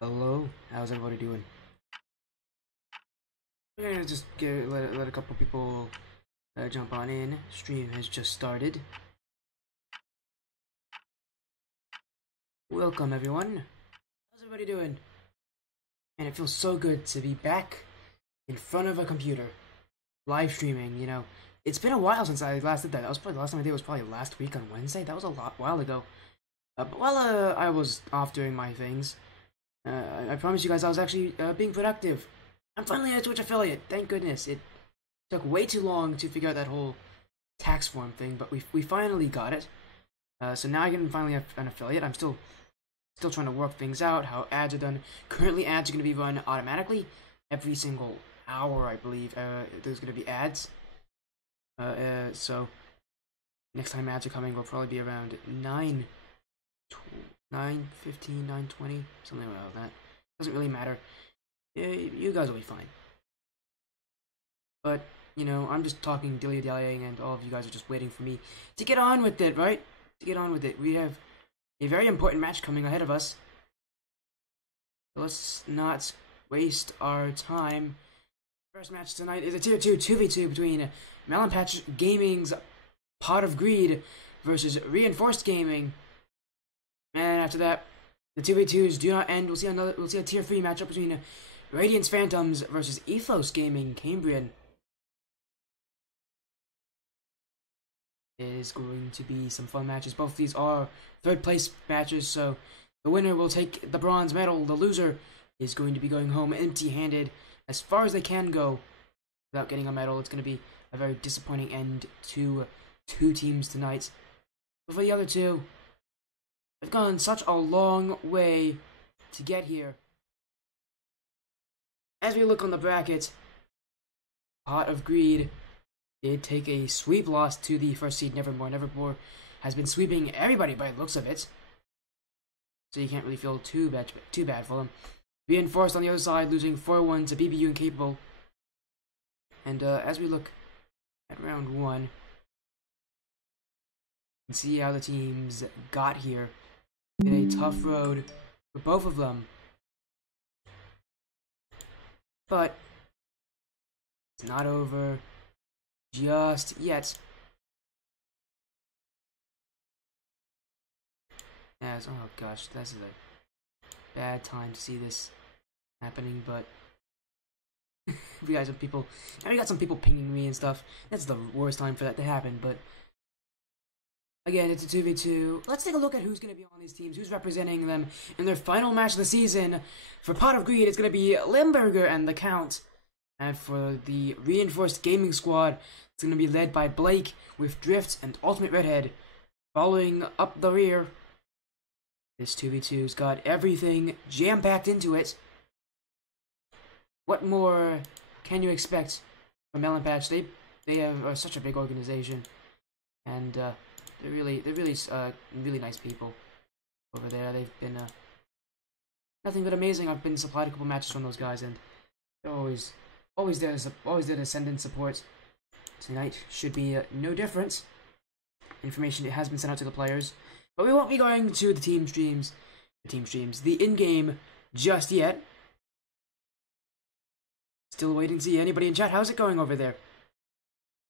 Hello, how's everybody doing? We're gonna just let a couple people jump on in. Stream has just started. Welcome everyone. How's everybody doing? And it feels so good to be back in front of a computer, live streaming. It's been a while since I last did that. That was probably the last time I did. Was probably last week on Wednesday. That was a while ago. But while I was off doing my things, I promise you guys I was actually being productive. I'm finally a Twitch affiliate. Thank goodness. It took way too long to figure out that whole tax form thing, but we finally got it. So now I can finally have an affiliate. I'm still trying to work things out, how ads are done. Currently, ads are going to be run automatically every single hour, I believe. There's going to be ads. So next time ads are coming will probably be around 9:15, 9:20, something like that. Doesn't really matter. You guys will be fine. But, I'm just talking dilly-dallying, and all of you guys are just waiting for me to get on with it, right? To get on with it. We have a very important match coming ahead of us. So let's not waste our time. First match tonight is a Tier 2 2v2 between Melon Patch Gaming's Pot of Greed versus Reinforced Gaming. And after that, the 2v2s do not end. We'll see a Tier 3 matchup between Radiance Phantoms versus Ethos Gaming Cambrian. It is going to be some fun matches. Both of these are third place matches, so the winner will take the bronze medal. The loser is going to be going home empty-handed as far as they can go without getting a medal. It's going to be a very disappointing end to two teams tonight. But for the other two, they've gone such a long way to get here. As we look on the bracket, Pot of Greed did take a sweep loss to the first seed Nevermore. Nevermore has been sweeping everybody by the looks of it, so you can't really feel too bad for them. Reinforced on the other side, losing 4-1 to BBU Incapable. And as we look at round 1, you can see how the teams got here. In a tough road for both of them. But it's not over just yet. As, oh gosh, this is a bad time to see this happening, but we guys have people, and we got some people pinging me and stuff. That's the worst time for that to happen, but again, it's a 2v2. Let's take a look at who's going to be on these teams, who's representing them in their final match of the season. For Pot of Greed, it's going to be Limburger and the Count. And for the Reinforced Gaming Squad, it's going to be led by Blake with Drift and Ultimate Redhead. Following up the rear, this 2v2's got everything jam-packed into it. What more can you expect from Melon Patch? They are such a big organization, and they're really nice people over there. They've been nothing but amazing. I've been supplied a couple matches from those guys, and they're always there to send in support. Tonight should be no different. Information has been sent out to the players, but we won't be going to the team streams, the in-game just yet. Still waiting to see anybody in chat. How's it going over there?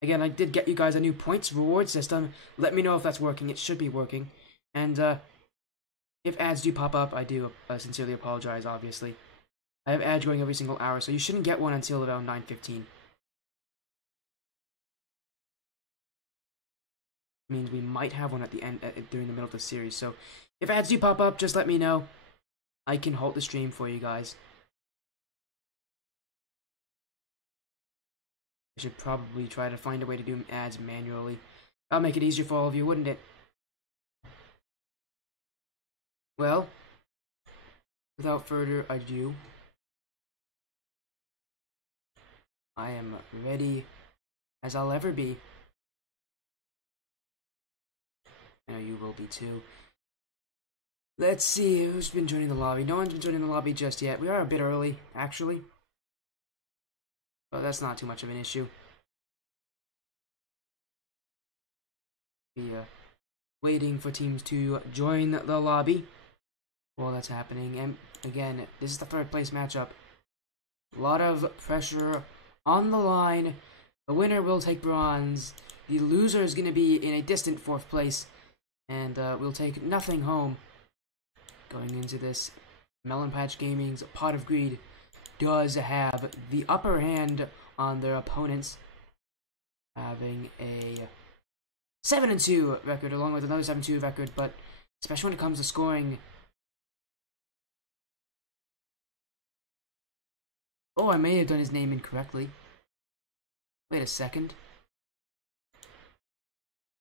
Again, I did get you guys a new points reward system. Let me know if that's working. It should be working. And if ads do pop up, I do sincerely apologize, obviously. I have ads going every single hour, so you shouldn't get one until about 9:15. Means we might have one at the end, during the middle of the series. So if ads do pop up, just let me know. I can halt the stream for you guys. I should probably try to find a way to do ads manually. That'll make it easier for all of you, wouldn't it? Well, without further ado, I am ready as I'll ever be. I know you will be too. Let's see who's been joining the lobby. No one's been joining the lobby just yet. We are a bit early, actually. But that's not too much of an issue. Be waiting for teams to join the lobby. while that's happening. And again, this is the third place matchup. A lot of pressure on the line. The winner will take bronze. The loser is going to be in a distant fourth place, and will take nothing home. Going into this, Melon Patch Gaming's Pot of Greed does have the upper hand on their opponents, having a 7-2 record along with another 7-2 record, but especially when it comes to scoring. Oh, I may have done his name incorrectly. Wait a second.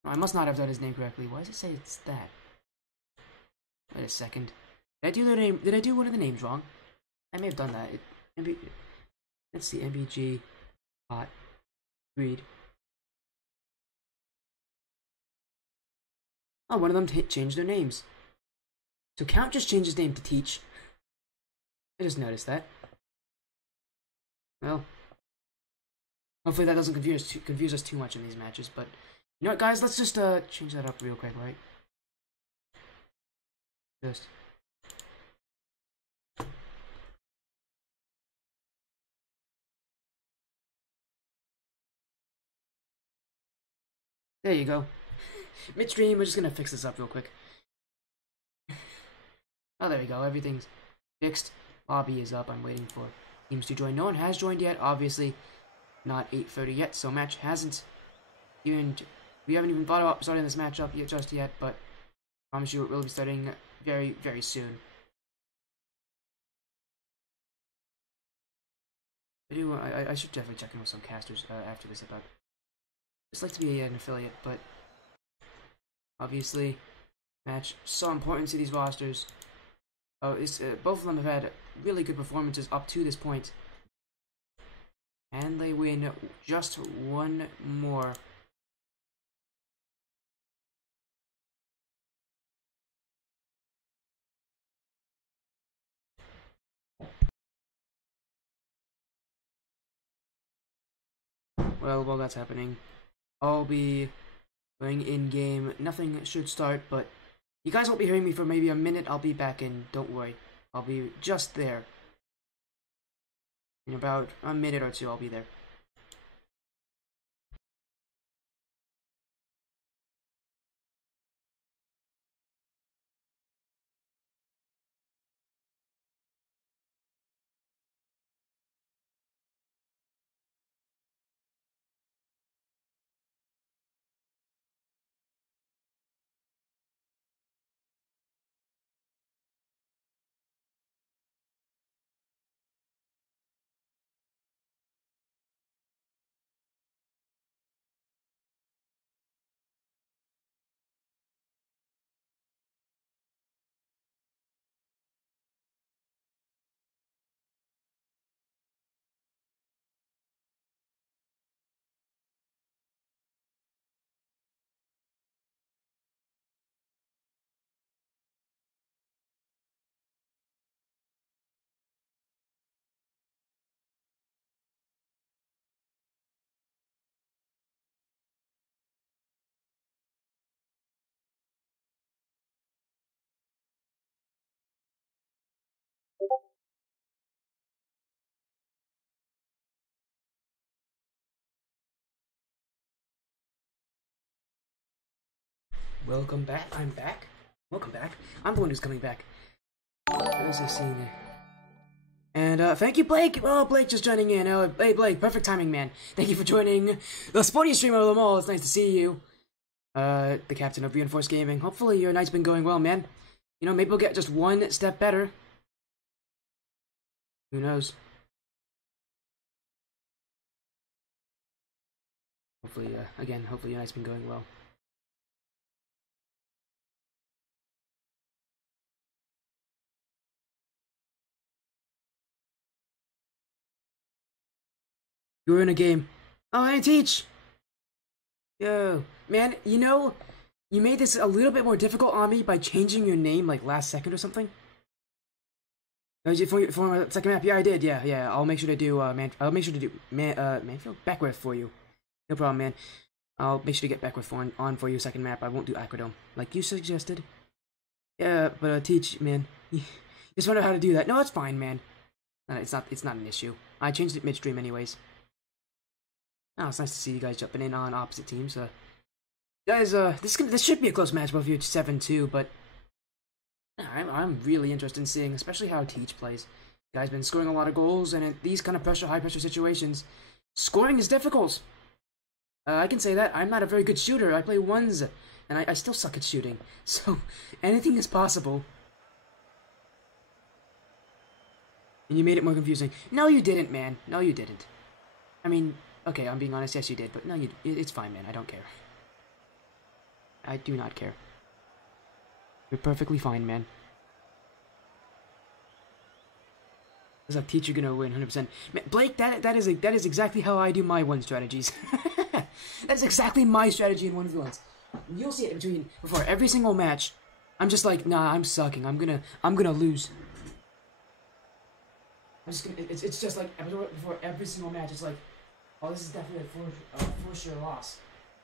No, I must not have done his name correctly. Why does it say it's that? Wait a second. Did I do the name? Did I do one of the names wrong? I may have done that. Let's see. MBG Pot Greed. Oh, one of them changed their names. So Count just changed his name to Teach. I just noticed that. Well, hopefully that doesn't confuse us too much in these matches, but you know what, guys? Let's just change that up real quick, right? Just there you go. Midstream, we're just gonna fix this up real quick. Oh, there we go. Everything's fixed. Lobby is up. I'm waiting for teams to join. No one has joined yet. Obviously, not 8:30 yet, so match hasn't even. We haven't even thought about starting this match up just yet, but I promise you it will be starting very, very soon. I should definitely check in with some casters after this about. I'd like to be an affiliate, but obviously, match so important to these rosters. Both of them have had really good performances up to this point, and they win just one more. Well, while that's happening, I'll be going in-game. Nothing should start, but you guys won't be hearing me for maybe a minute. I'll be back in, don't worry. I'll be just there. In about a minute or two, I'll be there. Welcome back. I'm back. Welcome back. I'm the one who's coming back. There's a scene. And thank you, Blake. Oh, Blake just joining in. Hey, Blake, perfect timing, man. Thank you for joining the sportiest streamer of them all. It's nice to see you. The captain of Reinforced Gaming. Hopefully your night's been going well, man. You know, maybe we'll get just one step better. Who knows? Hopefully, hopefully your night's been going well. You were in a game. Oh, I teach! Yo, man, you know, you made this a little bit more difficult on me by changing your name, like, last second or something. For my second map? Yeah, I did, yeah. I'll make sure to do, Manfield? Beckwith for you. No problem, man. I'll make sure to get Beckwith on for your second map. I won't do Aquadome, like you suggested. Yeah, but, teach, man. Just wonder how to do that. No, it's fine, man. It's not an issue. I changed it midstream anyways. Oh, it's nice to see you guys jumping in on opposite teams. Guys, this should be a close match, both of you 7-2, but I'm really interested in seeing, especially how Teach plays. You guys been scoring a lot of goals, and in these kind of high pressure situations, scoring is difficult. I can say that. I'm not a very good shooter. I play ones, and I still suck at shooting. So, anything is possible. And you made it more confusing. No, you didn't, man. No, you didn't. I mean, okay, I'm being honest. Yes, you did. But no, it's fine, man. I don't care. I do not care. You're perfectly fine, man. Is that Teacher gonna win 100%? Man, Blake, that is exactly how I do my one strategies. That's exactly my strategy in 1v1s. You'll see it before every single match. I'm just like, nah, I'm sucking. I'm gonna lose. It's just like before every single match. It's like, oh, this is definitely a for sure loss.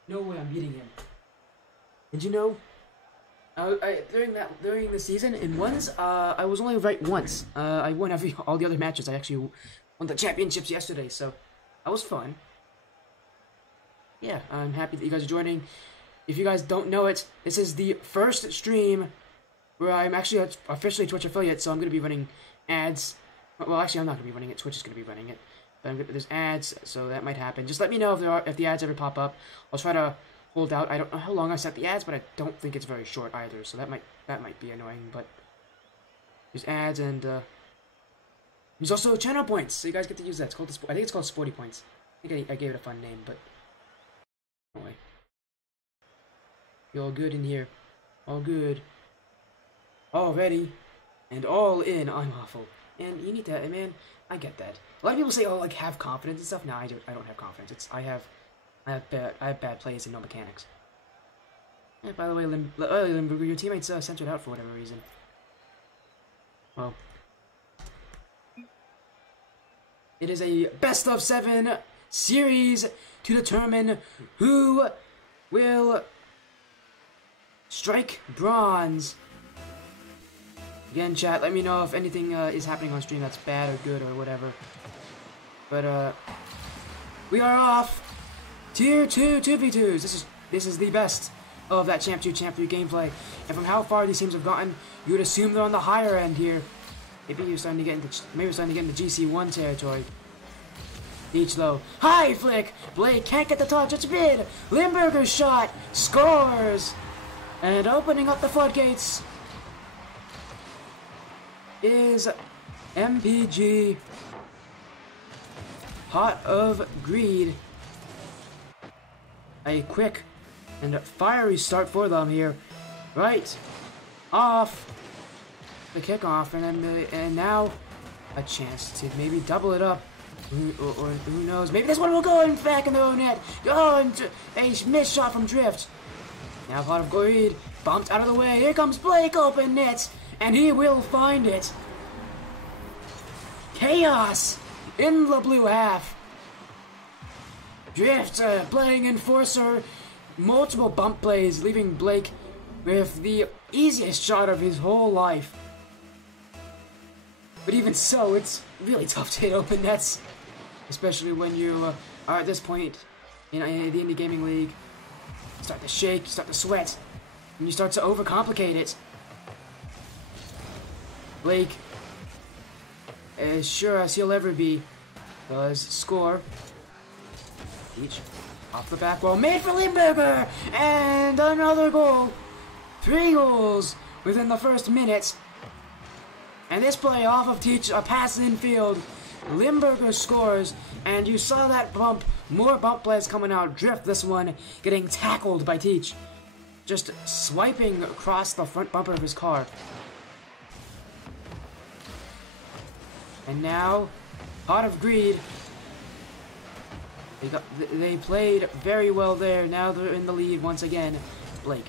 No way I'm beating him. And you know, during the season in ones, I was only right once. I won all the other matches. I actually won the championships yesterday, so that was fun. Yeah, I'm happy that you guys are joining. If you guys don't know it, this is the first stream where I'm actually officially Twitch affiliate, so I'm going to be running ads. Well, actually, I'm not going to be running it. Twitch is going to be running it. But there's ads, so that might happen. Just let me know if the ads ever pop up. I'll try to hold out. I don't know how long I set the ads, but I don't think it's very short either. So that might be annoying. But there's ads, and there's also channel points. So you guys get to use that. It's called I think it's called Sporty Points. I think I gave it a fun name, but anyway, you're all good in here. All good. All ready, and all in on Waffle. And you need that, man. I get that. A lot of people say, "Oh, like have confidence and stuff." No, I don't have confidence. I have bad plays and no mechanics. Yeah, by the way, Limburger, your teammates censored out for whatever reason. Well, it is a best of 7 series to determine who will strike bronze. Again, chat, let me know if anything is happening on stream that's bad or good or whatever. But, we are off! Tier 2 2v2s! This is the best of that Champ 2, Champ 3 gameplay. And from how far these teams have gotten, you would assume they're on the higher end here. Maybe you're starting to get into GC1 territory. Each low. High flick! Blake can't get the touch, it's mid! Limburger's shot! Scores! And opening up the floodgates is MPG Pot of Greed. A quick and fiery start for them here. Right off the kickoff, and now a chance to maybe double it up. Or who knows? Maybe this one will go in back in the own net. Oh, and a missed shot from Drift. Now Pot of Greed bumped out of the way. Here comes Blake, open net. And he will find it. Chaos in the blue half. Drift playing Enforcer. Multiple bump plays, leaving Blake with the easiest shot of his whole life. But even so, it's really tough to hit open nets. Especially when you are at this point in the Indy Gaming League. You start to shake, you start to sweat, and you start to overcomplicate it. Blake, as sure as he'll ever be, does score. Each off the back wall, made for Limburger, and another goal. 3 goals within the first minute. And this play off of Teach, a pass infield. Limburger scores, and you saw that bump. More bump plays coming out. Drift this one, getting tackled by Teach. Just swiping across the front bumper of his car. And now, Pot of Greed. They played very well there. Now they're in the lead once again. Blake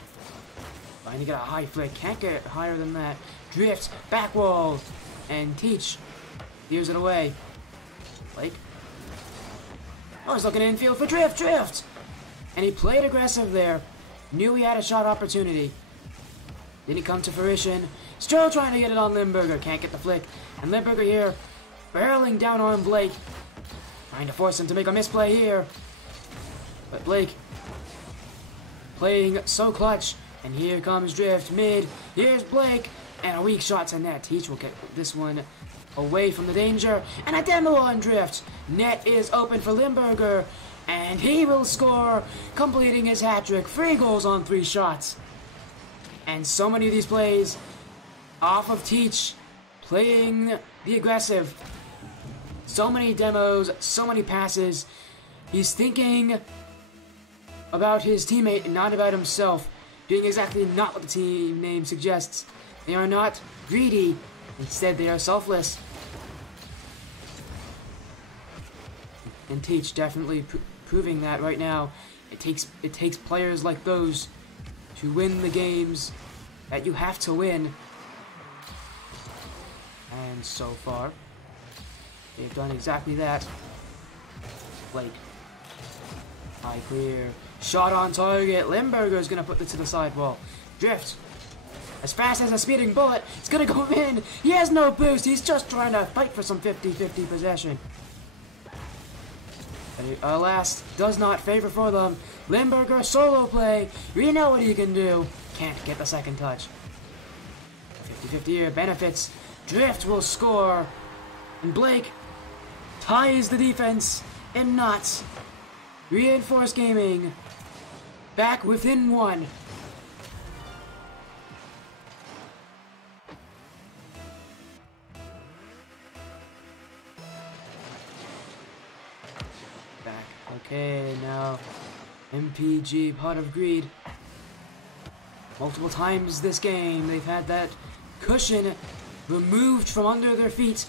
trying to get a high flick. Can't get higher than that. Drifts, back wall, and Teach steers it away. Blake. Oh, he's looking infield for Drift. And he played aggressive there. Knew he had a shot opportunity. Didn't come to fruition. Still trying to get it on Limburger. Can't get the flick. And Limburger here, barreling down on Blake. Trying to force him to make a misplay here. But Blake, playing so clutch. And here comes Drift, mid. Here's Blake. And a weak shot to net. Teach will get this one away from the danger. And a demo on Drift. Net is open for Limburger. And he will score, completing his hat-trick. 3 goals on 3 shots. And so many of these plays off of Teach, playing the aggressive. So many demos, so many passes. He's thinking about his teammate and not about himself. Doing exactly not what the team name suggests. They are not greedy. Instead, they are selfless. And Teach definitely proving that right now. It takes players like those to win the games that you have to win. And so far, they've done exactly that. Blake. High clear. Shot on target. Limburger's gonna put this to the sidewall. Drift. As fast as a speeding bullet, it's gonna go in. He has no boost. He's just trying to fight for some 50-50 possession. But it, alas, does not favor for them. Limburger solo play. You know what he can do. Can't get the second touch. 50-50 here benefits. Drift will score. And Blake ties the defense in knots. Reinforced Gaming back within 1. Back. Okay, now MPG Pot of Greed. Multiple times this game they've had that cushion removed from under their feet.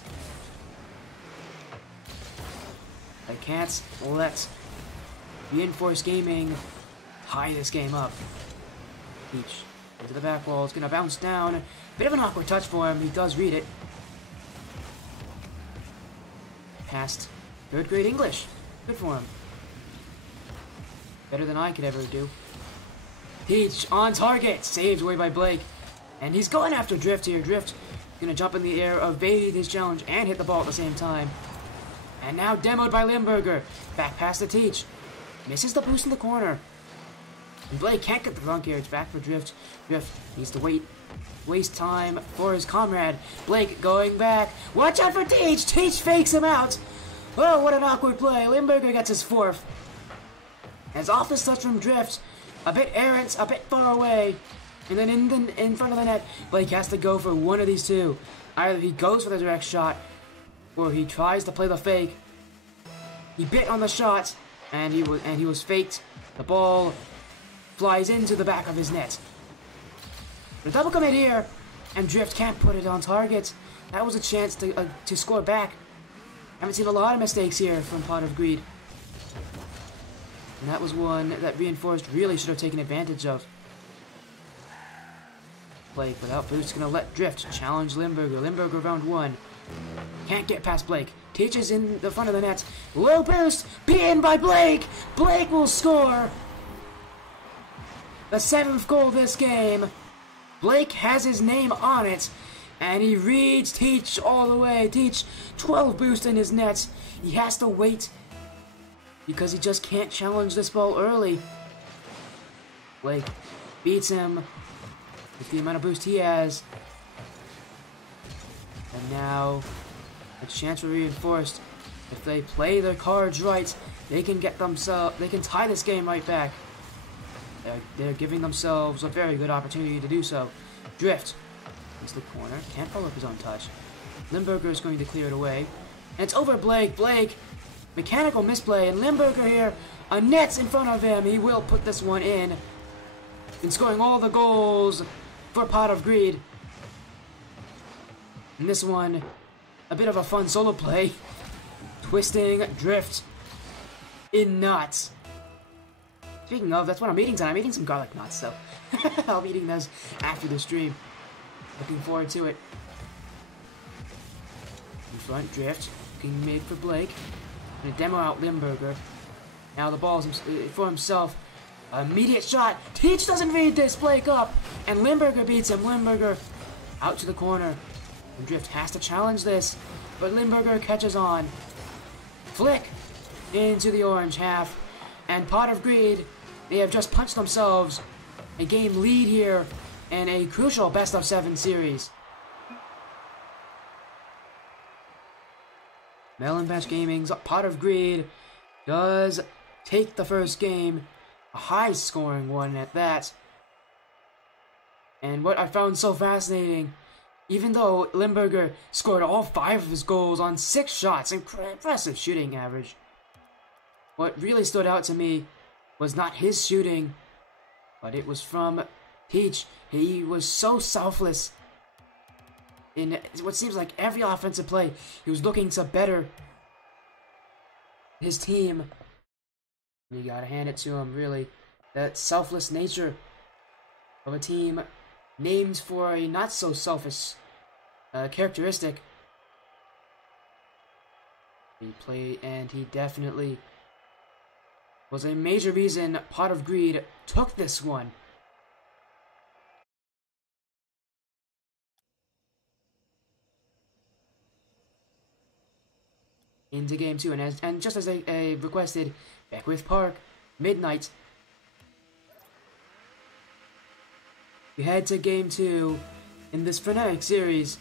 I can't let Reinforced Gaming tie this game up. Peach into the back wall. It's going to bounce down. Bit of an awkward touch for him. He does read it. Passed 3rd grade English. Good for him. Better than I could ever do. Peach on target. Saved away by Blake. And he's going after Drift here. Drift going to jump in the air, evade his challenge, and hit the ball at the same time. And now demoed by Limburger. Back past the Teach. Misses the boost in the corner. And Blake can't get the dunk here. It's back for Drift. Drift needs to waste time for his comrade. Blake going back. Watch out for Teach. Teach fakes him out. Oh, what an awkward play. Limburger gets his 4th. As off the touch from Drift. A bit errant, a bit far away. And then in front of the net, Blake has to go for one of these two. Either he goes for the direct shot, or he tries to play the fake. He bit on the shot, and he was faked. The ball flies into the back of his net. The double commit here, and Drift can't put it on target. That was a chance to score back. Haven't seen a lot of mistakes here from Pot of Greed. And that was one that Reinforced really should have taken advantage of. Blake without boost gonna let Drift challenge Limburger. Limburger round 1. Can't get past Blake. Teaches in the front of the net. Low boost. Pinned by Blake. Blake will score. The 7th goal this game. Blake has his name on it. And he reads Teach all the way. Teach 12 boost in his net. He has to wait because he just can't challenge this ball early. Blake beats him with the amount of boost he has. And now a chance for Reinforced. If they play their cards right, they can tie this game right back. They're giving themselves a very good opportunity to do so. Drift into the corner. Can't follow up his own touch. Limburger is going to clear it away. And it's over Blake. Blake, mechanical misplay. And Limburger here, a net's in front of him. He will put this one in. And scoring all the goals for Pot of Greed. And this one, a bit of a fun solo play. Twisting Drift in knots. Speaking of, that's what I'm eating tonight. I'm eating some garlic knots, so I'll be eating those after the stream. Looking forward to it. In front, Drift. Looking mid for Blake. Gonna demo out Limburger. Now the ball's for himself. Immediate shot. Teach doesn't read this. Blake up. And Limburger beats him. Limburger out to the corner. And Drift has to challenge this. But Limburger catches on. Flick into the orange half. And Pot of Greed, they have just punched themselves a game lead here in a crucial best-of-7 series. Melon Bash Gaming's Pot of Greed does take the first game, a high-scoring one at that. And what I found so fascinating, even though Limburger scored all 5 of his goals on 6 shots, impressive shooting average, what really stood out to me was not his shooting, but it was from Teach. He was so selfless in what seems like every offensive play. He was looking to better his team. You gotta hand it to him, really. That selfless nature of a team named for a not-so-selfish characteristic. He played, and he definitely was a major reason Pot of Greed took this one. Into game 2, and just as I requested, Beckwith Park, midnight. We head to game 2 in this frenetic series.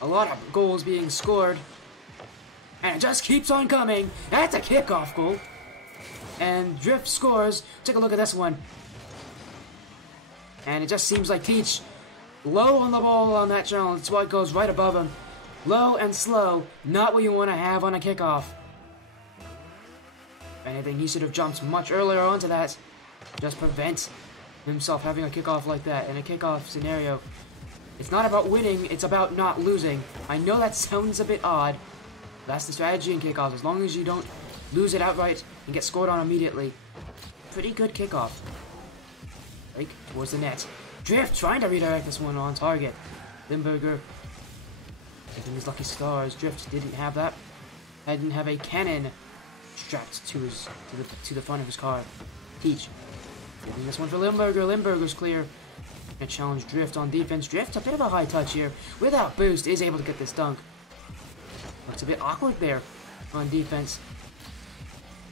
A lot of goals being scored. And it just keeps on coming. That's a kickoff goal. And Drift scores. Take a look at this one. And it just seems like Teach low on the ball on that challenge. That's why it goes right above him. Low and slow. Not what you want to have on a kickoff. If anything, he should have jumped much earlier onto that. Just prevent himself having a kickoff like that. In a kickoff scenario, it's not about winning, it's about not losing. I know that sounds a bit odd. That's the strategy in kickoffs. As long as you don't lose it outright and get scored on immediately. Pretty good kickoff. Like, towards the net. Drift trying to redirect this one on target. Limburger getting his lucky stars. Drift didn't have that. Didn't have a cannon strapped to the front of his car. Teach. Giving this one for Limburger. Limburger's clear. Gonna challenge Drift on defense. Drift, a bit of a high touch here. Without boost, is able to get this dunk. Looks a bit awkward there on defense.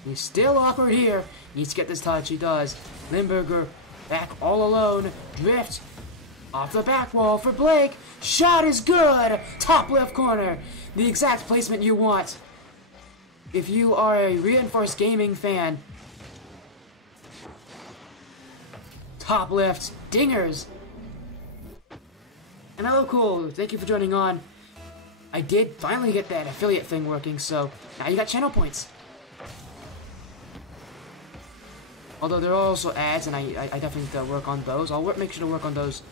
He's still awkward here. Needs to get this touch. He does. Limburger back all alone. Drift off the back wall for Blake. Shot is good. Top left corner. The exact placement you want. If you are a Reinforced Gaming fan. Top left. Dingers. And hello, cool. Thank you for joining on. I did finally get that affiliate thing working, so now you got channel points. Although there are also ads, and I definitely need to work on those. I'll make sure to work on those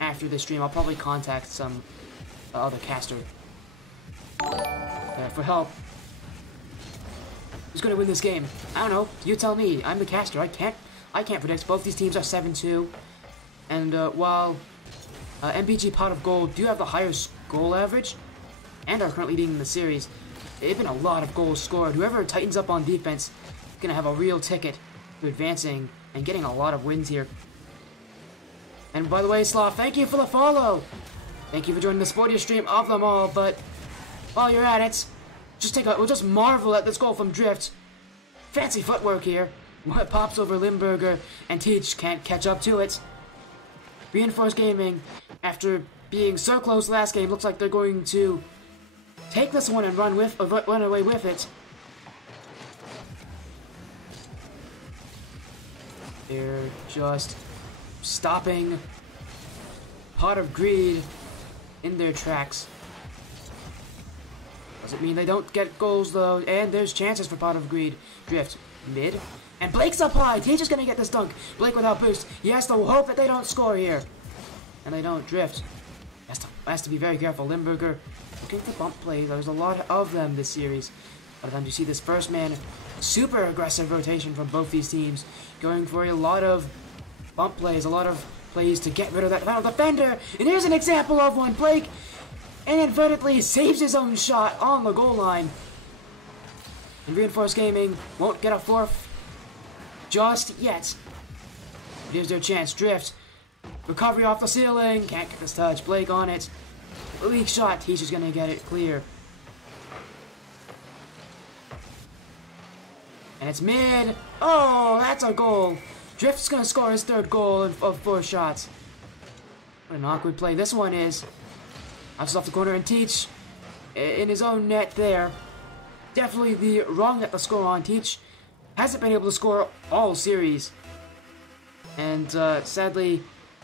after the stream. I'll probably contact some other caster for help. Who's gonna win this game? I don't know. You tell me. I'm the caster. I can't predict. Both these teams are 7-2, and while MPG Pot of Gold do have the higher goal average, and are currently leading the series, they've been a lot of goals scored. Whoever tightens up on defense is going to have a real ticket to advancing and getting a lot of wins here. And by the way, Sloth, thank you for the follow! Thank you for joining the sportiest stream of them all, but while you're at it, we'll just marvel at this goal from Drift. Fancy footwork here. What pops over Limburger, and Teach can't catch up to it. Reinforced Gaming, after being so close last game, looks like they're going to take this one and run away with it. They're just stopping Pot of Greed in their tracks. Doesn't mean they don't get goals though, and there's chances for Pot of Greed. Drift mid, and Blake's up high. Teach is gonna get this dunk. Blake without boost. He has to hope that they don't score here, and they don't. Drift has to be very careful. Limburger looking for bump plays. There's a lot of them this series. By the time you see this first man, super aggressive rotation from both these teams, going for a lot of bump plays, a lot of plays to get rid of that final defender. And here's an example of one. Blake inadvertently saves his own shot on the goal line. And Reinforced Gaming won't get a fourth just yet. Here's their chance. Drift. Recovery off the ceiling. Can't get this touch. Blake on it. Weak shot. Teach is going to get it clear. And it's mid. Oh, that's a goal. Drift's going to score his third goal of 4 shots. What an awkward play this one is. Bounces off the corner and Teach in his own net there. Definitely the wrong net to score on. Teach hasn't been able to score all series. And sadly,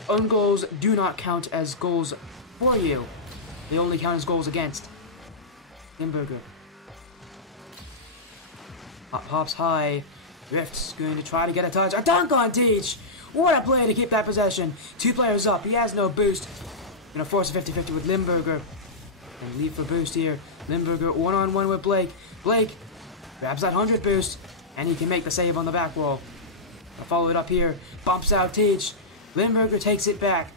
own goals do not count as goals for you. They only count as goals against. Limburger. Hops high. Drift's going to try to get a touch. A dunk on Teach! What a play to keep that possession. 2 players up. He has no boost. Gonna force a 50-50 with Limburger. And leave for boost here. Limburger one-on-one with Blake. Blake grabs that 100 boost. And he can make the save on the back wall. I'll follow it up here. Bumps out Teach. Limburger takes it back.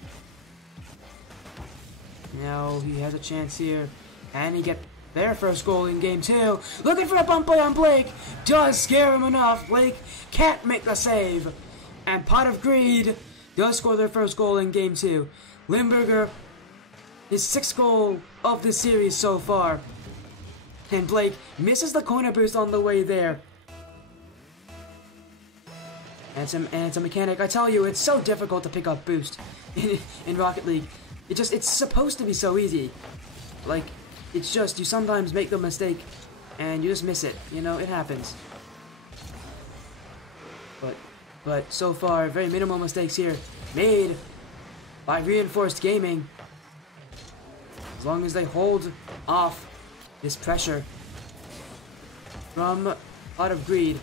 Now he has a chance here. And he get their first goal in game 2. Looking for a bump play on Blake. Does scare him enough. Blake can't make the save. And Pot of Greed does score their first goal in game 2. Limburger, his 6th goal of the series so far. And Blake misses the corner boost on the way there. And it's a mechanic. I tell you, it's so difficult to pick up boost in Rocket League. It's supposed to be so easy. Like, it's just, you sometimes make the mistake and you just miss it. You know, it happens. But so far, very minimal mistakes here made by Reinforced Gaming. As long as they hold off this pressure from Pot of Greed,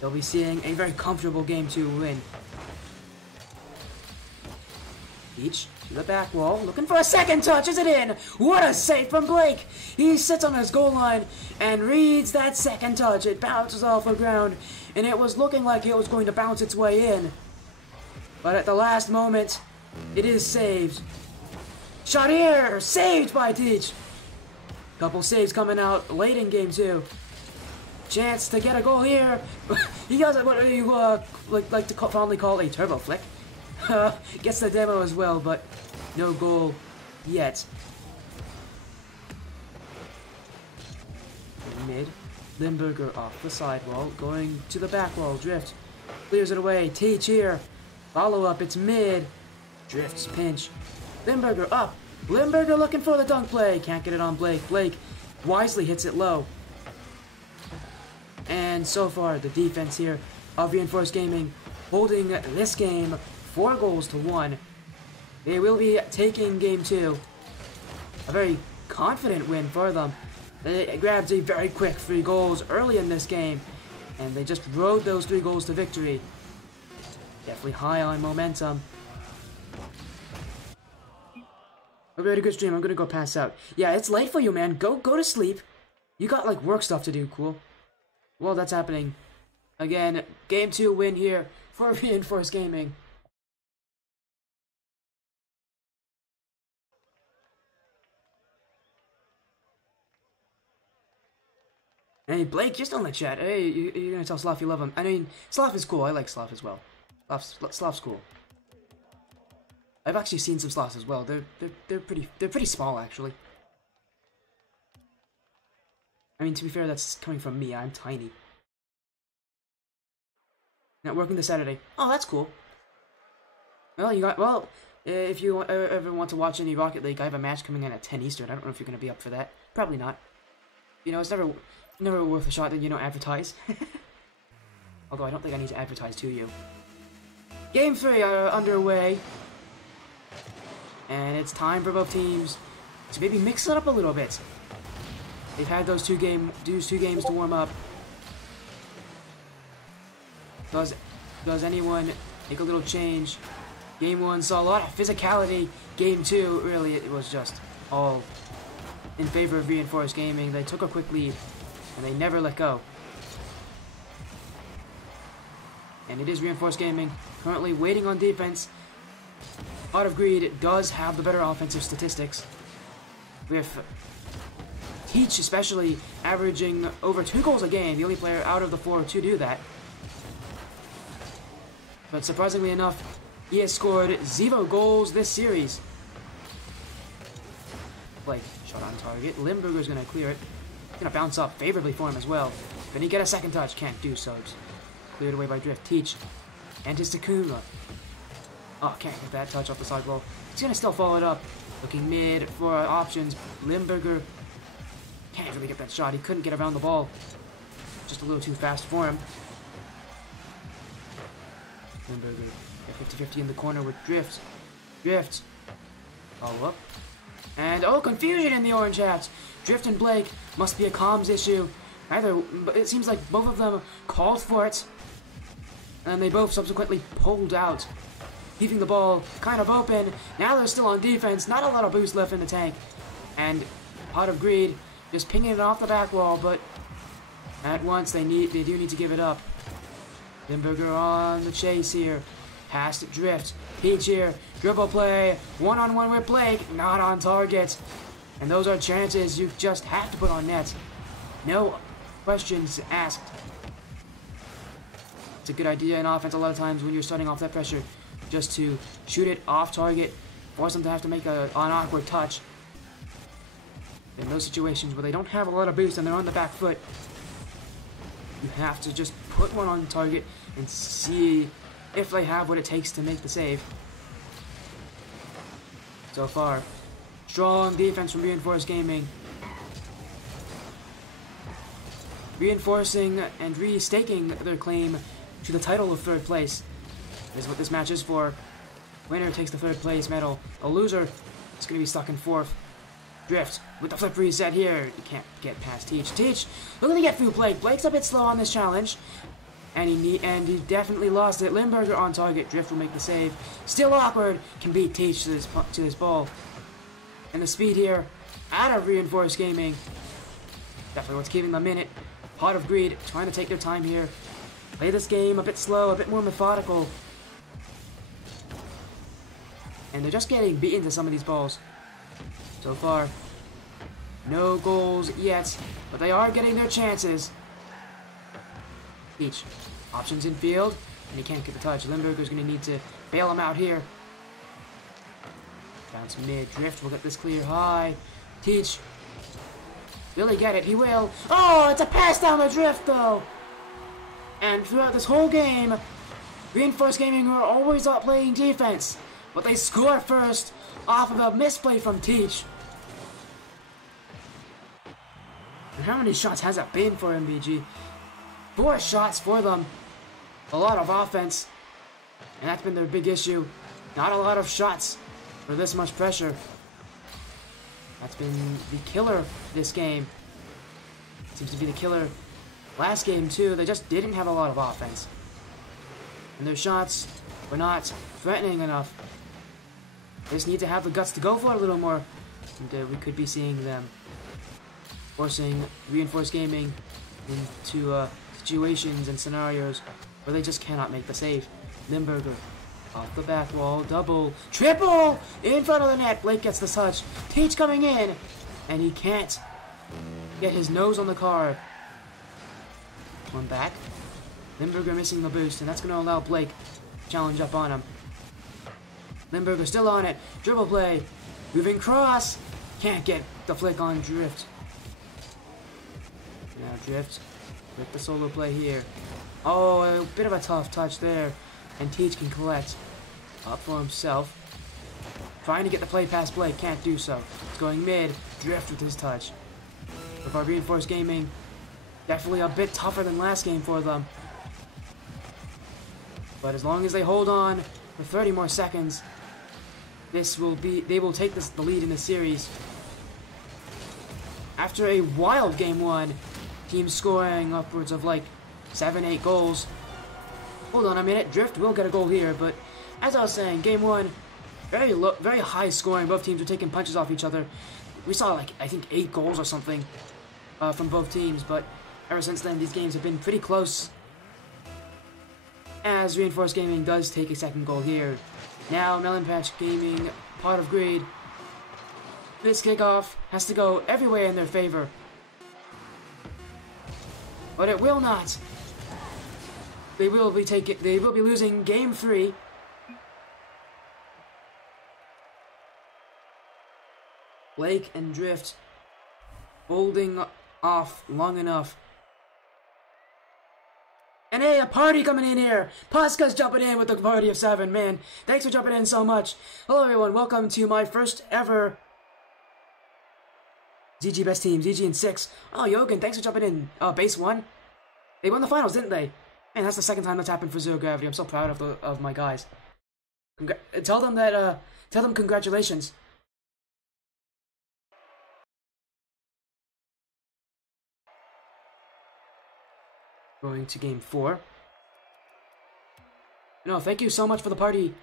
they'll be seeing a very comfortable game 2 win. Teach to the back wall, looking for a second touch. Is it in? What a save from Blake! He sits on his goal line and reads that second touch. It bounces off the ground, and it was looking like it was going to bounce its way in. But at the last moment, it is saved. Shot here! Saved by Teach! Couple saves coming out late in game 2. Chance to get a goal here. He does what you like to fondly call a turbo flick. Gets the demo as well, but no goal yet. Mid. Limburger off the sidewall, going to the back wall. Drift clears it away. Teach here. Follow up. It's mid. Drift's pinch. Limburger up. Limburger looking for the dunk play. Can't get it on Blake. Blake wisely hits it low. And so far, the defense here of Reinforced Gaming holding this game 4-1. They will be taking game 2. A very confident win for them. They grabbed a very quick 3 goals early in this game, and they just rode those 3 goals to victory. Definitely high on momentum. Hope you had a good stream. I'm gonna go pass out. Yeah, it's late for you, man. Go to sleep. You got like work stuff to do. Cool. Well, that's happening. Again, game 2 win here for Reinforced Gaming. Hey, Blake, just on the chat. Hey, you're gonna tell Sloth you love him. I mean, Sloth is cool. I like Sloth as well. Sloth's cool. I've actually seen some Sloths as well. They're pretty small, actually. I mean, to be fair, that's coming from me. I'm tiny. Not working this Saturday. Oh, that's cool. Well, if you ever want to watch any Rocket League, I have a match coming in at 10 Eastern. I don't know if you're gonna be up for that. Probably not. You know, it's never worth a shot that you don't advertise. Although I don't think I need to advertise to you. Game 3 are underway. And it's time for both teams to maybe mix it up a little bit. They've had those two games to warm up. Does anyone make a little change? Game 1 saw a lot of physicality. Game 2, really, it was just all in favor of Reinforced Gaming. They took a quick lead, and they never let go. And it is Reinforced Gaming currently waiting on defense. Pot of Greed does have the better offensive statistics, with Teach especially averaging over 2 goals a game, the only player out of the 4 to do that. But surprisingly enough, he has scored 0 goals this series. Blake, shot on target. Limburger's going to clear it. Going to bounce up favorably for him as well. Can he get a second touch? Can't do so. It's cleared away by Drift. Teach. And his Takuma. Oh, can't get that touch off the side wall. He's going to still follow it up. Looking mid for options. Limburger can't really get that shot. He couldn't get around the ball. Just a little too fast for him. Limburger at 50-50 in the corner with Drift. Drift. Follow up. And, oh, confusion in the orange hats. Drift and Blake must be a comms issue. But it seems like both of them called for it. And they both subsequently pulled out, leaving the ball kind of open. Now they're still on defense. Not a lot of boost left in the tank. And Pot of Greed just pinging it off the back wall, but at once they do need to give it up. Limburger on the chase here. Past Drift. Peach here. Dribble play. One-on-one with Blake. Not on target. And those are chances you just have to put on net. No questions asked. It's a good idea in offense a lot of times when you're starting off that pressure, just to shoot it off target, force them to have to make an awkward touch. In those situations where they don't have a lot of boost and they're on the back foot, you have to just put one on target and see if they have what it takes to make the save. So far, strong defense from Reinforced Gaming. Reinforcing and restaking their claim to the title of 3rd place. That is what this match is for. Winner takes the 3rd place medal. A loser is going to be stuck in 4th. Drift with the flip reset here. You can't get past Teach. Teach looking to get through Blake. Blake's a bit slow on this challenge. And he definitely lost it. Limburger on target. Drift will make the save. Still awkward. Can beat Teach to this ball. And the speed here out of Reinforced Gaming. Definitely what's keeping them in it. Pot of Greed trying to take their time here. Play this game a bit slow, a bit more methodical. And they're just getting beaten to some of these balls. So far, no goals yet, but they are getting their chances. Peach, options in field, and he can't get the touch. Limburger's going to need to bail him out here. Bounce mid, Drift will get this clear high. Teach, will he get it? He will. Oh, it's a pass down the Drift, though. And throughout this whole game, Reinforced Gaming are always out playing defense, but they score first off of a misplay from Teach. And how many shots has it been for MBG? 4 shots for them. A lot of offense. And that's been their big issue. Not a lot of shots for this much pressure. That's been the killer this game. Seems to be the killer last game too. They just didn't have a lot of offense. And their shots were not threatening enough. They just need to have the guts to go for it a little more. And we could be seeing them forcing Reinforced Gaming into situations and scenarios where they just cannot make the save. Limburger off the back wall, double, triple in front of the net. Blake gets the touch. Teach coming in, and he can't get his nose on the card. One back. Limburger missing the boost, and that's going to allow Blake to challenge up on him. Limburger still on it. Dribble play. Moving cross. Can't get the flick on Drift. Now Drift with the solo play here. Oh, a bit of a tough touch there. And Teach can collect. Up for himself. Trying to get the play past Blake. Can't do so. It's going mid. Drift with his touch. With our Reinforced Gaming, definitely a bit tougher than last game for them. But as long as they hold on for 30 more seconds, they will take the lead in the series. After a wild game 1, teams scoring upwards of like 7-8 goals. Hold on a minute, Drift will get a goal here, but as I was saying, game 1, very high scoring. Both teams were taking punches off each other. We saw like, I think 8 goals or something from both teams, but ever since then these games have been pretty close. As Reinforced Gaming does take a second goal here. Now Melon Patch Gaming, Pot of Greed. This kickoff has to go every way in their favor. But it will not. They will be losing game 3. Blake and Drift holding off long enough. And hey, a party coming in here! Pasca's jumping in with the party of 7, man. Thanks for jumping in so much. Hello everyone, welcome to my first ever ZG Best Team, ZG in 6. Oh, Yogan, thanks for jumping in. Base 1? They won the finals, didn't they? Man, that's the second time that's happened for Zero Gravity. I'm so proud of my guys. Tell them congratulations. Going to game 4. No, thank you so much for the party.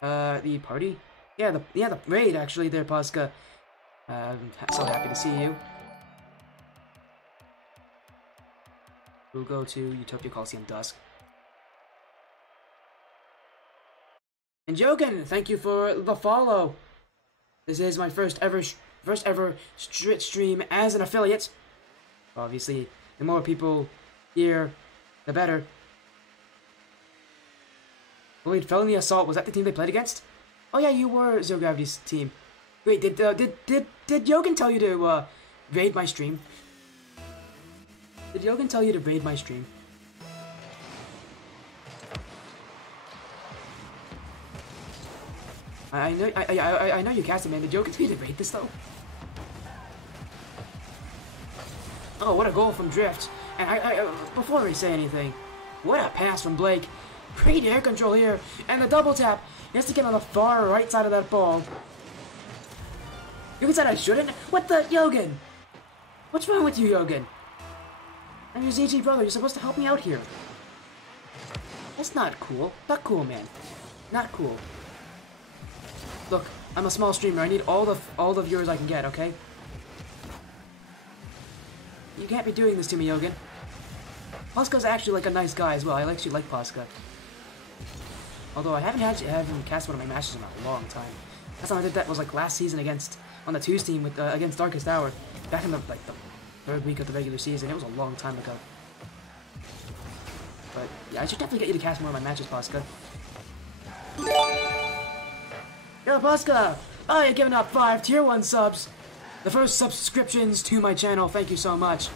The party? Yeah, the raid actually there, Pasca. I'm so happy to see you. We'll go to Utopia Coliseum Dusk. And Jogan, thank you for the follow. This is my first ever stream as an affiliate. Obviously, the more people here, the better. Oh, wait, Felony Assault, was that the team they played against? Oh yeah, you were Zero Gravity's team. Wait, did Yogan tell you to raid my stream? Did Yogan tell you to raid my stream? I know you cast it, man. Did Yogan tell you to raid this though? Oh, what a goal from Drift. And before we say anything, what a pass from Blake. Great air control here. And the double tap. He has to get on the far right side of that ball. Yogan said I shouldn't? What the? Yogan? What's wrong with you, Yogan? I'm your ZG brother. You're supposed to help me out here. That's not cool. Not cool, man. Not cool. Look, I'm a small streamer. I need all the viewers I can get, okay? You can't be doing this to me, Yogan. Pasca's actually like a nice guy as well. I actually like Pasca. Although I haven't cast one of my matches in a long time. Last time I did that was like last season on the 2's team with against Darkest Hour. Back in the 3rd week of the regular season. It was a long time ago. But yeah, I should definitely get you to cast more of my matches, Pasca. Yo, Pasca! Oh, you're giving out 5 tier 1 subs. The first subscriptions to my channel. Thank you so much.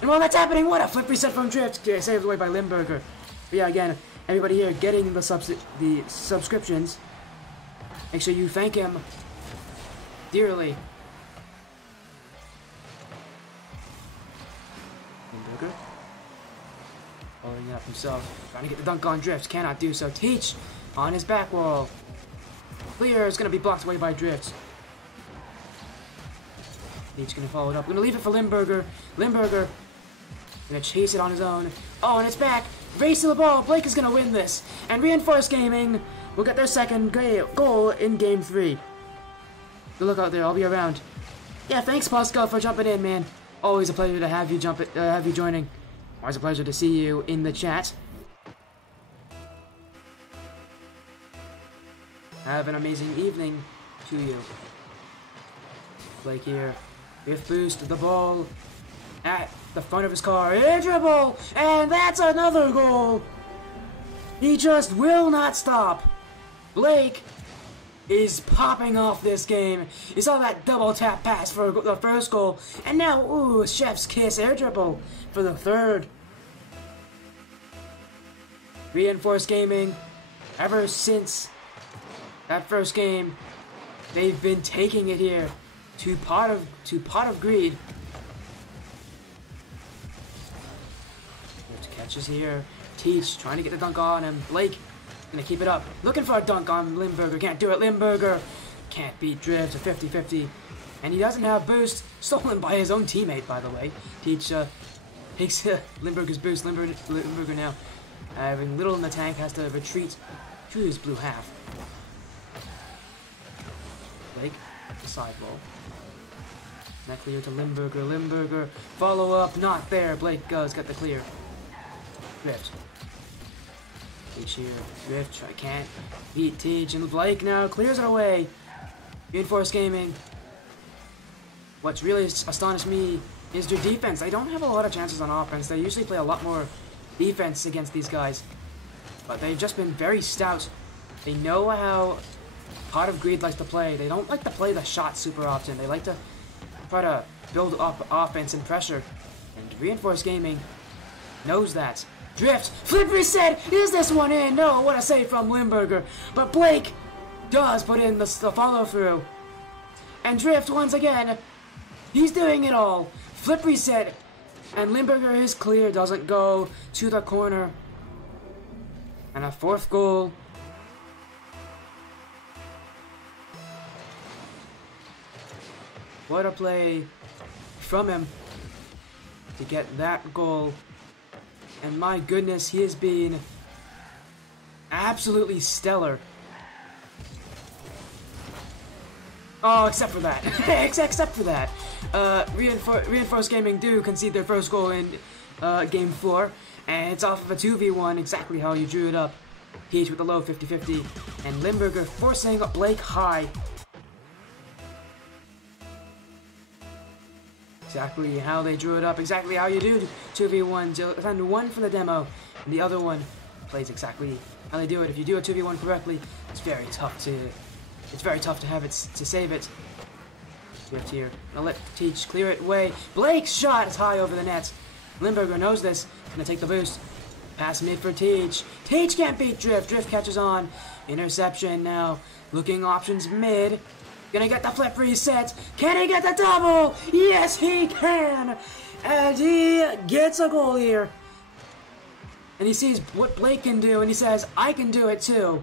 And while that's happening, what a flip reset from Drift. Saved away by Limburger. But yeah, again, everybody here getting the subscriptions. Make sure you thank him dearly. Limburger. Following up himself. Trying to get the dunk on Drift. Cannot do so. Teach on his back wall. Clear is going to be blocked away by Drift. Teach going to follow it up. Going to leave it for Limburger. Limburger going to chase it on his own. Oh, and it's back. Race to the ball. Blake is going to win this. And Reinforced Gaming will get their second goal in Game 3. Good luck out there. I'll be around. Yeah, thanks, Pascal, for jumping in, man. Always a pleasure to have you joining. Always a pleasure to see you in the chat. Have an amazing evening to you. Blake here. With boost, the ball at the front of his car. Air dribble! And that's another goal! He just will not stop. Blake is popping off this game. You saw that double tap pass for the first goal. And now, ooh, chef's kiss air dribble for the third. Reinforced Gaming, ever since that first game, they've been taking it here to pot of greed. Catches here. Teach trying to get the dunk on him. Blake gonna keep it up. Looking for a dunk on Limburger. Can't do it. Limburger can't beat Drift. A 50-50. And he doesn't have boost. Stolen by his own teammate, by the way. Teach takes Limburger's boost. Limburger now having little in the tank has to retreat to his blue half. Blake, the side ball. That clear to Limburger. Limburger, follow up, not there. Blake does get the clear. Drift. Teach here. Drift, can't beat Teach. And Blake now clears it away. Reinforced Gaming. What's really astonished me is their defense. They don't have a lot of chances on offense. They usually play a lot more defense against these guys. but they've just been very stout. They know how Pot of Greed likes to play. They don't like to play the shot super often. They like to try to build up offense and pressure. And Reinforced Gaming knows that. Drift! Flip reset! Is this one in? No, what a save from Limburger. But Blake does put in the follow-through. And Drift, once again, he's doing it all. Flip reset. And Limburger is clear, doesn't go to the corner. And a 4th goal. What a play from him to get that goal. And my goodness, he has been absolutely stellar. Oh, except for that. except for that. Reinforced Gaming do concede their first goal in Game 4. And it's off of a 2v1, exactly how you drew it up. Peach with a low 50-50. And Limburger forcing Blake high. Exactly how they drew it up, exactly how you do 2v1. Send one for the demo, and the other one plays exactly how they do it. If you do a 2v1 correctly, it's very tough to have it to save it. Drift here. Gonna let Teach clear it away. Blake's shot is high over the net. Limburger knows this. Gonna take the boost. Pass mid for Teach. Teach can't beat Drift. Drift catches on. Interception now. Looking options mid. Gonna get the flip reset. Can he get the double? Yes, he can. And he gets a goal here. And he sees what Blake can do, and he says, I can do it too.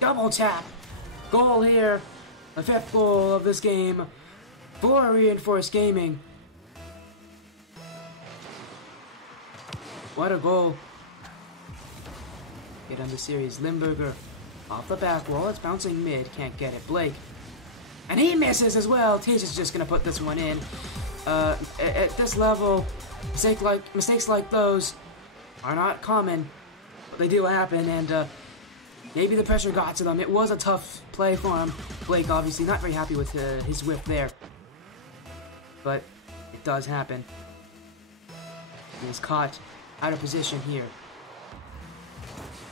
Double tap. Goal here. The 5th goal of this game for Reinforced Gaming. What a goal. Get on the series. Limburger off the back wall. It's bouncing mid. Can't get it. Blake. And he misses as well. Teach is just going to put this one in. At this level, mistakes like those are not common, but they do happen, and maybe the pressure got to them. It was a tough play for him. Blake obviously not very happy with his whip there, but it does happen. He is caught out of position here.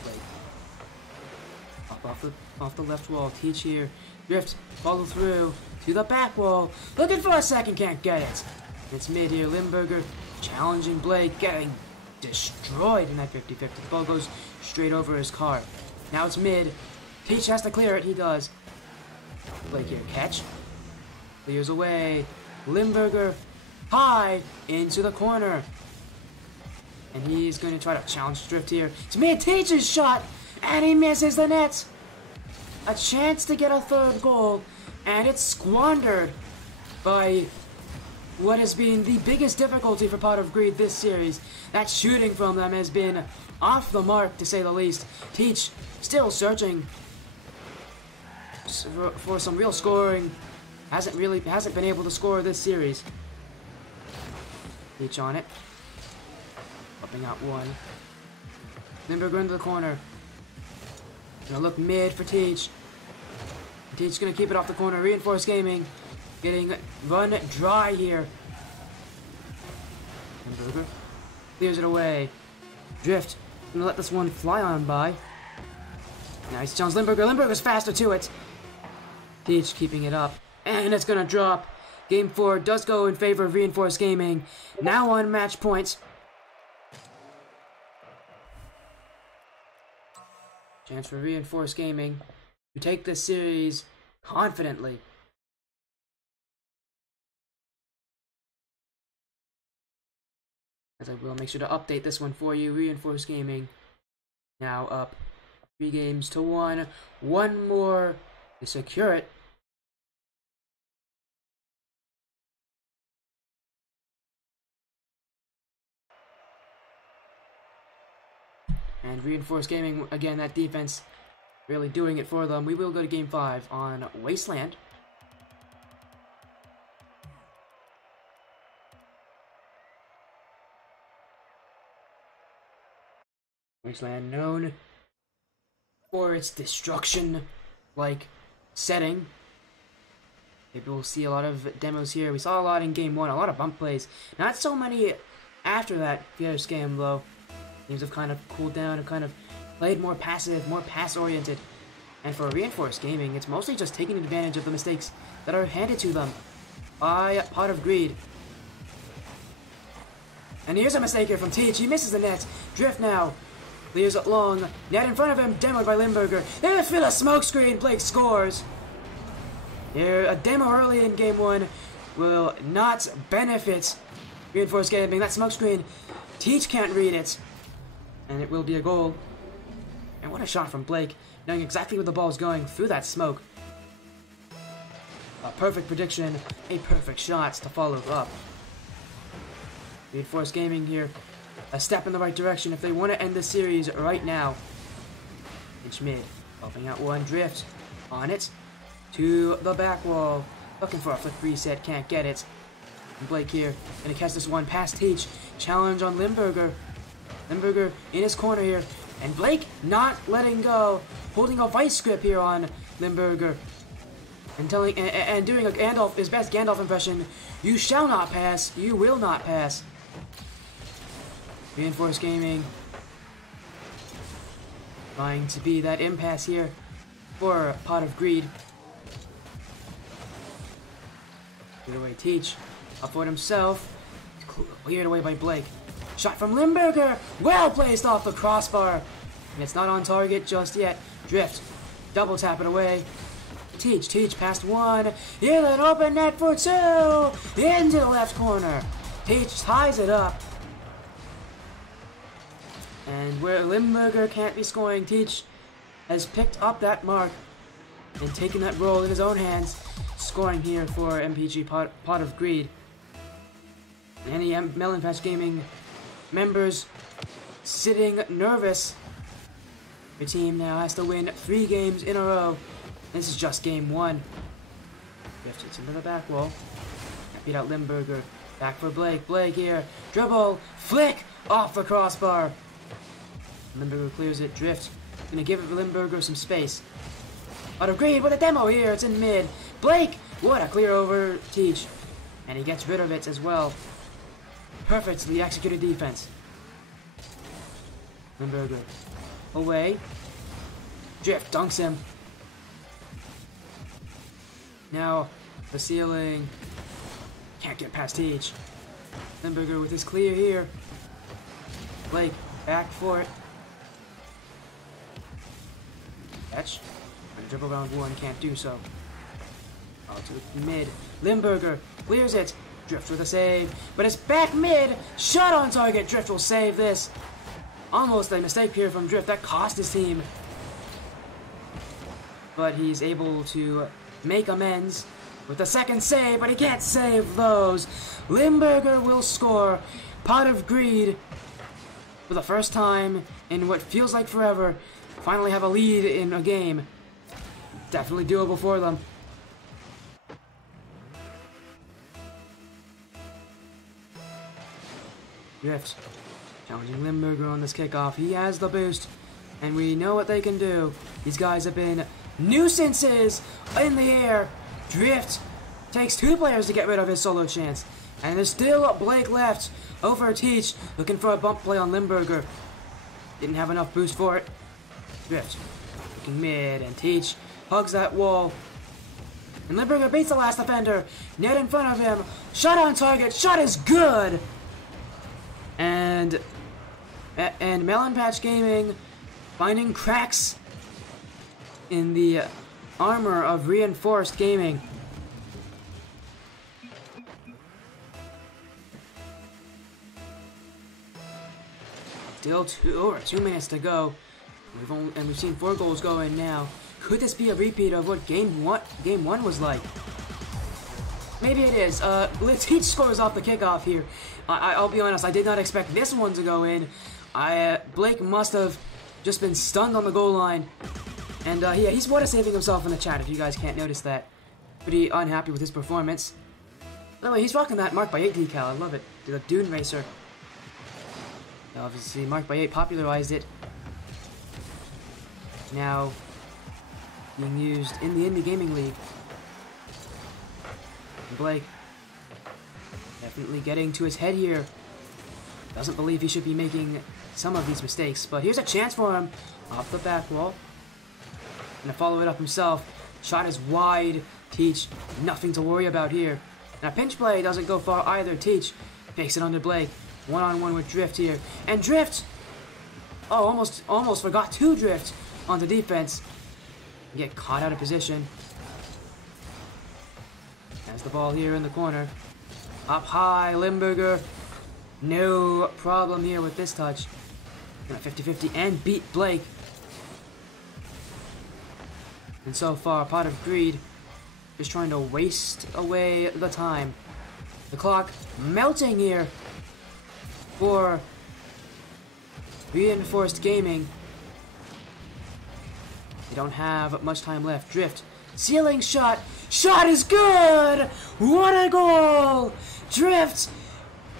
Blake. Off the left wall. Teach here. Drift, follow through to the back wall. Looking for a second, can't get it. It's mid here. Limburger challenging Blake, getting destroyed in that 50-50. The ball goes straight over his car. Now it's mid. Teach has to clear it. He does. Blake here, catch. Clears away. Limburger high into the corner. And he's going to try to challenge Drift here. It's mid. Teach's shot, and he misses the net. A chance to get a 3rd goal, and it's squandered by what has been the biggest difficulty for Pot of Greed this series. That shooting from them has been off the mark, to say the least. Teach still searching for some real scoring. Hasn't been able to score this series. Teach on it. Popping out one. Limburger into the corner. Gonna look mid for Teach. Teach gonna keep it off the corner. Reinforced Gaming getting run dry here. Limburger clears it away. Drift gonna let this one fly on by. Nice challenge Limburger. Limburger's faster to it. Teach keeping it up. And it's gonna drop. Game 4 does go in favor of Reinforced Gaming. Now on match points. Chance for Reinforced Gaming to take this series confidently. As I will make sure to update this one for you. Reinforced Gaming now up 3-1. One more to secure it. And Reinforced Gaming, again, that defense really doing it for them. We will go to Game 5 on Wasteland. Wasteland known for its destruction-like setting. Maybe we'll see a lot of demos here. We saw a lot in Game 1, a lot of bump plays. Not so many after that Fierce game, though. Things have kind of cooled down and kind of played more passive, more pass-oriented. And for Reinforced Gaming, it's mostly just taking advantage of the mistakes that are handed to them by Pot of Greed. And here's a mistake here from Teach. He misses the net. Drift now. Clears it long. Net in front of him, demoed by Limburger. They fill a smoke screen. Blake scores. Here, a demo early in game 1 will not benefit Reinforced Gaming. That smoke screen, Teach can't read it. And it will be a goal. And what a shot from Blake, knowing exactly where the ball is going through that smoke. A perfect prediction, a perfect shot to follow up. Reinforced Gaming here, a step in the right direction if they want to end the series right now. Inch mid, helping out one, drift on it to the back wall, looking for a flick reset, can't get it. And Blake here, gonna catch this one past Teach, challenge on Limburger. Limburger in his corner here, and Blake not letting go, holding a vice grip here on Limburger, and telling and doing a Gandalf, his best Gandalf impression. You shall not pass. You will not pass. Reinforced Gaming trying to be that impasse here for Pot of Greed. Good away, Teach. Up for it himself. Cleared away by Blake. Shot from Limburger. Well placed off the crossbar. And it's not on target just yet. Drift. Double tap it away. Teach past one. Here's an open net for two. Into the left corner. Teach ties it up. And where Limburger can't be scoring, Teach has picked up that mark and taken that role in his own hands. Scoring here for MPG Pot of Greed. Any Melon Patch Gaming members sitting nervous. Your team now has to win 3 games in a row. This is just game 1. Drifts into the back wall. Beat out Limburger. Back for Blake. Blake here. Dribble. Flick off the crossbar. Limburger clears it. Drift. Gonna give it Limburger some space. Pot of Greed with a demo here. It's in mid. Blake. What a clear over Teach. And he gets rid of it as well. Perfectly executed defense. Limburger. Away. Drift dunks him. Now, the ceiling. Can't get past Teach. Limburger with his clear here. Blake, back for it. Catch. And dribble round one, can't do so. Out to the mid. Limburger clears it. Drift with a save. But it's back mid. Shot on target. Drift will save this. Almost a mistake here from Drift. That cost his team. But he's able to make amends with the second save, but he can't save those. Limburger will score. Pot of Greed, for the first time in what feels like forever, finally have a lead in a game. Definitely doable for them. Drift challenging Limburger on this kickoff. He has the boost, and we know what they can do. These guys have been nuisances in the air. Drift takes 2 players to get rid of his solo chance. And there's still Blake left over Teach, looking for a bump play on Limburger. Didn't have enough boost for it. Drift looking mid, and Teach hugs that wall. And Limburger beats the last defender. Net in front of him. Shot on target. Shot is good. And Melon Patch Gaming finding cracks in the armor of Reinforced Gaming. Still over 2 minutes to go. We've seen 4 goals go in now. Could this be a repeat of what game one was like? Maybe it is. Teach scores off the kickoff here. I'll be honest, I did not expect this one to go in. Blake must have just been stunned on the goal line. And yeah, he's water saving himself in the chat if you guys can't notice that. Pretty unhappy with his performance. By the way, he's rocking that Mark by 8 decal. I love it. The Dune Racer. Obviously, Mark by 8 popularized it. Now being used in the Indy Gaming League. And Blake definitely getting to his head here. Doesn't believe he should be making some of these mistakes, but here's a chance for him Off the back wall. Gonna follow it up himself. Shot is wide. Teach, nothing to worry about here. And a pinch play doesn't go far either. Teach fakes it onto Blake. One-on-one with Drift here. And Drift! Oh, almost forgot to drift onto defense. Get caught out of position. Has the ball here in the corner. Up high, Limburger. No problem here with this touch. Gonna 50-50 and beat Blake. And so far, Pot of Greed is trying to waste away the time. The clock melting here for Reinforced Gaming. They don't have much time left. Drift. Ceiling shot. Shot is good! What a goal! Drift!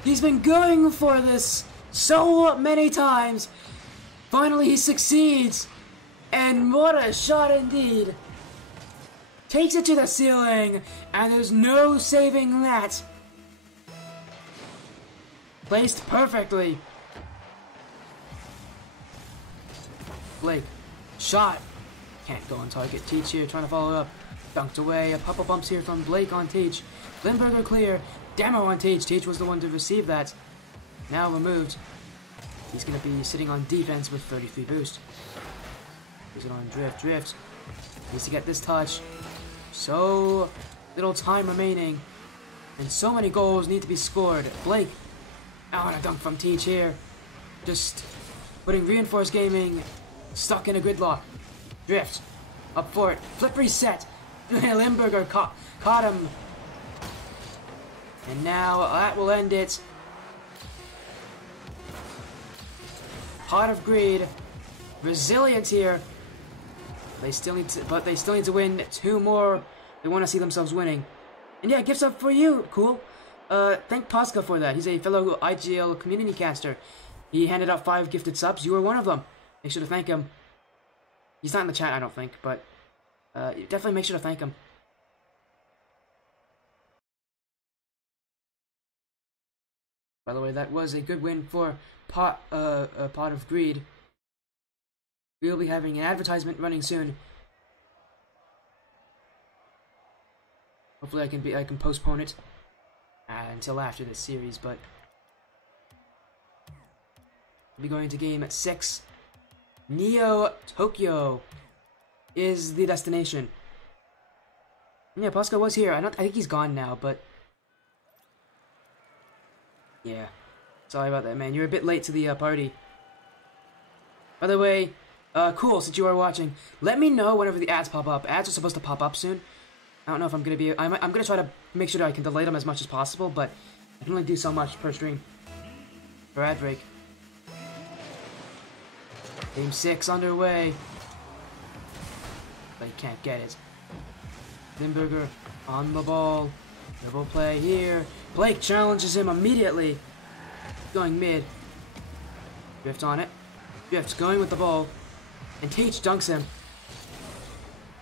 He's been going for this so many times. Finally he succeeds. And what a shot indeed. Takes it to the ceiling. And there's no saving that. Placed perfectly. Blake. Shot. Can't go on target. Teach here trying to follow up. Dunked away. A couple bumps here from Blake on Teach. Limburger clear. Demo on Teach. Teach was the one to receive that. Now removed. He's going to be sitting on defense with 33 boost. He's on Drift. Drift needs to get this touch. So little time remaining. And so many goals need to be scored. Blake. Oh, and a dunk from Teach here. Just putting Reinforced Gaming stuck in a gridlock. Drift. Up for it. Flip reset. Limburger caught him. And now that will end it. Pot of Greed. Resilient here. They still need to win 2 more. They want to see themselves winning. And yeah, gifts up for you. Cool. Thank Pasca for that. He's a fellow IGL community caster. He handed out 5 gifted subs. You were one of them. Make sure to thank him. He's not in the chat, I don't think, but definitely make sure to thank him. By the way, that was a good win for Pot of Greed. We'll be having an advertisement running soon. Hopefully I can postpone it until after this series, but we'll be going to game 6. Neo Tokyo is the destination. Yeah, Pascal was here. I think he's gone now, but yeah. Sorry about that, man. You're a bit late to the party. By the way, cool, since you are watching, let me know whenever the ads pop up. Ads are supposed to pop up soon. I don't know if I'm gonna be. I'm gonna try to make sure that I can delay them as much as possible, but I can only do so much per stream for ad break. Game 6 underway. But he can't get it. Limburger on the ball. Double play here. Blake challenges him immediately. Going mid. Drift on it. Drift's going with the ball. And Teach dunks him.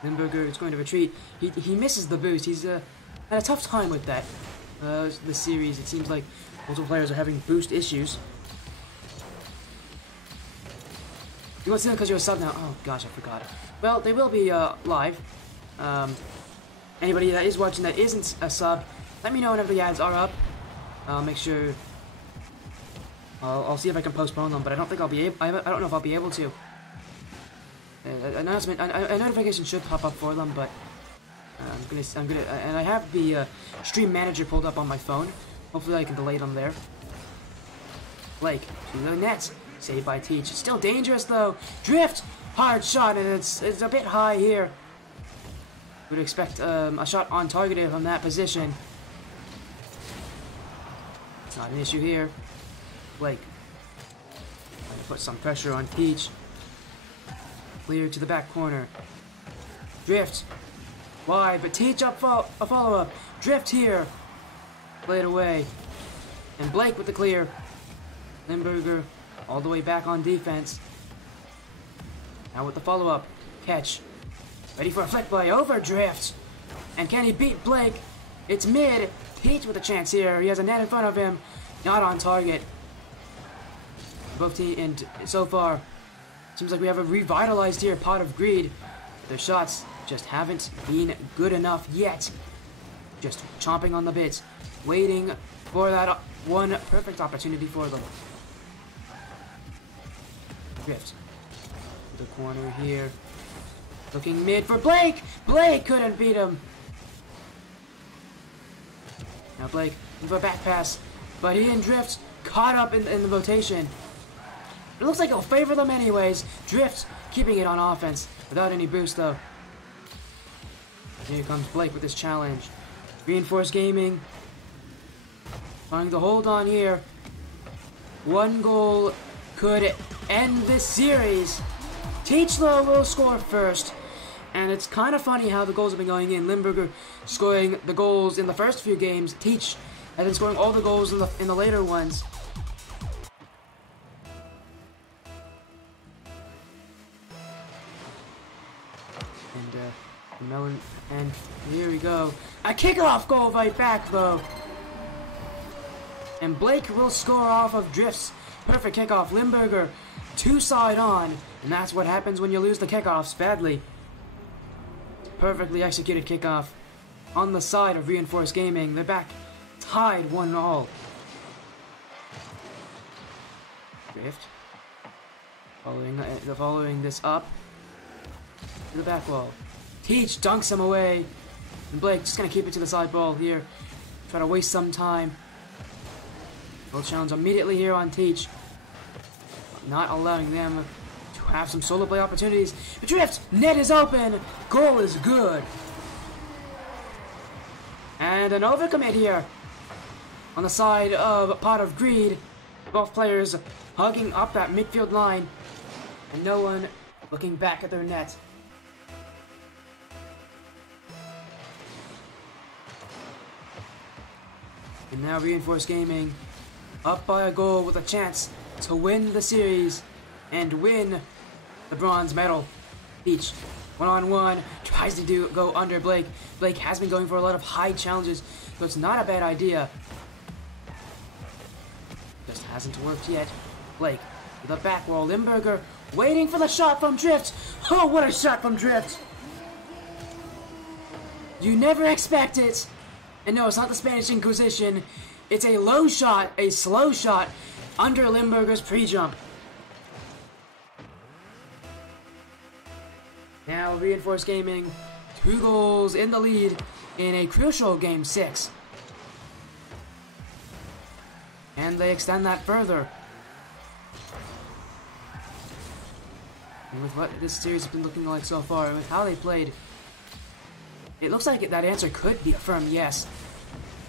Limburger is going to retreat. He misses the boost. He's had a tough time with that. This series, it seems like multiple players are having boost issues. You want to see them because you're a sub now? Oh gosh, I forgot. Well, they will be live. Anybody that is watching that isn't a sub, let me know whenever the ads are up. I'll make sure. I'll see if I can postpone them, but I don't think I'll be able. I don't know if I'll be able to. A notification should pop up for them, but I'm gonna, and I have the stream manager pulled up on my phone. Hopefully, I can delay them there. Blake to the net. Saved by Teach. Still dangerous though. Drift! Hard shot, and it's a bit high here. Would expect a shot on target from that position. It's not an issue here. Blake. Trying to put some pressure on Teach. Clear to the back corner. Drift. Wide, but Teach up a follow-up. Drift here. Play it away. And Blake with the clear. Limburger all the way back on defense. Now with the follow-up. Catch. Ready for a flick play. Over Drift. And can he beat Blake? It's mid. Teach with a chance here. He has a net in front of him. Not on target. Both teams, and so far, Seems like we have a revitalized here Pot of Greed. Their shots just haven't been good enough yet. Just chomping on the bit, waiting for that one perfect opportunity for them. Drift. The corner here. Looking mid for Blake! Blake couldn't beat him! Now Blake, with a back pass. But he and Drift caught up in the rotation. It looks like it'll favor them anyways. Drift keeping it on offense without any boost though. Here comes Blake with this challenge. Reinforced Gaming trying to hold on here. One goal could end this series. Teach though will score first. And it's kind of funny how the goals have been going in. Limburger scoring the goals in the first few games. Teach has been scoring all the goals in the later ones. And here we go. A kickoff goal right back though. And Blake will score off of Drift's perfect kickoff. Limburger two-side on. And that's what happens when you lose the kickoffs badly. Perfectly executed kickoff on the side of Reinforced Gaming. They're back tied 1-1. Drift following this up to the back wall. Teach dunks him away. And Blake just gonna keep it to the side ball here. Try to waste some time. Will challenge immediately here on Teach. Not allowing them to have some solo play opportunities. Drift! Net is open! Goal is good! And an overcommit here. On the side of Pot of Greed. Both players hugging up that midfield line. And no one looking back at their net. And now Reinforced Gaming up by a goal with a chance to win the series and win the bronze medal. Teach one-on-one tries to go under Blake. Blake has been going for a lot of high challenges, so it's not a bad idea. Just hasn't worked yet. Blake with a back wall. Limburger waiting for the shot from Drift. Oh, what a shot from Drift! You never expect it. And no, it's not the Spanish Inquisition. It's a low shot, a slow shot, under Limburger's pre-jump. Now Reinforced Gaming, 2 goals in the lead in a crucial Game 6. And they extend that further. And with what this series has been looking like so far, and with how they played, it looks like that answer could be a firm yes.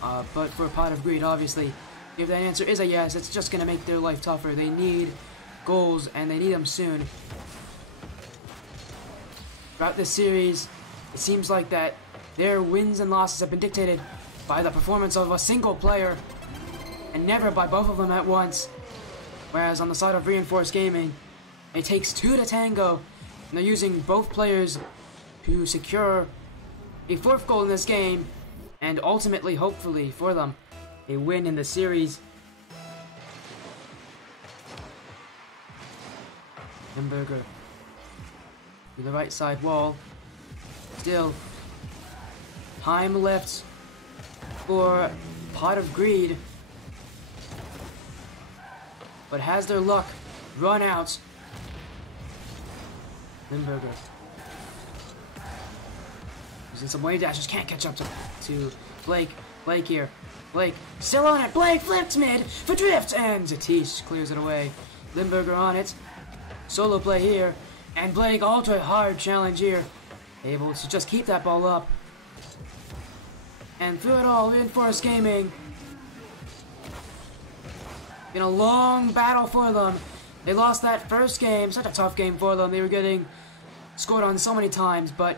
But for a Pot of Greed, obviously, if that answer is a yes, it's just going to make their life tougher. They need goals, and they need them soon. Throughout this series, it seems like that their wins and losses have been dictated by the performance of a single player, and never by both of them at once. Whereas on the side of Reinforced Gaming, it takes 2 to tango, and they're using both players to secure a 4th goal in this game, and ultimately, hopefully, for them, a win in the series. Limburger to the right side wall. Still, time left for Pot of Greed, but has their luck run out? Limburger using some wave dashes, can't catch up to Blake. Blake here. Blake still on it. Blake flipped mid for Drift, and Teach clears it away. Limburger on it. Solo play here, and Blake ultra hard challenge here. Able to just keep that ball up. And through it all, Reinforced Gaming. Been a long battle for them. They lost that first game, such a tough game for them. They were getting scored on so many times, but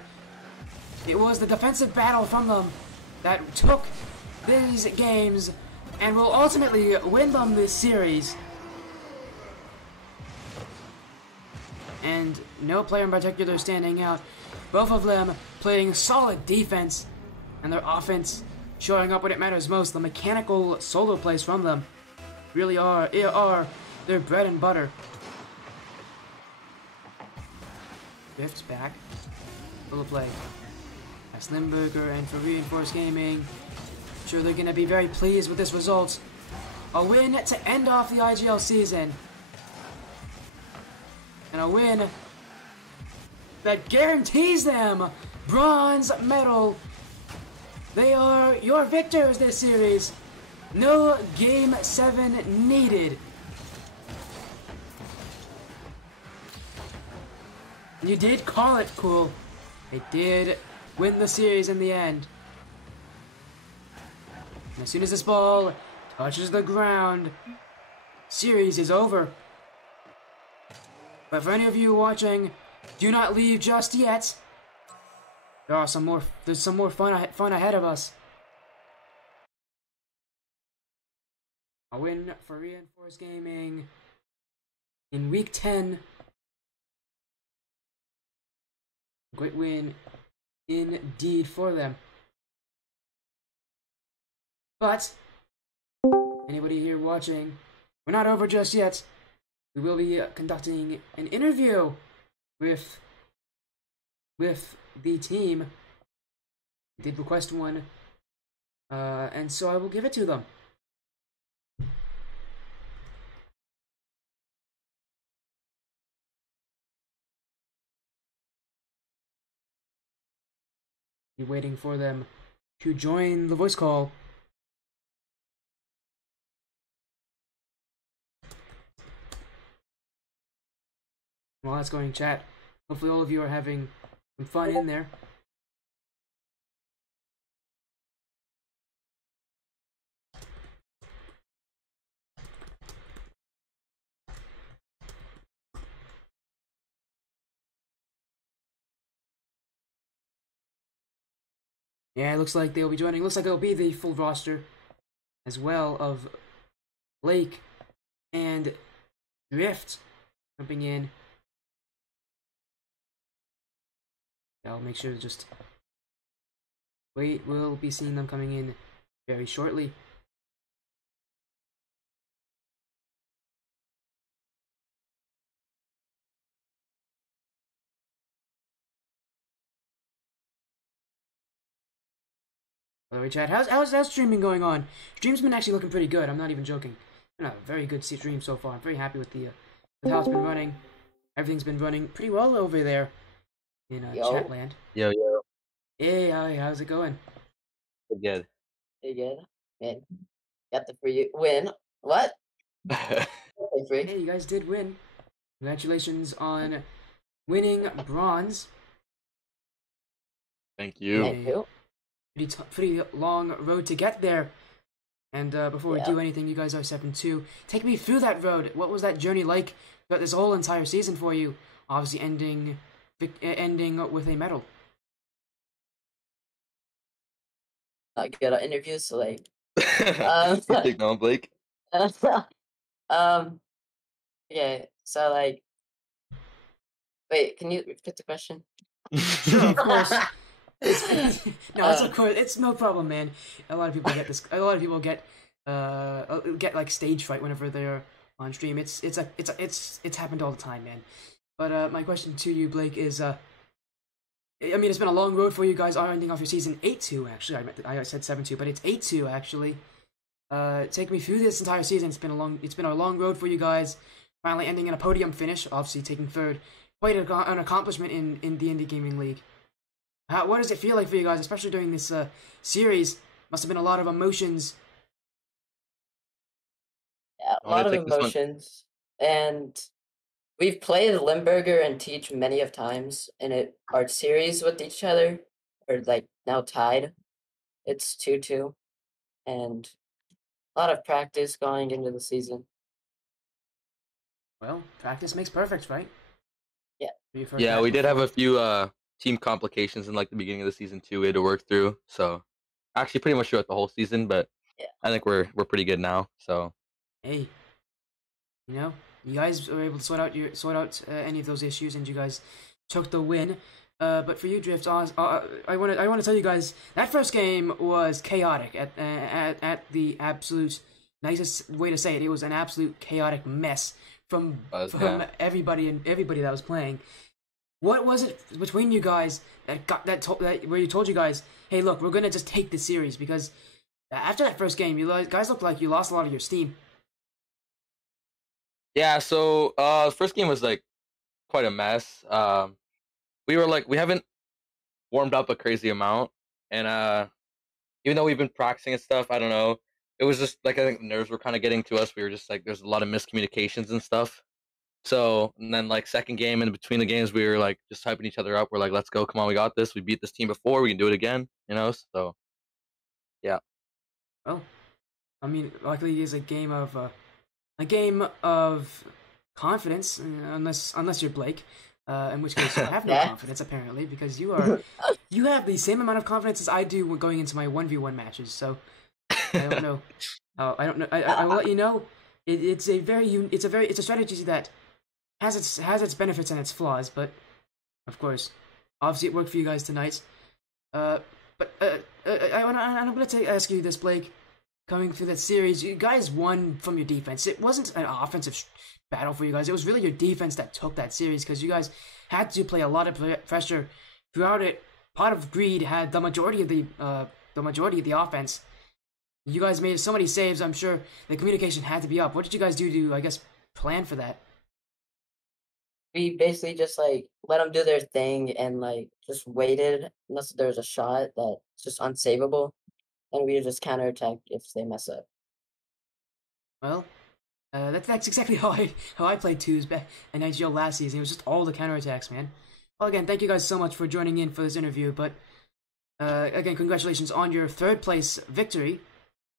it was the defensive battle from them that took these games and will ultimately win them this series. And no player in particular standing out. Both of them playing solid defense, and their offense showing up when it matters most. The mechanical solo plays from them really are their bread and butter. Drift's back. Full play. That's Limburger, and for Reinforced Gaming, I'm sure they're going to be very pleased with this result. A win to end off the IGL season. And a win that guarantees them bronze medal. They are your victors this series. No Game 7 needed. You did call it cool. They did win the series in the end. And as soon as this ball touches the ground, series is over. But for any of you watching, do not leave just yet. There's some more fun ahead of us. A win for Reinforced Gaming in Week 10. Great win indeed for them. But anybody here watching, we're not over just yet. We will be conducting an interview with the team. I did request one, and so I will give it to them. Be waiting for them to join the voice call. While that's going, chat, hopefully all of you are having some fun in there. Yeah, it looks like they'll be joining. Looks like it'll be the full roster as well of Blake and Drift jumping in. I'll make sure to just wait. We'll be seeing them coming in very shortly. By the way, chat, how's streaming going on? Stream's been actually looking pretty good. I'm not even joking. Been a very good stream so far. I'm very happy with the with how it's been running. Everything's been running pretty well over there in Chatland. Yo. Hey, how's it going? Pretty good. Pretty good. Man, got the free win. What? Free. Hey, you guys did win. Congratulations on winning bronze. Thank you. Thank you. Pretty long road to get there. And before we do anything, you guys are 7-2. Take me through that road. What was that journey like throughout this whole entire season for you? Obviously ending with a medal. I got an interview, so like. Take on Blake. Yeah. So like. Wait, can you repeat the question? Sure, of course. It's no problem, man. A lot of people get this. A lot of people get like stage fright whenever they're on stream. It's happened all the time, man. But my question to you, Blake, is I mean, it's been a long road for you guys. Ending off your season 8-2. Actually, I said 7-2, but it's 8-2 actually. Take me through this entire season. It's been a long road for you guys. Finally ending in a podium finish. Obviously taking third. Quite an accomplishment in the Indie Gaming League. What does it feel like for you guys, especially during this series? Must have been a lot of emotions. Yeah, a lot of emotions. And we've played Limburger and Teach many of times, and our series with each other are like now tied. It's 2-2, and a lot of practice going into the season. Well, practice makes perfect, right? Yeah. Yeah, we did have a few team complications in like the beginning of the season too. We had to work through. So actually, pretty much throughout the whole season, but yeah. I think we're pretty good now. So hey, you guys were able to sort out any of those issues, and you guys took the win. But for you, Drift, I want to tell you guys that first game was chaotic at the absolute nicest way to say it. It was an absolute chaotic mess from everybody that was playing. What was it between you guys where you told you guys, hey, look, we're gonna just take the series? Because after that first game, you guys looked like you lost a lot of your steam. Yeah, so the first game was like quite a mess. We were like we haven't warmed up a crazy amount, and even though we've been practicing and stuff, I don't know. It was just like I think nerves were kind of getting to us. We were just like there's a lot of miscommunications and stuff. So and then like second game and between the games, we were like just hyping each other up. We're like, let's go, come on, we got this. We beat this team before, we can do it again. So yeah. Well, I mean, luckily it's a game of confidence, unless you're Blake, in which case you have no confidence apparently, because you have the same amount of confidence as I do when going into my 1v1 matches. So I don't know. I don't know. I will let you know. It's a strategy that has its benefits and its flaws, but of course, obviously it worked for you guys tonight. But I'm going to ask you this, Blake. Coming through that series, you guys won from your defense. It wasn't an offensive battle for you guys. It was really your defense that took that series because you guys had to play a lot of pressure throughout it. Pot of Greed had the majority of the offense. You guys made so many saves. I'm sure the communication had to be up. What did you guys do to, I guess, plan for that? We basically just like let them do their thing and like just waited unless there was a shot that's just unsavable, and we just counterattack if they mess up. Well, that's exactly how I played twos back in IGL last season. It was just all the counterattacks, man. Well, again, thank you guys so much for joining in for this interview. But again, congratulations on your third place victory.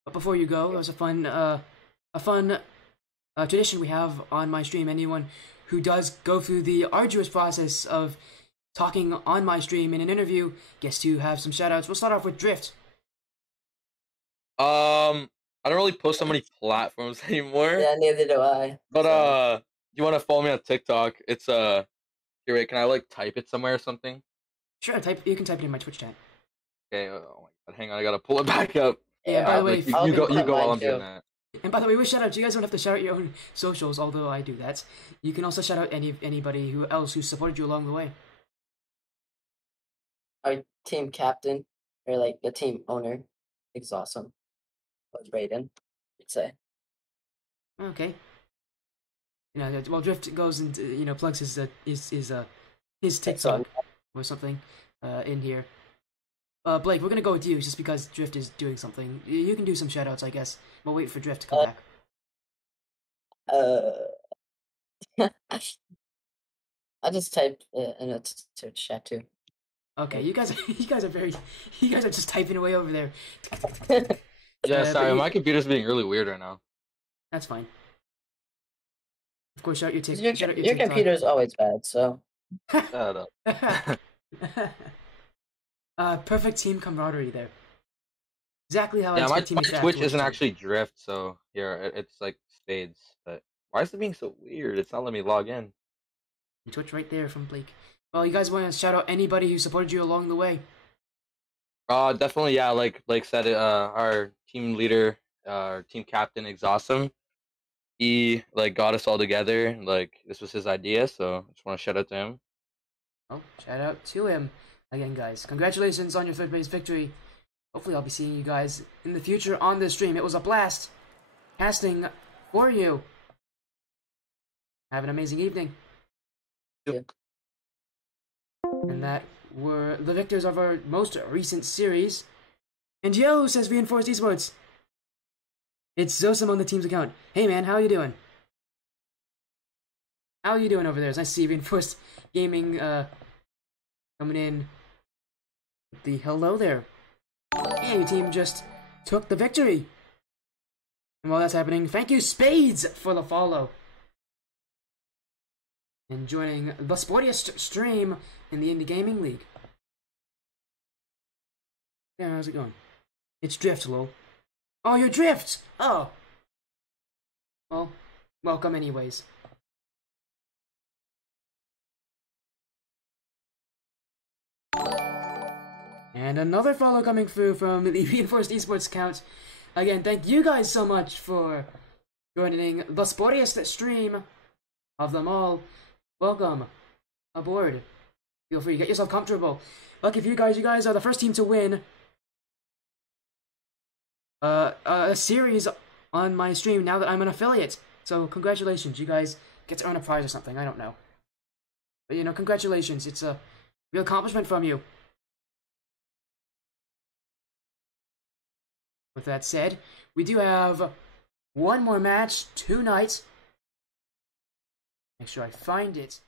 But before you go, it was a fun tradition we have on my stream. Anyone who does go through the arduous process of talking on my stream in an interview gets to have some shoutouts. We'll start off with Drift. I don't really post on many platforms anymore. Yeah, neither do I. But you want to follow me on TikTok? It's here. Wait, can I like type it somewhere or something? Sure, you can type it in my Twitch chat. Okay. Oh my God, hang on, I gotta pull it back up. Yeah. By the way, you go while I'm doing that. And by the way, we shout out. You guys don't have to shout out your own socials, although I do that. You can also shout out anybody else who supported you along the way. Our team captain, or like the team owner, is awesome. Was Raiden, I'd say. Okay. Well, Drift goes and plugs his TikTok or something in here. Blake, we're gonna go with you just because Drift is doing something. You can do some shoutouts, I guess. We'll wait for Drift to come back. I just typed in a chat too. Okay, you guys are just typing away over there. Yeah, sorry, my computer's being really weird right now. That's fine. Of course, shout out your TikTok. Your computer's always bad, so. Shut up. Perfect team camaraderie there. Exactly how my Twitch isn't actually Drift, so here it's like Spades. But why is it being so weird? It's not letting me log in. Twitch right there from Blake. Well, you guys want to shout out anybody who supported you along the way? Definitely, yeah. Like Blake said, our team leader, our team captain, Exawesome. He like got us all together. Like this was his idea, so I just want to shout out to him. Oh, shout out to him again, guys. Congratulations on your third place victory. Hopefully, I'll be seeing you guys in the future on this stream. It was a blast casting for you. Have an amazing evening. Yeah. And that were the victors of our most recent series. And yo, says Reinforced Esports. It's Zosum on the team's account. Hey man, how you doing? How you doing over there? It's nice to see Reinforced Gaming coming in. The hello there. Hey, your team just took the victory. And while that's happening, thank you Spades for the follow. And joining the sportiest stream in the Indy Gaming League. Yeah, how's it going? It's Drift, lol. Oh, you're Drift! Oh! Well, welcome anyways. And another follow coming through from the Reinforced Esports account. Again, thank you guys so much for joining the sportiest stream of them all. Welcome aboard. Feel free, get yourself comfortable. Look, if you guys are the first team to win a series on my stream now that I'm an affiliate. So congratulations, you guys get to earn a prize or something. I don't know, but you know, congratulations. It's a real accomplishment from you. With that said, we do have one more match tonight. Make sure I find it.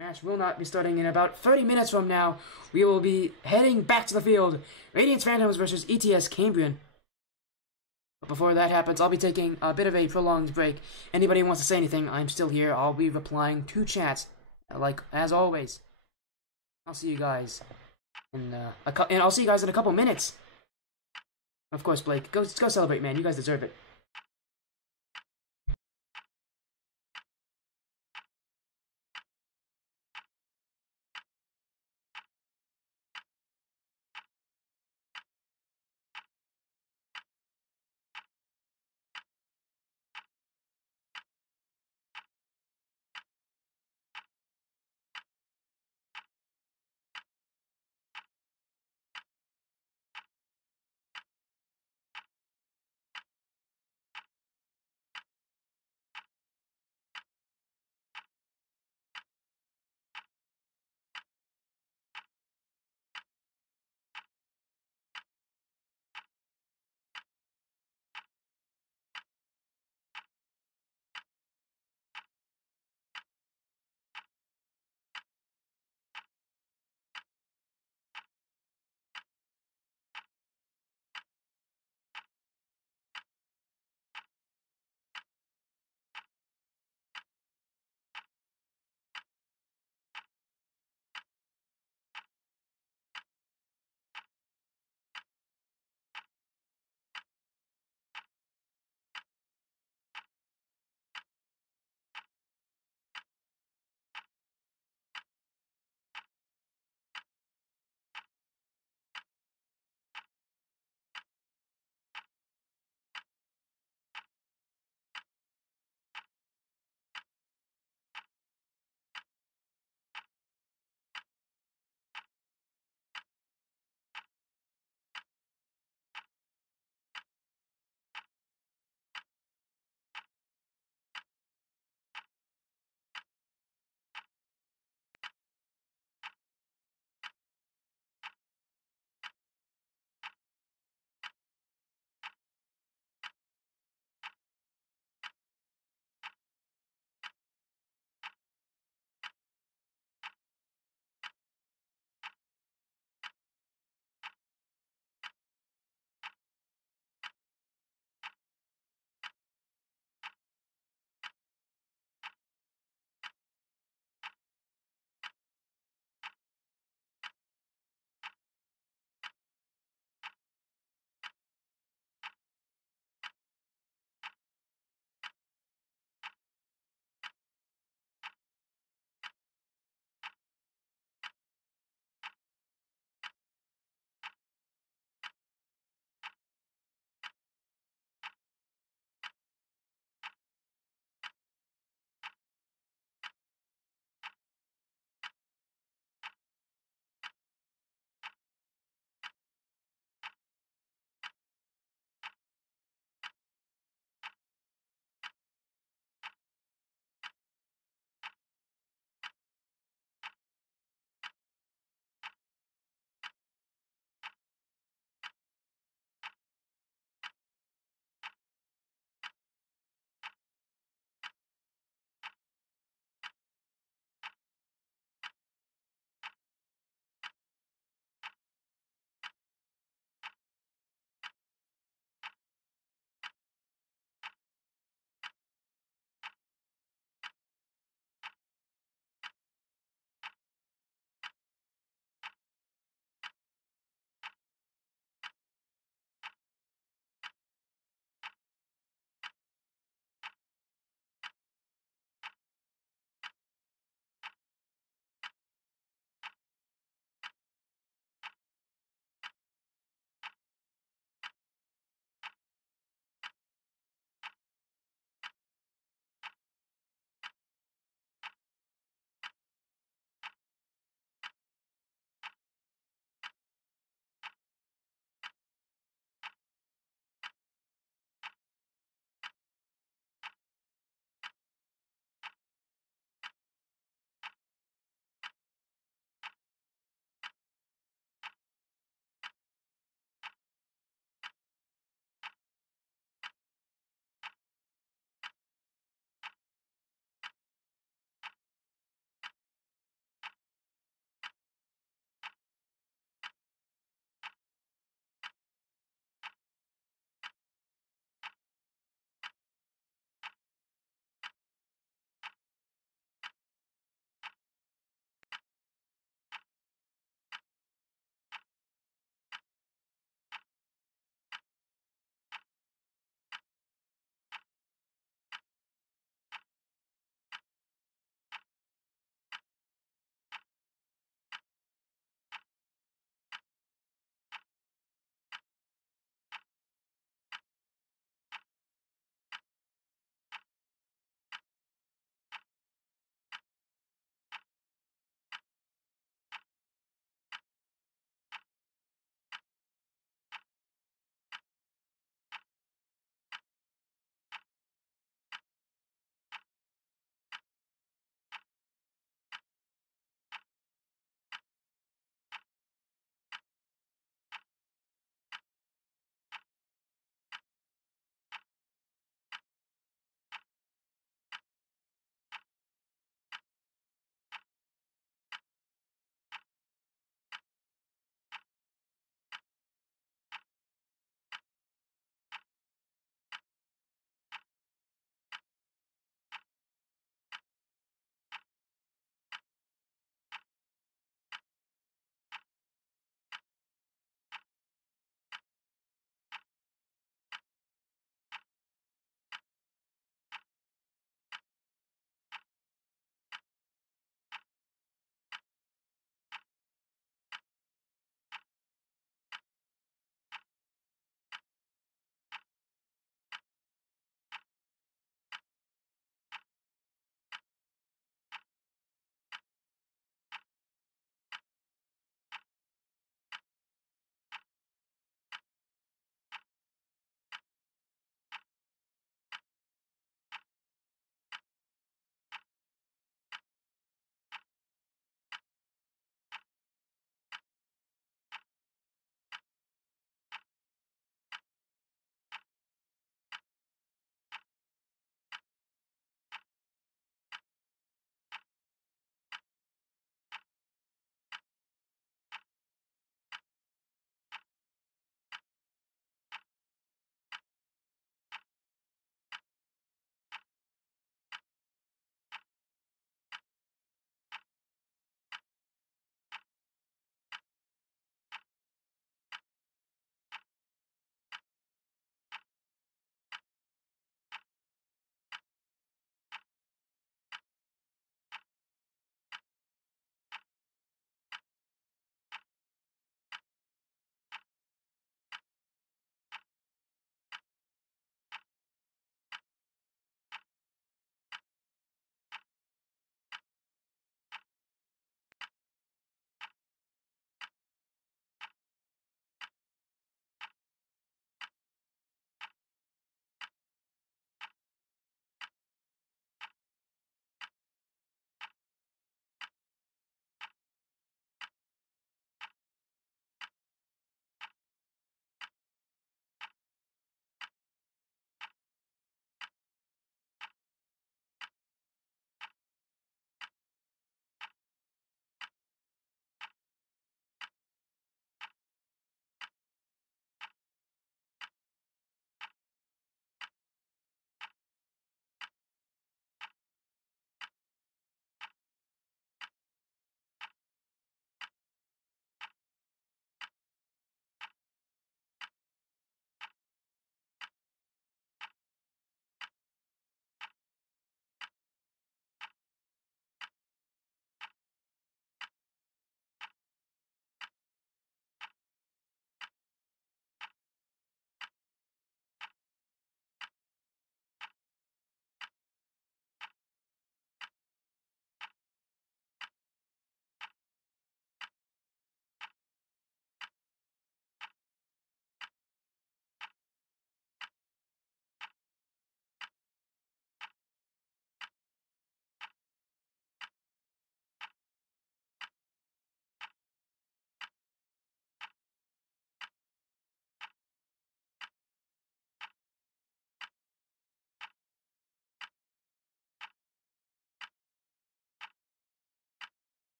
Match will not be starting in about 30 minutes from now. We will be heading back to the field. Radiance Phantoms versus ETS Cambrian. But before that happens, I'll be taking a bit of a prolonged break. Anybody who wants to say anything, I'm still here. I'll be replying to chat, like as always. I'll see you guys in I'll see you guys in a couple minutes. Of course, Blake, go celebrate, man. You guys deserve it.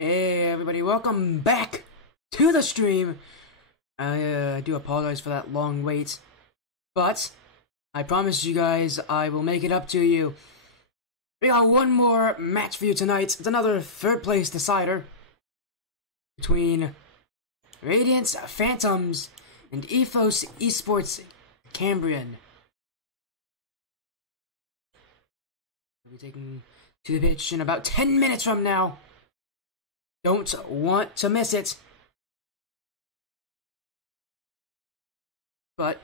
Hey everybody, welcome back to the stream. I do apologize for that long wait, but I promise you guys I will make it up to you. We got one more match for you tonight. It's another third place decider between Radiance Phantoms and Ethos Esports Cambrian. We'll be taking to the pitch in about 10 minutes from now. Don't want to miss it. But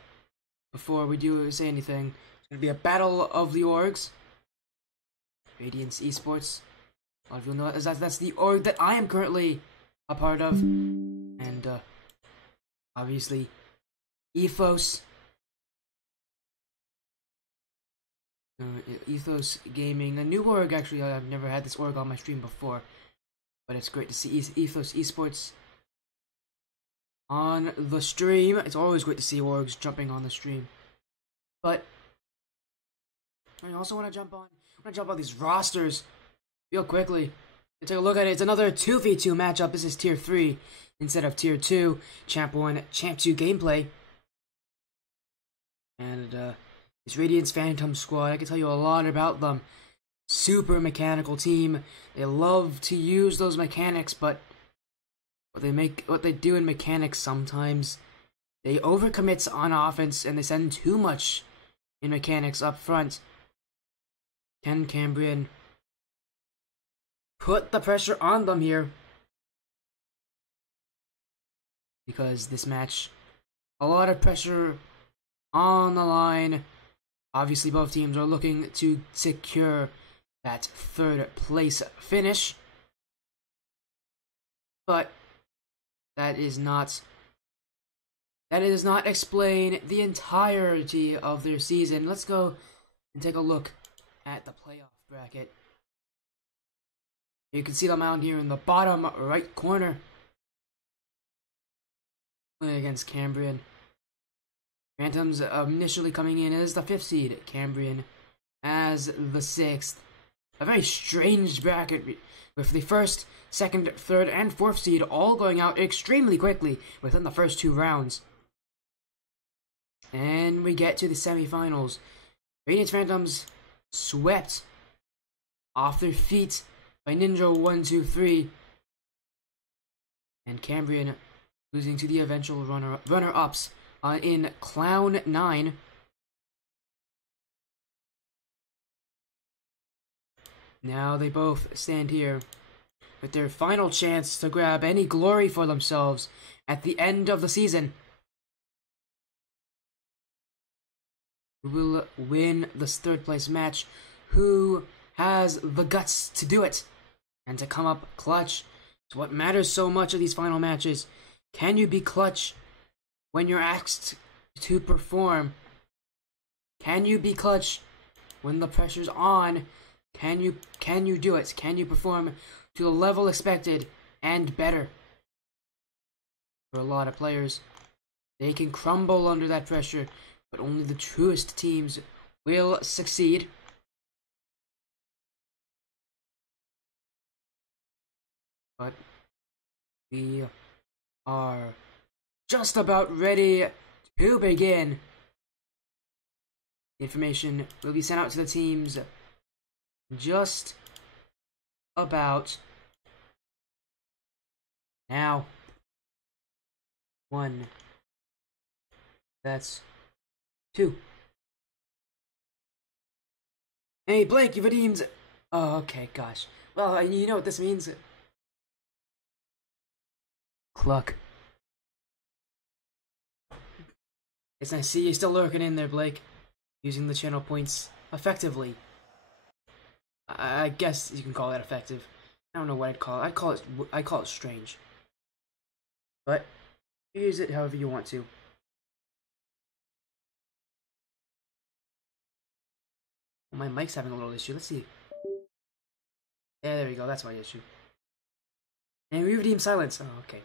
before we do say anything, it's going to be a battle of the orgs. Radiance Esports. A lot of you know that's the org that I am currently a part of. And obviously Ethos. Ethos Gaming, a new org actually. I've never had this org on my stream before. But it's great to see Ethos Esports on the stream. It's always great to see orgs jumping on the stream. But I also want to jump on these rosters real quickly. Take a look at it. It's another 2v2 matchup. This is Tier 3 instead of Tier 2. Champ 1, Champ 2 gameplay. And this Radiance Phantom squad, I can tell you a lot about them. Super mechanical team. They love to use those mechanics, but what they do in mechanics sometimes, they overcommit on offense and they send too much in mechanics up front. Can Cambrian put the pressure on them here? Because this match, a lot of pressure on the line. Obviously both teams are looking to secure that third place finish, but that does not explain the entirety of their season. Let's go and take a look at the playoff bracket. You can see them out here in the bottom right corner, playing against Cambrian. Phantoms initially coming in as the 5th seed, Cambrian as the 6th. A very strange bracket with the 1st, 2nd, 3rd, and 4th seed all going out extremely quickly within the first 2 rounds. And we get to the semifinals. Radiance Phantoms swept off their feet by Ninja 123, and Cambrian losing to the eventual runner-ups in Clown 9. Now they both stand here with their final chance to grab any glory for themselves at the end of the season. Who will win this 3rd place match? Who has the guts to do it and to come up clutch? It's what matters so much of these final matches. Can you be clutch when you're asked to perform? Can you be clutch when the pressure's on? Can you do it? Can you perform to the level expected and better? For a lot of players, they can crumble under that pressure, but only the truest teams will succeed. But we are just about ready to begin. The information will be sent out to the teams just about now. 1. That's 2. Hey Blake, you've redeemed. Oh, okay, gosh. Well, you know what this means. Cluck. It's nice to see you still lurking in there, Blake. Using the channel points effectively. I guess you can call that effective. I don't know what I'd call it. I'd call it strange. But you use it however you want to. My mic's having a little issue. Let's see. Yeah, there we go. That's my issue. And we redeem silence. Oh, okay.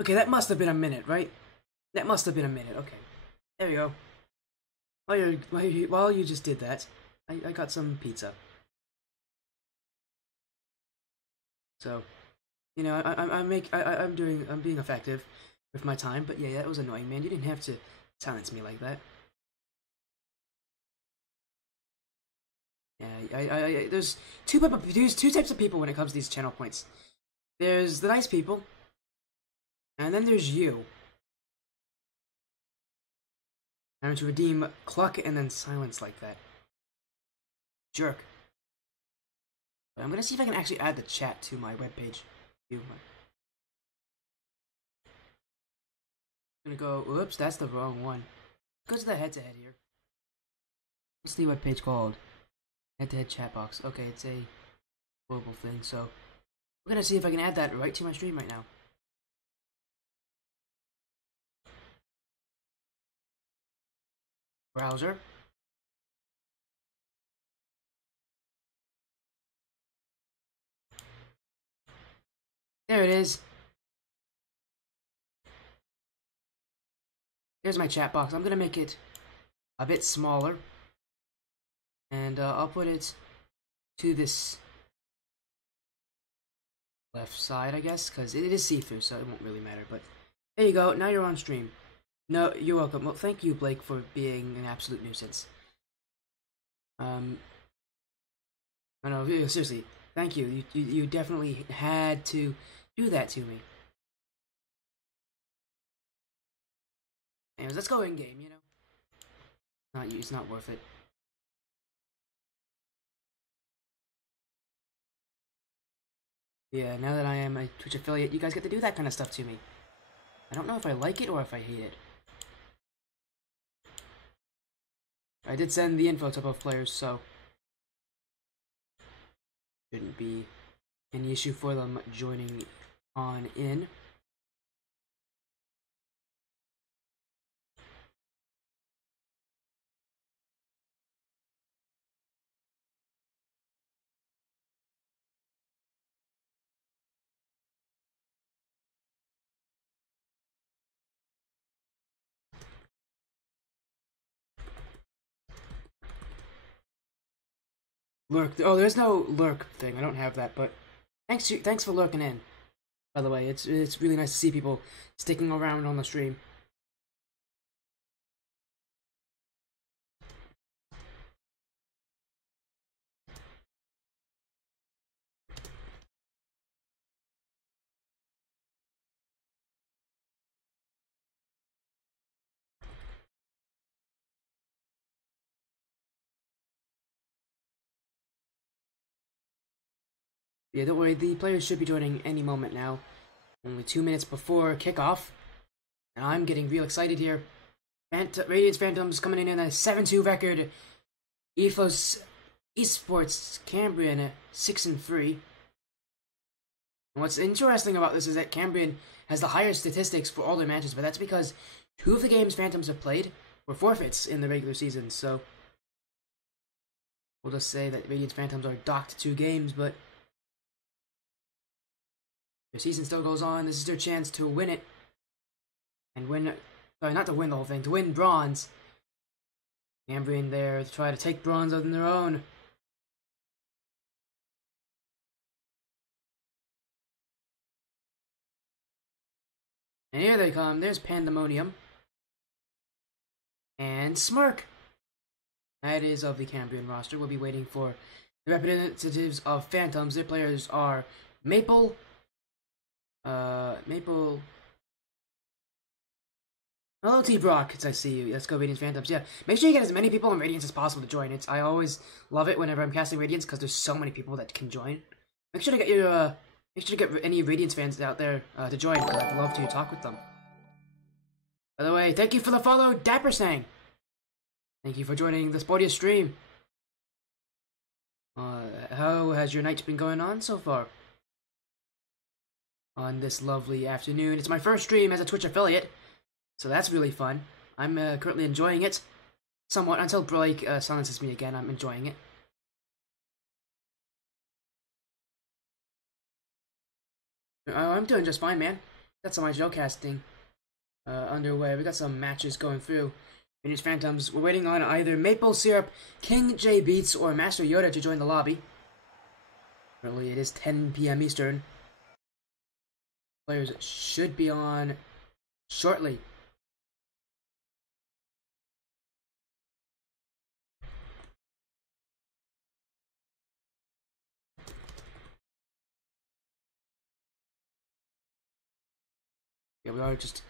Okay, that must have been a minute, right? That must have been a minute. Okay, there we go. While you just did that, I got some pizza. So, you know, I'm being effective with my time, but yeah, that was annoying, man. You didn't have to silence me like that. Yeah, there's two types of people when it comes to these channel points. There's the nice people, and then there's you. I'm to redeem cluck and then silence like that. Jerk. But I'm gonna see if I can actually add the chat to my webpage. I'm gonna go, oops, that's the wrong one. Go to the head-to-head here. What's the webpage called? Head-to-head chat box. Okay, it's a global thing, so we're gonna see if I can add that right to my stream right now. Browser. There it is. Here's my chat box. I'm gonna make it a bit smaller, and I'll put it to this left side, I guess, because it is see-through, so it won't really matter. But there you go. Now you're on stream. No, you're welcome. Well, thank you, Blake, for being an absolute nuisance. No, seriously, thank you. You definitely had to do that to me. Anyways, let's go in game. You know, it's not worth it. Yeah, now that I am a Twitch affiliate, you guys get to do that kind of stuff to me. I don't know if I like it or if I hate it. I did send the info to both players, so shouldn't be any issue for them joining on in. Lurk. Oh, there's no lurk thing. I don't have that, but thanks for lurking in. By the way, it's really nice to see people sticking around on the stream. Yeah, don't worry, the players should be joining any moment now. Only 2 minutes before kickoff. And I'm getting real excited here. Radiance Phantoms coming in a 7-2 record. Ethos Esports Cambrian 6-3. And what's interesting about this is that Cambrian has the highest statistics for all their matches, but that's because 2 of the games Phantoms have played were forfeits in the regular season, so we'll just say that Radiance Phantoms are docked 2 games, but their season still goes on. This is their chance to win it. And win... Sorry, not to win the whole thing. To win bronze. Cambrian there to try to take bronze on their own. And here they come. There's Pandemonium. And Smirk. That is of the Cambrian roster. We'll be waiting for the representatives of Phantoms. Their players are Maple... Hello, T-Brock. I see you. Let's go, Radiance Phantoms. Yeah, make sure you get as many people on Radiance as possible to join. I always love it whenever I'm casting Radiance because there's so many people that can join. Make sure to get any Radiance fans out there to join. I'd love to talk with them. By the way, thank you for the follow, Dapper Sang. Thank you for joining the Sportiest stream. How has your night been going on so far? On this lovely afternoon. It's my first stream as a Twitch affiliate, so that's really fun. I'm currently enjoying it somewhat until Blake silences me again. I'm enjoying it. I'm doing just fine, man. got some IGL casting underway. We got some matches going through. Radiance Phantoms, we're waiting on either Maple Syrup, King J Beats, or Master Yoda to join the lobby. Currently, it is 10 p.m. Eastern. Players should be on shortly. Yeah, we are just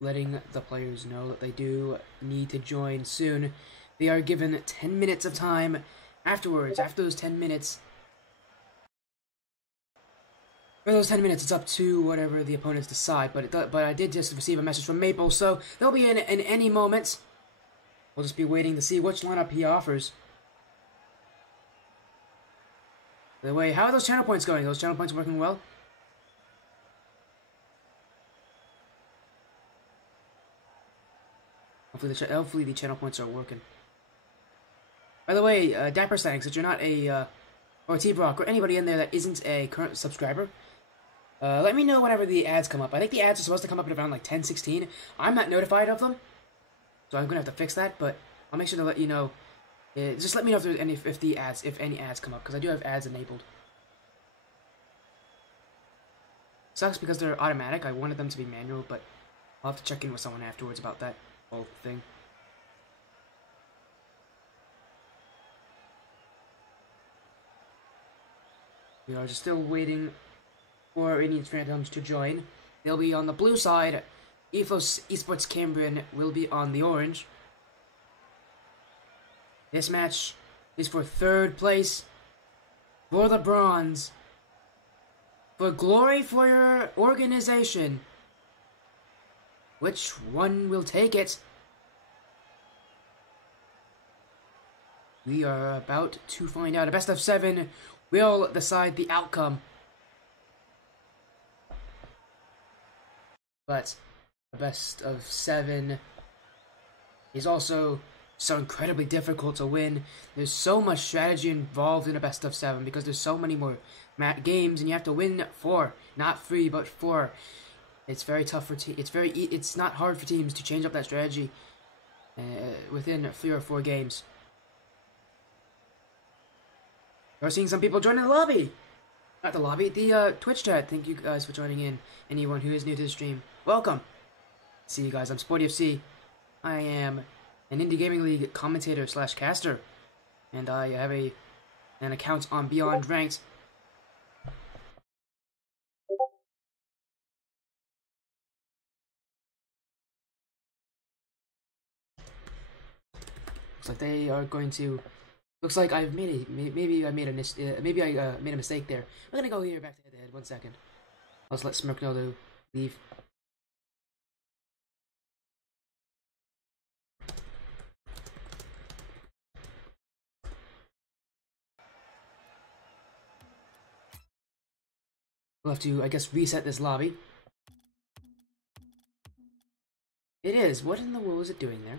letting the players know that they do need to join soon. They are given 10 minutes of time afterwards. After those 10 minutes, for those 10 minutes, it's up to whatever the opponents decide. But I did just receive a message from Maple, so they'll be in any moment. We'll just be waiting to see which lineup he offers. By the way, how are those channel points going? Those channel points working well? Hopefully the channel points are working. By the way, Dapper Thanks, if you're not or T-Brock, or anybody in there that isn't a current subscriber, let me know whenever the ads come up. I think the ads are supposed to come up at around like 10:16. I'm not notified of them, so I'm gonna have to fix that. But I'll make sure to let you know. Just let me know if there's any ads come up, because I do have ads enabled. Sucks because they're automatic. I wanted them to be manual, but I'll have to check in with someone afterwards about that whole thing. We are just still waiting for Radiance Phantoms to join. They'll be on the blue side. Ethos Esports Cambrian will be on the orange. This match is for 3rd place, for the bronze, for glory for your organization. Which one will take it? We are about to find out. A best of 7 will decide the outcome. But a best of 7 is also so incredibly difficult to win. There's so much strategy involved in a best of 7 because there's so many more games and you have to win 4, not 3 but 4. It's very tough for it's not hard for teams to change up that strategy within 3 or 4 games. We're seeing some people joining the lobby. Not the lobby, the Twitch chat. Thank you guys for joining in. Anyone who is new to the stream, welcome. See you guys. I'm SportyFC. I am an Indy Gaming League commentator / caster, and I have an account on Beyond Ranked. Looks like they are going to. Looks like I've made a mistake there. We're gonna go here back to head. 1 second. Let's let Smirk know to leave. We'll have to, I guess, reset this lobby. It is. What in the world is it doing there?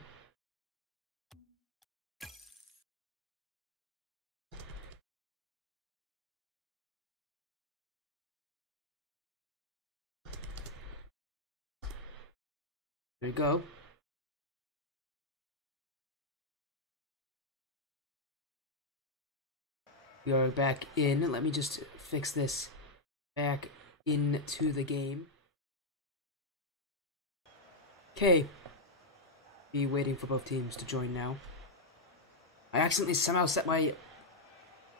There we go. We are back in. Let me just fix this back into the game. Okay. Be waiting for both teams to join now. I accidentally somehow set my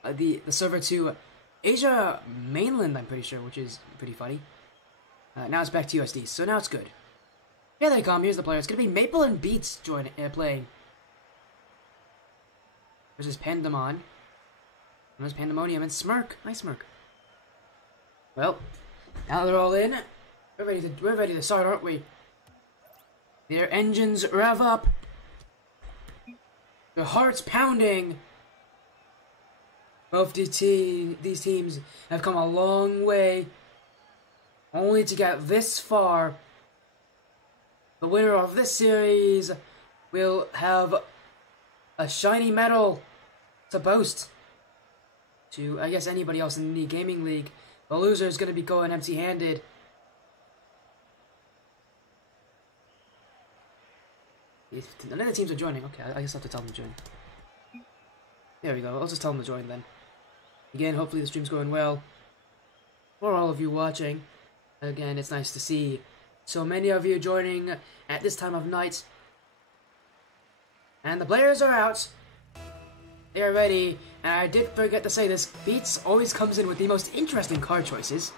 the server to Asia mainland, I'm pretty sure, which is pretty funny. Now it's back to USD, so now it's good. Here they come. Here's the player. It's gonna be Maple and Beats playing. Versus Pandemon. There's Pandemonium and Smirk. Nice Smirk. Well, now they're all in. We're ready to start, aren't we? Their engines rev up. Their hearts pounding. Both these teams have come a long way, only to get this far. The winner of this series will have a shiny medal to boast to, I guess, anybody else in the gaming league. The loser is going to be going empty-handed. None of the teams are joining. Okay, I guess I'll have to tell them to join. There we go. I'll just tell them to join then. Again, hopefully the stream's going well. For all of you watching, again, it's nice to see so many of you joining at this time of night. And the players are out. They are ready. And I did forget to say this. Beats always comes in with the most interesting card choices.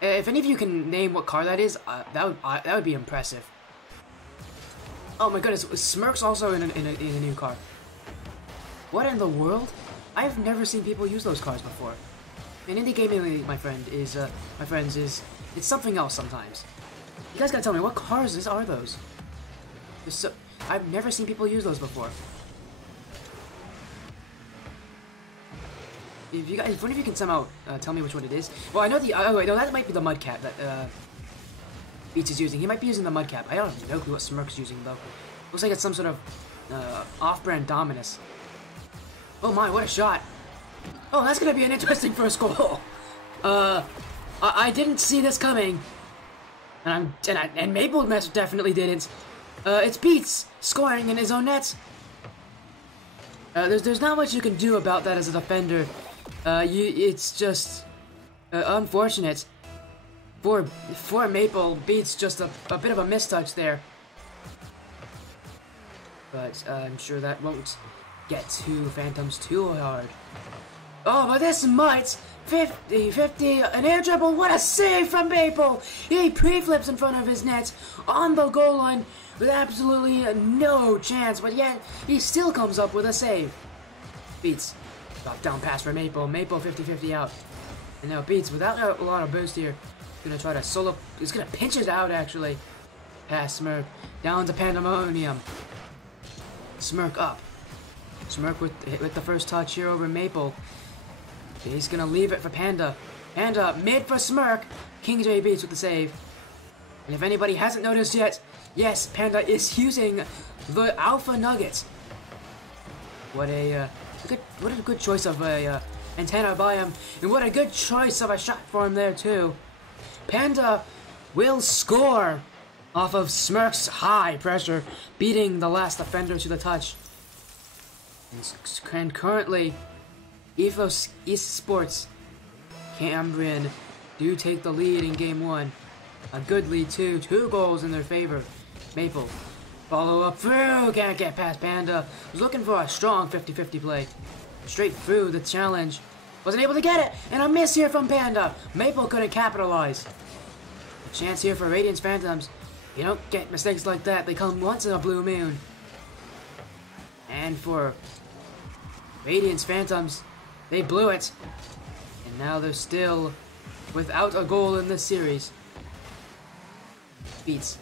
If any of you can name what card that is, that would be impressive. Oh my goodness, Smirk's also in a new card. What in the world? I've never seen people use those cards before. And Indy Gaming, my friends, is it's something else sometimes. You guys gotta tell me, what cards are those? I've never seen people use those before. If one of you can somehow tell me which one it is. Well, I know oh wait, no, that might be the Mudcap that Beats is using. He might be using the Mudcap. I don't have no clue what Smirk's using though. Looks like it's some sort of off-brand Dominus. Oh my, what a shot! Oh, that's gonna be an interesting first goal. I didn't see this coming, and Maple definitely didn't. It's Beats scoring in his own net. There's not much you can do about that as a defender. It's just unfortunate. For Maple, Beats just a bit of a mistouch there. But I'm sure that won't get to Phantoms too hard. Oh, but this might 50, an air dribble. What a save from Maple! He pre-flips in front of his net on the goal line with absolutely no chance, but yet he still comes up with a save. Beats. Drop down pass for Maple. Maple 50-50 out. And now Beats, without a lot of boost here, gonna try to solo. He's gonna pinch it out actually. Pass Smirk. Down to Pandemonium. Smirk up. Smirk with the first touch here over Maple. He's gonna leave it for Panda. Panda mid for Smirk. King J Beats with the save. And if anybody hasn't noticed yet, yes, Panda is using the Alpha Nugget. What a good choice of a antenna by him, and what a good choice of a shot for him there too. Panda will score off of Smirk's high pressure, beating the last defender to the touch. And currently, Ethos Esports Cambrian do take the lead in game 1. A good lead too, 2 goals in their favor. Maple, follow up through, can't get past Panda. Was looking for a strong 50-50 play. Straight through the challenge. Wasn't able to get it, and a miss here from Panda. Maple couldn't capitalize. A chance here for Radiance Phantoms. You don't get mistakes like that, they come once in a blue moon. And for Radiance Phantoms, they blew it. And now they're still without a goal in this series. Beats.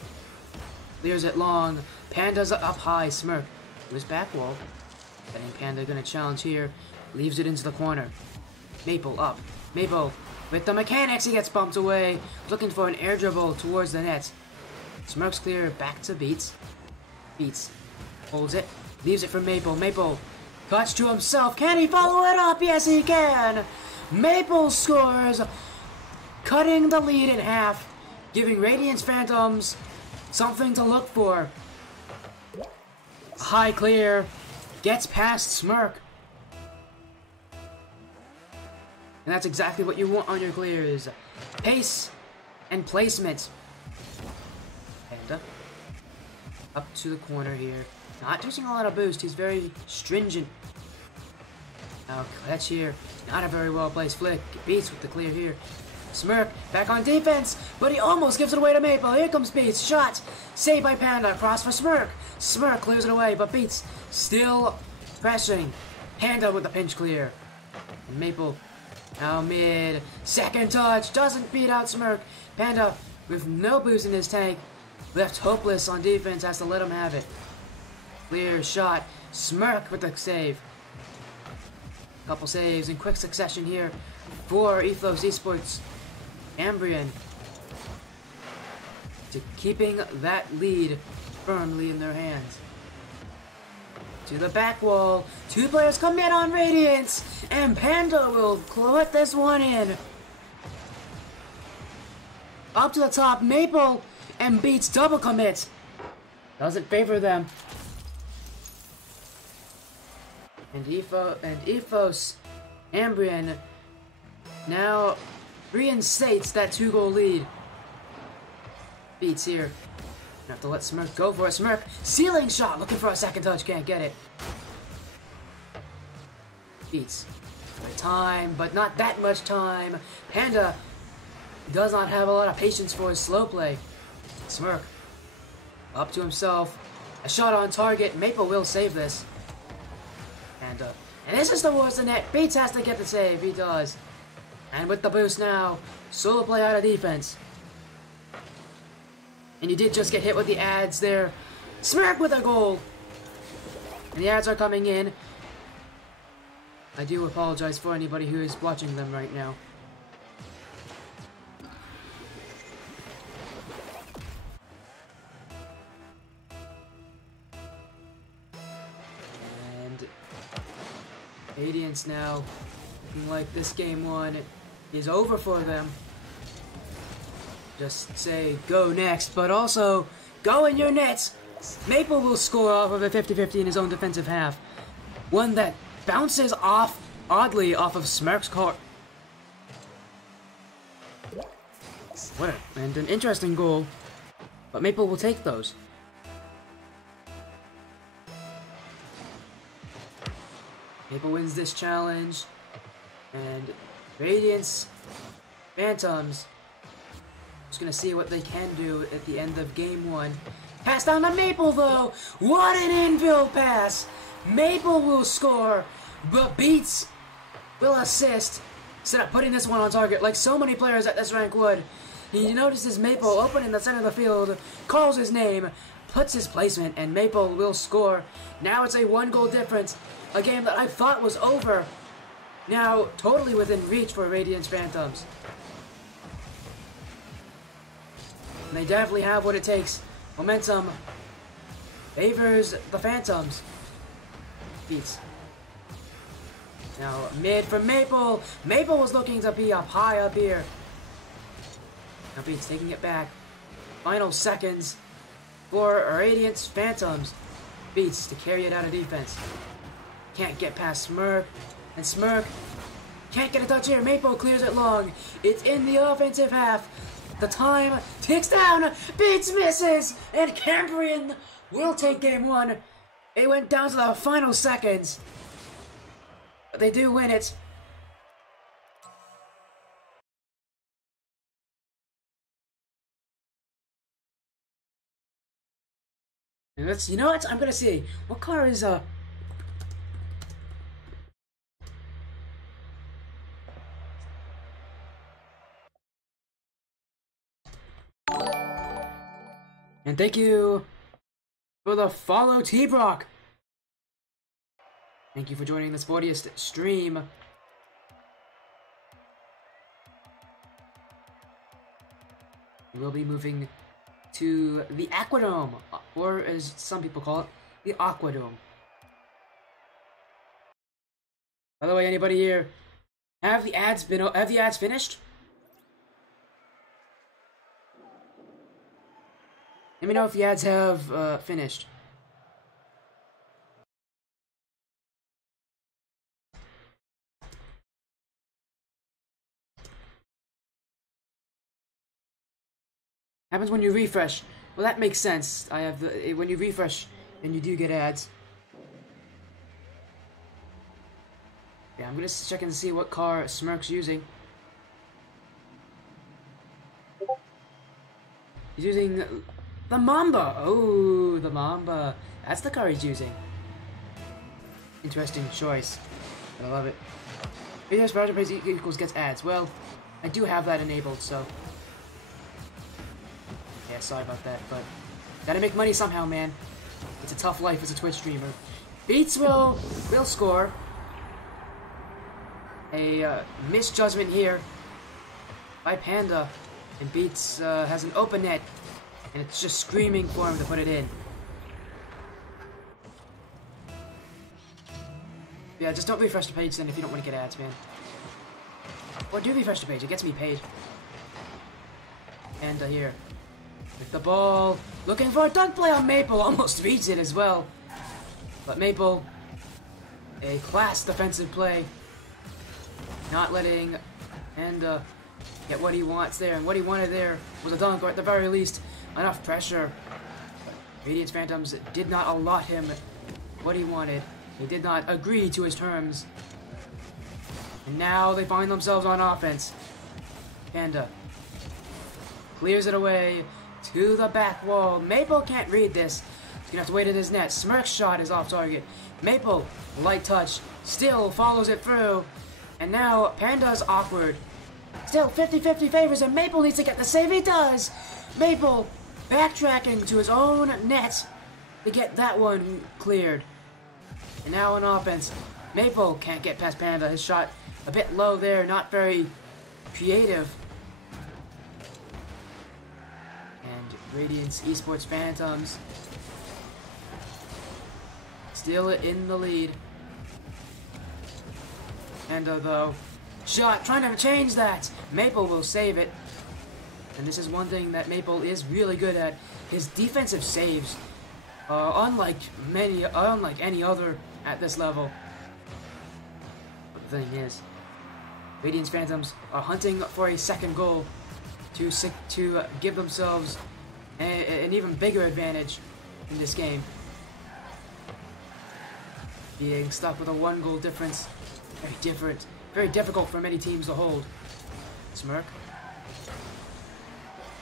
Clears it long. Panda's up high. Smirk to his back wall. I think Panda gonna challenge here. Leaves it into the corner. Maple up. Maple with the mechanics. He gets bumped away. Looking for an air dribble towards the net. Smirk's clear. Back to Beats. Beats holds it. Leaves it for Maple. Maple cuts to himself. Can he follow it up? Yes, he can. Maple scores, cutting the lead in half, giving Radiance Phantoms something to look for. High clear, gets past Smirk. And that's exactly what you want on your clears. Pace and placement. Panda up to the corner here. Not using a lot of boost, he's very stringent. Now Clutch here, not a very well placed flick. Beats with the clear here. Smirk back on defense, but he almost gives it away to Maple. Here comes Beats, shot, saved by Panda, cross for Smirk. Smirk clears it away, but Beats still pressing. Panda with the pinch clear. And Maple now mid, second touch, doesn't beat out Smirk. Panda with no boost in his tank, left hopeless on defense, has to let him have it. Clear shot, Smirk with the save. Couple saves in quick succession here for Ethos Esports Cambrian, to keeping that lead firmly in their hands. To the back wall, 2 players come in on Radiance, and Panda will put this one in. Up to the top, Maple and Beats double commit. Doesn't favor them. And Ethos, Cambrian now reinstates that 2-goal lead. Beats here. Have to let Smirk go for it. Smirk, ceiling shot, looking for a second touch, can't get it. Beats. Time, but not that much time. Panda does not have a lot of patience for his slow play. Smirk, up to himself. A shot on target. Maple will save this. And this is towards the net. Beats has to get the save. He does. And with the boost now, solo play out of defense. And you did just get hit with the ads there. Smirk with a goal. And the ads are coming in. I do apologize for anybody who is watching them right now. And Radiance now looking like this game 1 is over for them. Just say go next, but also go in your nets. Maple will score off of a 50-50 in his own defensive half. One that bounces off, oddly, off of Smirk's court. And an interesting goal, but Maple will take those. Maple wins this challenge, and Radiance Phantoms just gonna see what they can do at the end of game 1. Pass down to Maple though! What an infield pass! Maple will score, but Beats will assist instead of putting this one on target like so many players at this rank would. He notices Maple open in the center of the field, calls his name, puts his placement, and Maple will score. Now it's a 1-goal difference. A game that I thought was over. Now totally within reach for Radiance Phantoms. And they definitely have what it takes. Momentum favors the Phantoms. Beats. Now mid for Maple. Maple was looking to be up high up here. Now Beats taking it back. Final seconds for Radiance Phantoms. Beats to carry it out of defense. Can't get past Smirk. And Smirk can't get a touch here. Maple clears it long. It's in the offensive half. The time ticks down. Beats misses. And Cambrian will take game 1. It went down to the final seconds. But they do win it. And let's, you know what? I'm gonna see. What car is And thank you for the follow, T-Brock. Thank you for joining the Sportiest stream. We will be moving to the Aquadome, or as some people call it, the Aquadome. By the way, anybody here, have the ads finished? Let me know if the ads have finished. Happens when you refresh. Well, that makes sense. I have the when you refresh, then you do get ads. Yeah, I'm gonna check and see what car Smirk's using. He's using the Mamba. Oh, the Mamba. That's the car he's using. Interesting choice. I love it. Videos browser praise equals gets ads. Well, I do have that enabled, so. Yeah, sorry about that, but gotta make money somehow, man. It's a tough life as a Twitch streamer. Beats will score. A misjudgment here by Panda, and Beats has an open net, and it's just screaming for him to put it in. Yeah, just don't refresh the page then if you don't want to get ads, man. Or do refresh the page, it gets me paid. And here. With the ball, looking for a dunk play on Maple, almost reads it as well. But Maple, a class defensive play, not letting Panda get what he wants there, and what he wanted there was a dunk, or at the very least, enough pressure. Radiance Phantoms did not allot him what he wanted. They did not agree to his terms. And now they find themselves on offense. Panda clears it away to the back wall. Maple can't read this. He's gonna have to wait in his net. Smirk's shot is off target. Maple, light touch, still follows it through. And now Panda's awkward. Still 50-50 favors, and Maple needs to get the save. He does. Maple backtracking to his own net to get that one cleared. And now on offense, Maple can't get past Panda. His shot a bit low there, not very creative. And Radiance Esports Phantoms still in the lead. Panda though, shot trying to change that. Maple will save it. And this is one thing that Maple is really good at. His defensive saves, unlike any other at this level. But the thing is, Radiance Phantoms are hunting for a second goal to give themselves an even bigger advantage in this game. Being stuck with a 1-goal difference, very difficult for many teams to hold. Smirk.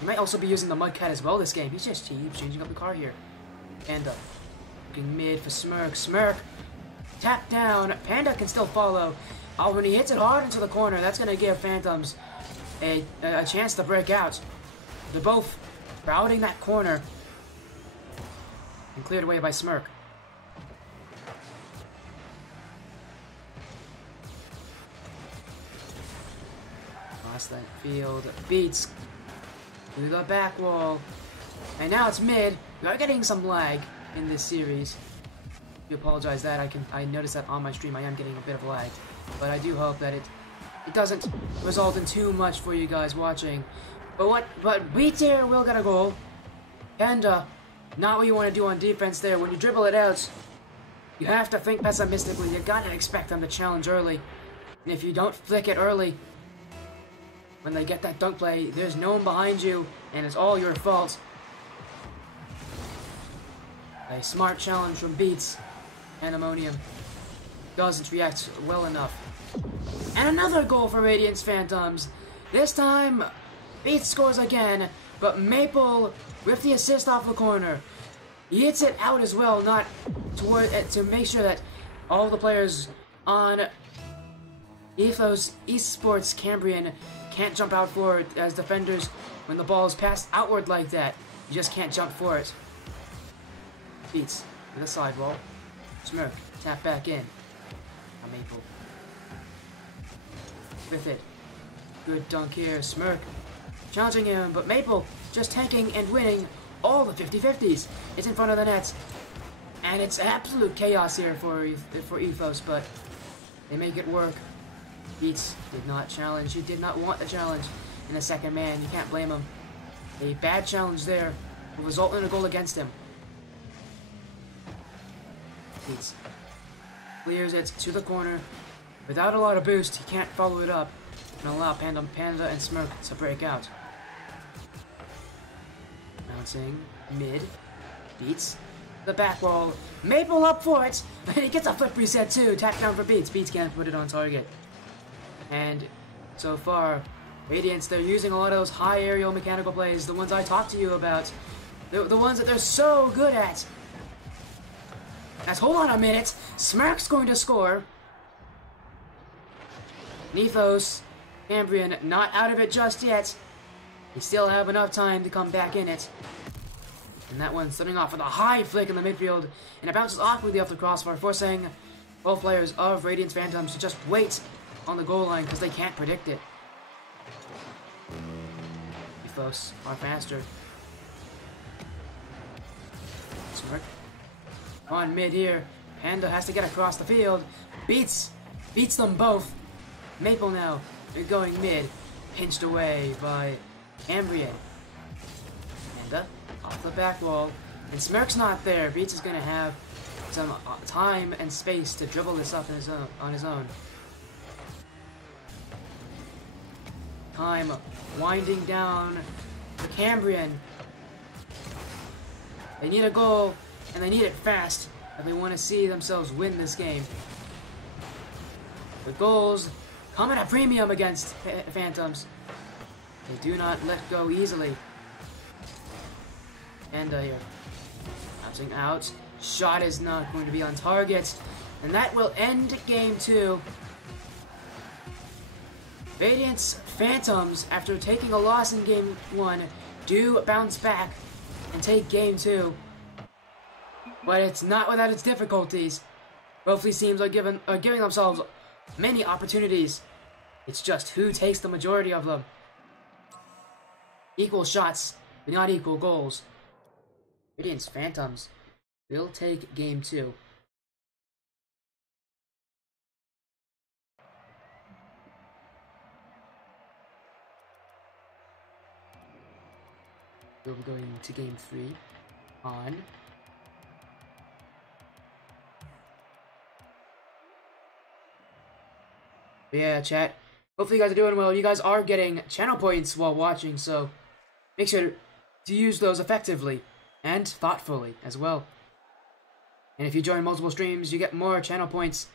He might also be using the Mudcat as well this game. He's changing up the card here. Panda looking mid for Smirk. Smirk tap down. Panda can still follow. Oh, when he hits it hard into the corner, that's going to give Phantoms a chance to break out. They're both crowding that corner. And cleared away by Smirk. Across that field. Beats to the back wall. And now it's mid. We are getting some lag in this series. I apologize that I noticed that on my stream I am getting a bit of lag. But I do hope that it doesn't result in too much for you guys watching. But Beats here will get a goal. And not what you want to do on defense there. When you dribble it out, you have to think pessimistically. You gotta expect them to challenge early. And if you don't flick it early, when they get that dunk play, there's no one behind you, and it's all your fault. A smart challenge from Beats. Pandemonium doesn't react well enough. And another goal for Radiance Phantoms. This time, Beats scores again, but Maple with the assist off the corner. He hits it out as well, not to make sure that all the players on Ethos Esports Cambrian can't jump out for it as defenders. When the ball is passed outward like that, you just can't jump for it. Beats with a sidewall. Smirk, tap back in. Maple with it. Good dunk here. Smirk challenging him, but Maple just tanking and winning all the 50-50s. It's in front of the net. And it's absolute chaos here for Ethos, but they make it work. Beats did not challenge. He did not want the challenge in a second man. You can't blame him. A bad challenge there will result in a goal against him. Beats clears it to the corner. Without a lot of boost, he can't follow it up and allow Panda and Smirk to break out. Bouncing mid. Beats the back wall. Maple up for it. And he gets a flip reset too. Tap down for Beats. Beats can't put it on target. And so far, Radiance, they're using a lot of those high aerial mechanical plays, the ones I talked to you about. The ones that they're so good at. Let's hold on a minute. Smirk's going to score. Ethos, Cambrian, not out of it just yet. They still have enough time to come back in it. And that one's starting off with a high flick in the midfield, and it bounces awkwardly off the crossbar, forcing both players of Radiance Phantoms to just wait on the goal line because they can't predict it. Ethos are faster. Smirk on mid here. Panda has to get across the field. Beats them both. Maple now, they're going mid. Pinched away by Cambrian. Panda the back wall. And Smirk's not there. Beats is going to have some time and space to dribble this up on his own. Time winding down for Cambrian. They need a goal, and they need it fast if they want to see themselves win this game. The goals come at a premium against Phantoms. They do not let go easily. And here, bouncing out. Shot is not going to be on target, and that will end game 2. Radiance Phantoms, after taking a loss in game 1, do bounce back and take game 2. But it's not without its difficulties. Both these teams are giving themselves many opportunities. It's just who takes the majority of them. Equal shots, but not equal goals. Radiance Phantoms will take game 2. We'll be going to game 3 on yeah, chat. Hopefully you guys are doing well. You guys are getting channel points while watching, so make sure to use those effectively and thoughtfully as well. And if you join multiple streams, you get more channel points.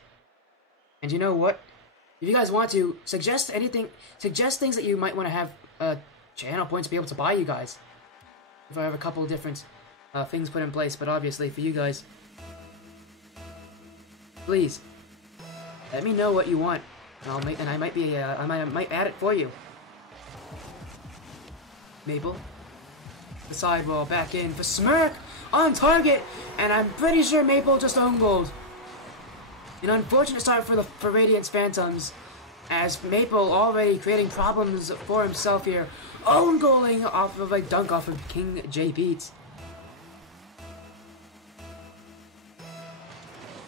And you know what? If you guys want to suggest things that you might want to have channel points to be able to buy you guys. If I have a couple of different things put in place, but obviously for you guys, please let me know what you want, and I might add it for you. Maple, the sidewall back in for Smirk on target, and I'm pretty sure Maple just own goaled. An unfortunate start for Radiance Phantoms, as Maple already creating problems for himself here. Own goaling off of a dunk off of King J Beats.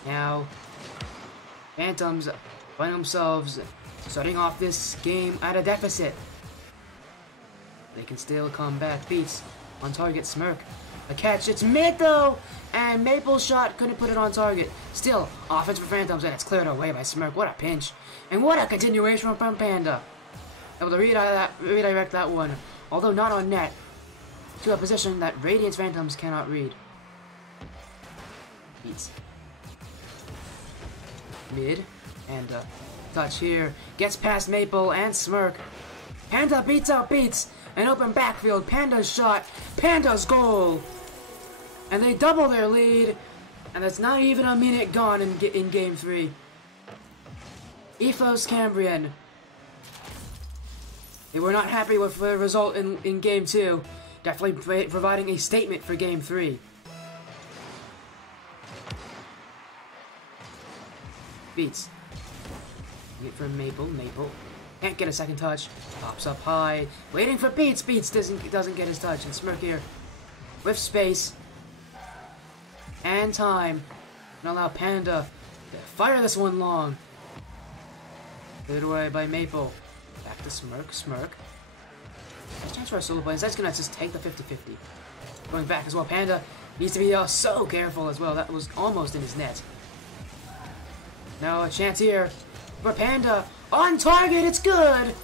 Now, Phantoms find themselves starting off this game at a deficit. They can still come back. Beats on target. Smirk. A catch. It's mid though, and Maple's shot couldn't put it on target. Still, offense for Phantoms, and it's cleared away by Smirk. What a pinch, and what a continuation from Panda. Able to redirect that one, although not on net, to a position that Radiance Phantoms cannot read. Beats. Mid, and touch here. Gets past Maple and Smirk. Panda beats out Beats. An open backfield. Panda's shot. Panda's goal. And they double their lead. And that's not even a minute gone in game 3. Ethos Cambrian. They were not happy with the result in game 2. Definitely providing a statement for game 3. Beats. Get from Maple. Maple can't get a second touch. Pops up high, waiting for Beats. Beats doesn't get his touch. And Smirk here with space and time, and allow Panda to fire this one long. Cleared away by Maple. Back to Smirk. Smirk. Nice chance for a solo play. That's gonna just take the 50-50. Going back as well. Panda needs to be so careful as well. That was almost in his net. Now a chance here for Panda. On target, it's good!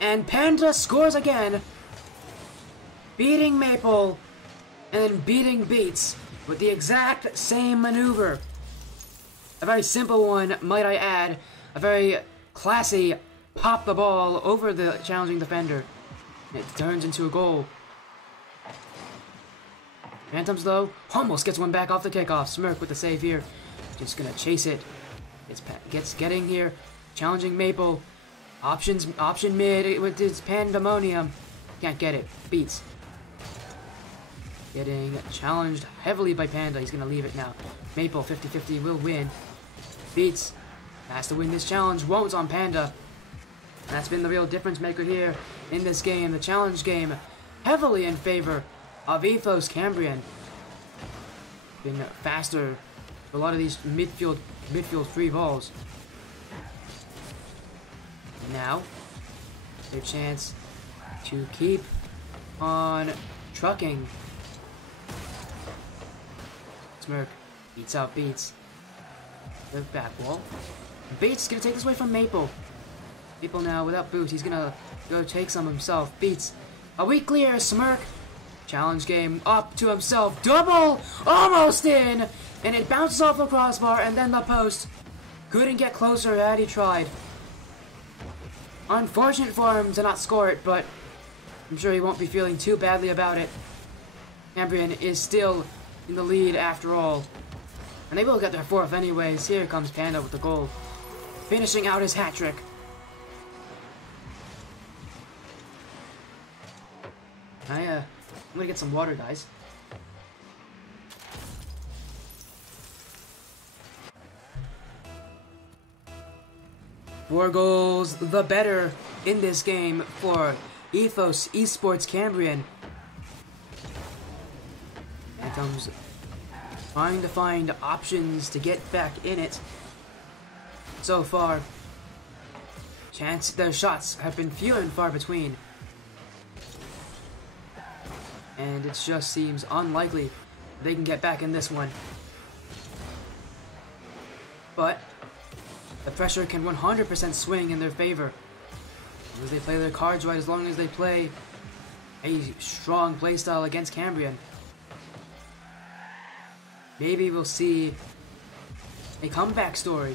And Panda scores again. Beating Maple and then beating Beats with the exact same maneuver. A very simple one, might I add. A very classy pop the ball over the challenging defender. It turns into a goal. Phantoms, though, almost gets one back off the kickoff. Smirk with the save here. Just gonna chase it. Gets getting here. Challenging Maple. Option mid with his pandemonium. Can't get it. Beats. Getting challenged heavily by Panda. He's gonna leave it now. Maple 50-50 will win. Beats has to win this challenge. Won't on Panda. And that's been the real difference maker here in this game. The challenge game heavily in favor of Ethos Cambrian. Been faster for a lot of these midfield free balls. Now, their chance to keep on trucking. Smirk beats out Beats. The back wall. Beats gonna take this away from Maple. Maple now without boots. He's gonna go take some himself. Beats. A weak clear. Smirk. Challenge game up to himself. Double! Almost in! And it bounces off the crossbar and then the post. Couldn't get closer had he tried. Unfortunate for him to not score it, but I'm sure he won't be feeling too badly about it. Cambrian is still in the lead after all. And they will get their fourth anyways. Here comes Panda with the goal. Finishing out his hat trick. I'm gonna get some water, guys. Four goals, the better in this game for Ethos Esports Cambrian. Phantoms trying to find options to get back in it. So far, their shots have been few and far between. And it just seems unlikely they can get back in this one. But the pressure can 100% swing in their favor. As long as they play their cards right, as long as they play a strong playstyle against Cambrian. Maybe we'll see a comeback story.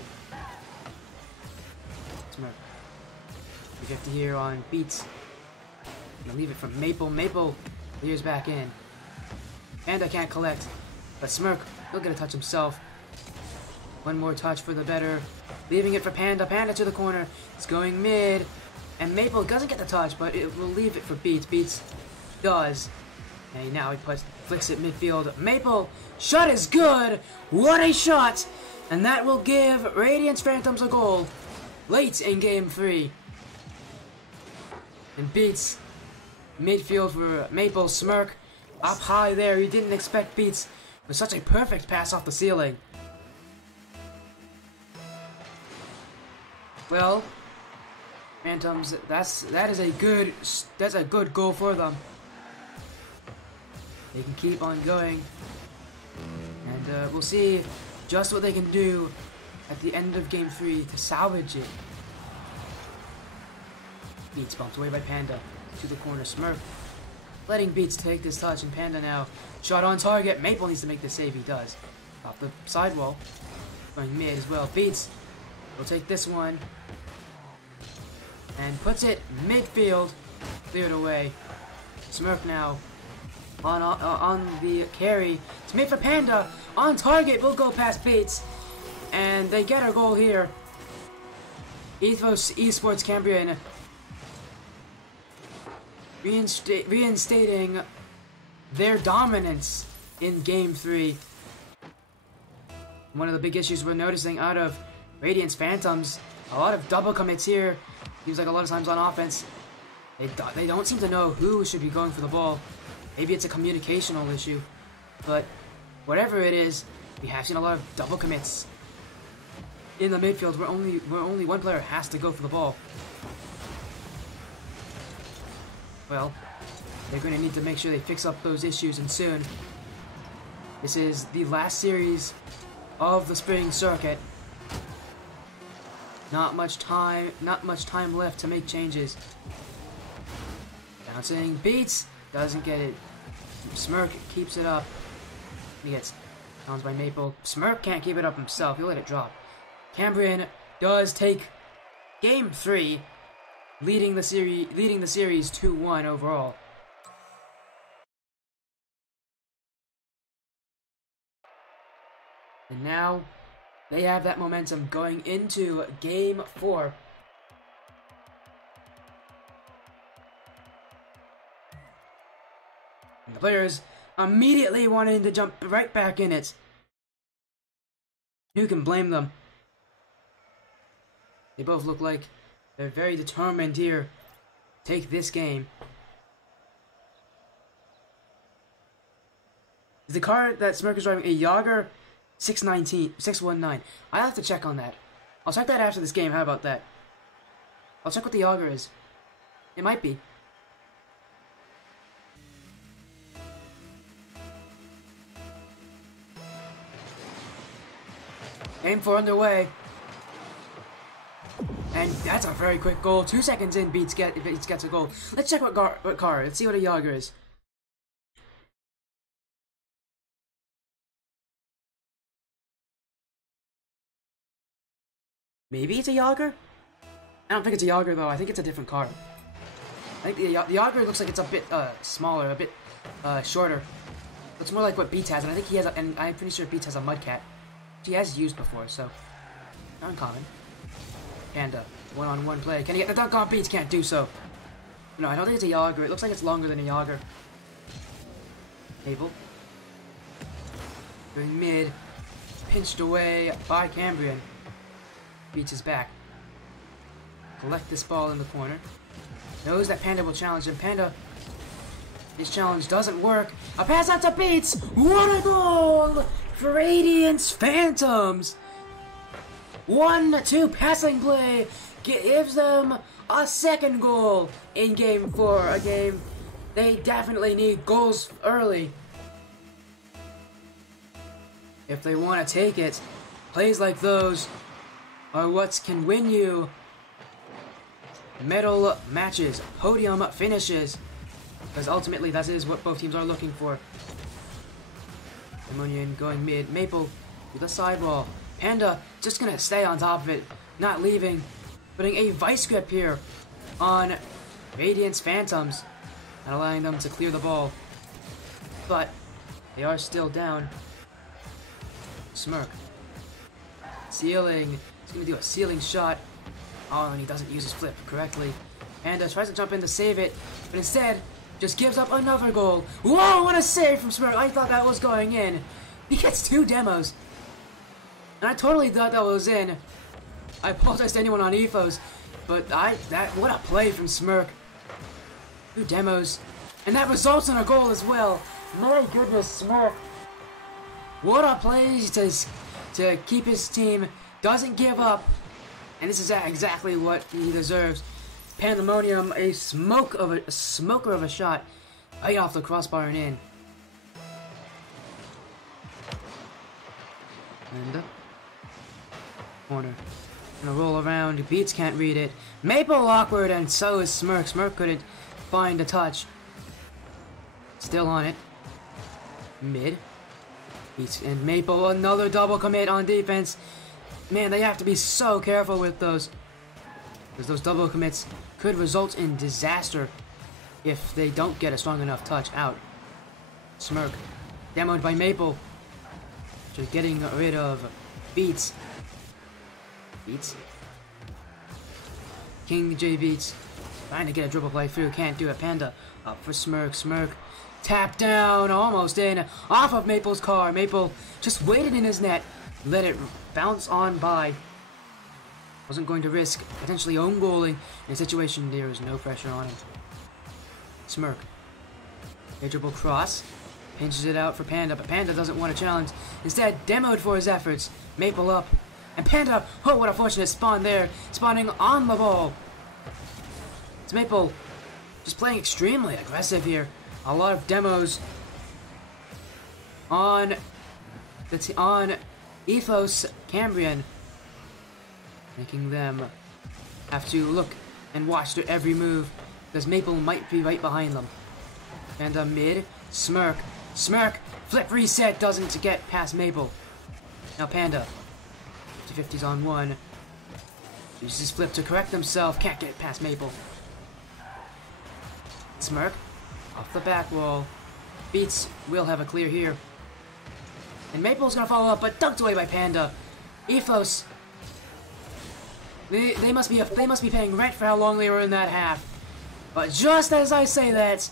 Smart. 50 here on Beats. Gonna leave it for Maple. Maple clears back in. Panda can't collect, but Smirk, he'll get a touch himself. One more touch for the better. Leaving it for Panda. Panda to the corner. It's going mid. And Maple doesn't get the touch, but it will leave it for Beats. Beats does. And now he flicks it midfield. Maple, shot is good. What a shot. And that will give Radiance Phantoms a goal late in game 3. And Beats, midfield for Maple. Smirk up high there. He didn't expect Beats with such a perfect pass off the ceiling. Well, Phantoms, that's a good goal for them. They can keep on going, and we'll see just what they can do at the end of game 3 to salvage it. Beats bumped away by Panda to the corner. Smurf letting Beats take this touch, and Panda now shot on target. Maple needs to make the save. He does. Off the sidewall, going mid as well. Beats will take this one and puts it midfield, cleared away. Smurf now on the carry. It's made for Panda on target. Will go past Beats, and they get a goal here. Ethos Esports Cambrian reinstating their dominance in game 3. One of the big issues we're noticing out of Radiance Phantoms, a lot of double commits here. Seems like a lot of times on offense, they don't seem to know who should be going for the ball. Maybe it's a communicational issue, but whatever it is, we have seen a lot of double commits in the midfield where only one player has to go for the ball. Well, they're going to need to make sure they fix up those issues, and soon. This is the last series of the spring circuit. Not much time left to make changes. Bouncing Beats, doesn't get it. Smirk keeps it up. He gets bounced by Maple. Smirk can't keep it up himself. He'll let it drop. Cambrian does take game 3, leading the series 2-1 overall. And now they have that momentum going into game 4. And the players immediately wanting to jump right back in it. Who can blame them? They both look like they're very determined here. Take this game. Is the car that Smirk is driving a Yager 619? I'll have to check on that. I'll check that after this game. How about that? I'll check what the Yager is. It might be. Game 4 underway. And that's a very quick goal. 2 seconds in, Beats gets a goal. Let's check what car. Let's see what a Yager is. Maybe it's a Yager? I don't think it's a Yager though. I think it's a different car. I think the Yager looks like it's a bit smaller, a bit shorter. It's more like what Beats has, and I think he has. And I'm pretty sure Beats has a Mudcat. He has used before, so not uncommon. Panda, one-on-one play. Can he get the dunk on? Beats can't do so. No, I don't think it's a Yager. It looks like it's longer than a Yager. Abel. Going mid. Pinched away by Cambrian. Beats his back. Collect this ball in the corner. Knows that Panda will challenge him. Panda, his challenge doesn't work. A pass out to Beats. What a goal for Radiance Phantoms. 1-2 passing play gives them a second goal in Game 4. A game they definitely need goals early if they want to take it. Plays like those are what can win you medal matches, podium finishes, because ultimately that is what both teams are looking for. Ammonian going mid. Maple with a sideball. Panda just gonna stay on top of it, not leaving, putting a vice grip here on Radiance Phantoms, not allowing them to clear the ball. But they are still down. Smirk. Ceiling. He's gonna do a ceiling shot. Oh, and he doesn't use his flip correctly. Panda tries to jump in to save it, but instead just gives up another goal. Whoa, what a save from Smirk. I thought that was going in. He gets 2 demos. And I totally thought that was in. I apologize to anyone on Ethos, but what a play from Smirk. 2 demos. And that results in a goal as well. My goodness, Smirk. What a play to keep his team. Doesn't give up. And this is exactly what he deserves. Pandemonium, a smoker of a shot. Right off the crossbar and in. And corner. Gonna roll around. Beats can't read it. Maple awkward, and so is Smirk. Smirk couldn't find a touch. Still on it. Mid. Beats and Maple, another double commit on defense. Man, they have to be so careful with those, because those double commits could result in disaster if they don't get a strong enough touch out. Smirk, demoed by Maple, just getting rid of Beats. Beats. King J Beats, trying to get a dribble play through, can't do it. Panda, up for Smirk. Smirk, tap down, almost in, off of Maple's car. Maple just waited in his net, let it bounce on by. Wasn't going to risk potentially own goaling in a situation there was no pressure on him. Smirk. A dribble cross. Pinches it out for Panda, but Panda doesn't want a challenge. Instead, demoed for his efforts. Maple up. And Panda, oh, what a fortunate spawn there. Spawning on the ball. It's Maple just playing extremely aggressive here. A lot of demos on Ethos Cambrian, making them have to look and watch their every move, because Maple might be right behind them. And mid, Smirk. Smirk, flip reset, doesn't get past Maple. Now Panda, 50-50's on one. Uses his flip to correct himself, can't get past Maple. Smirk, off the back wall. Beats will have a clear here. And Maple's gonna follow up, but dunked away by Panda. Ethos. They must be paying rent for how long they were in that half. But just as I say that,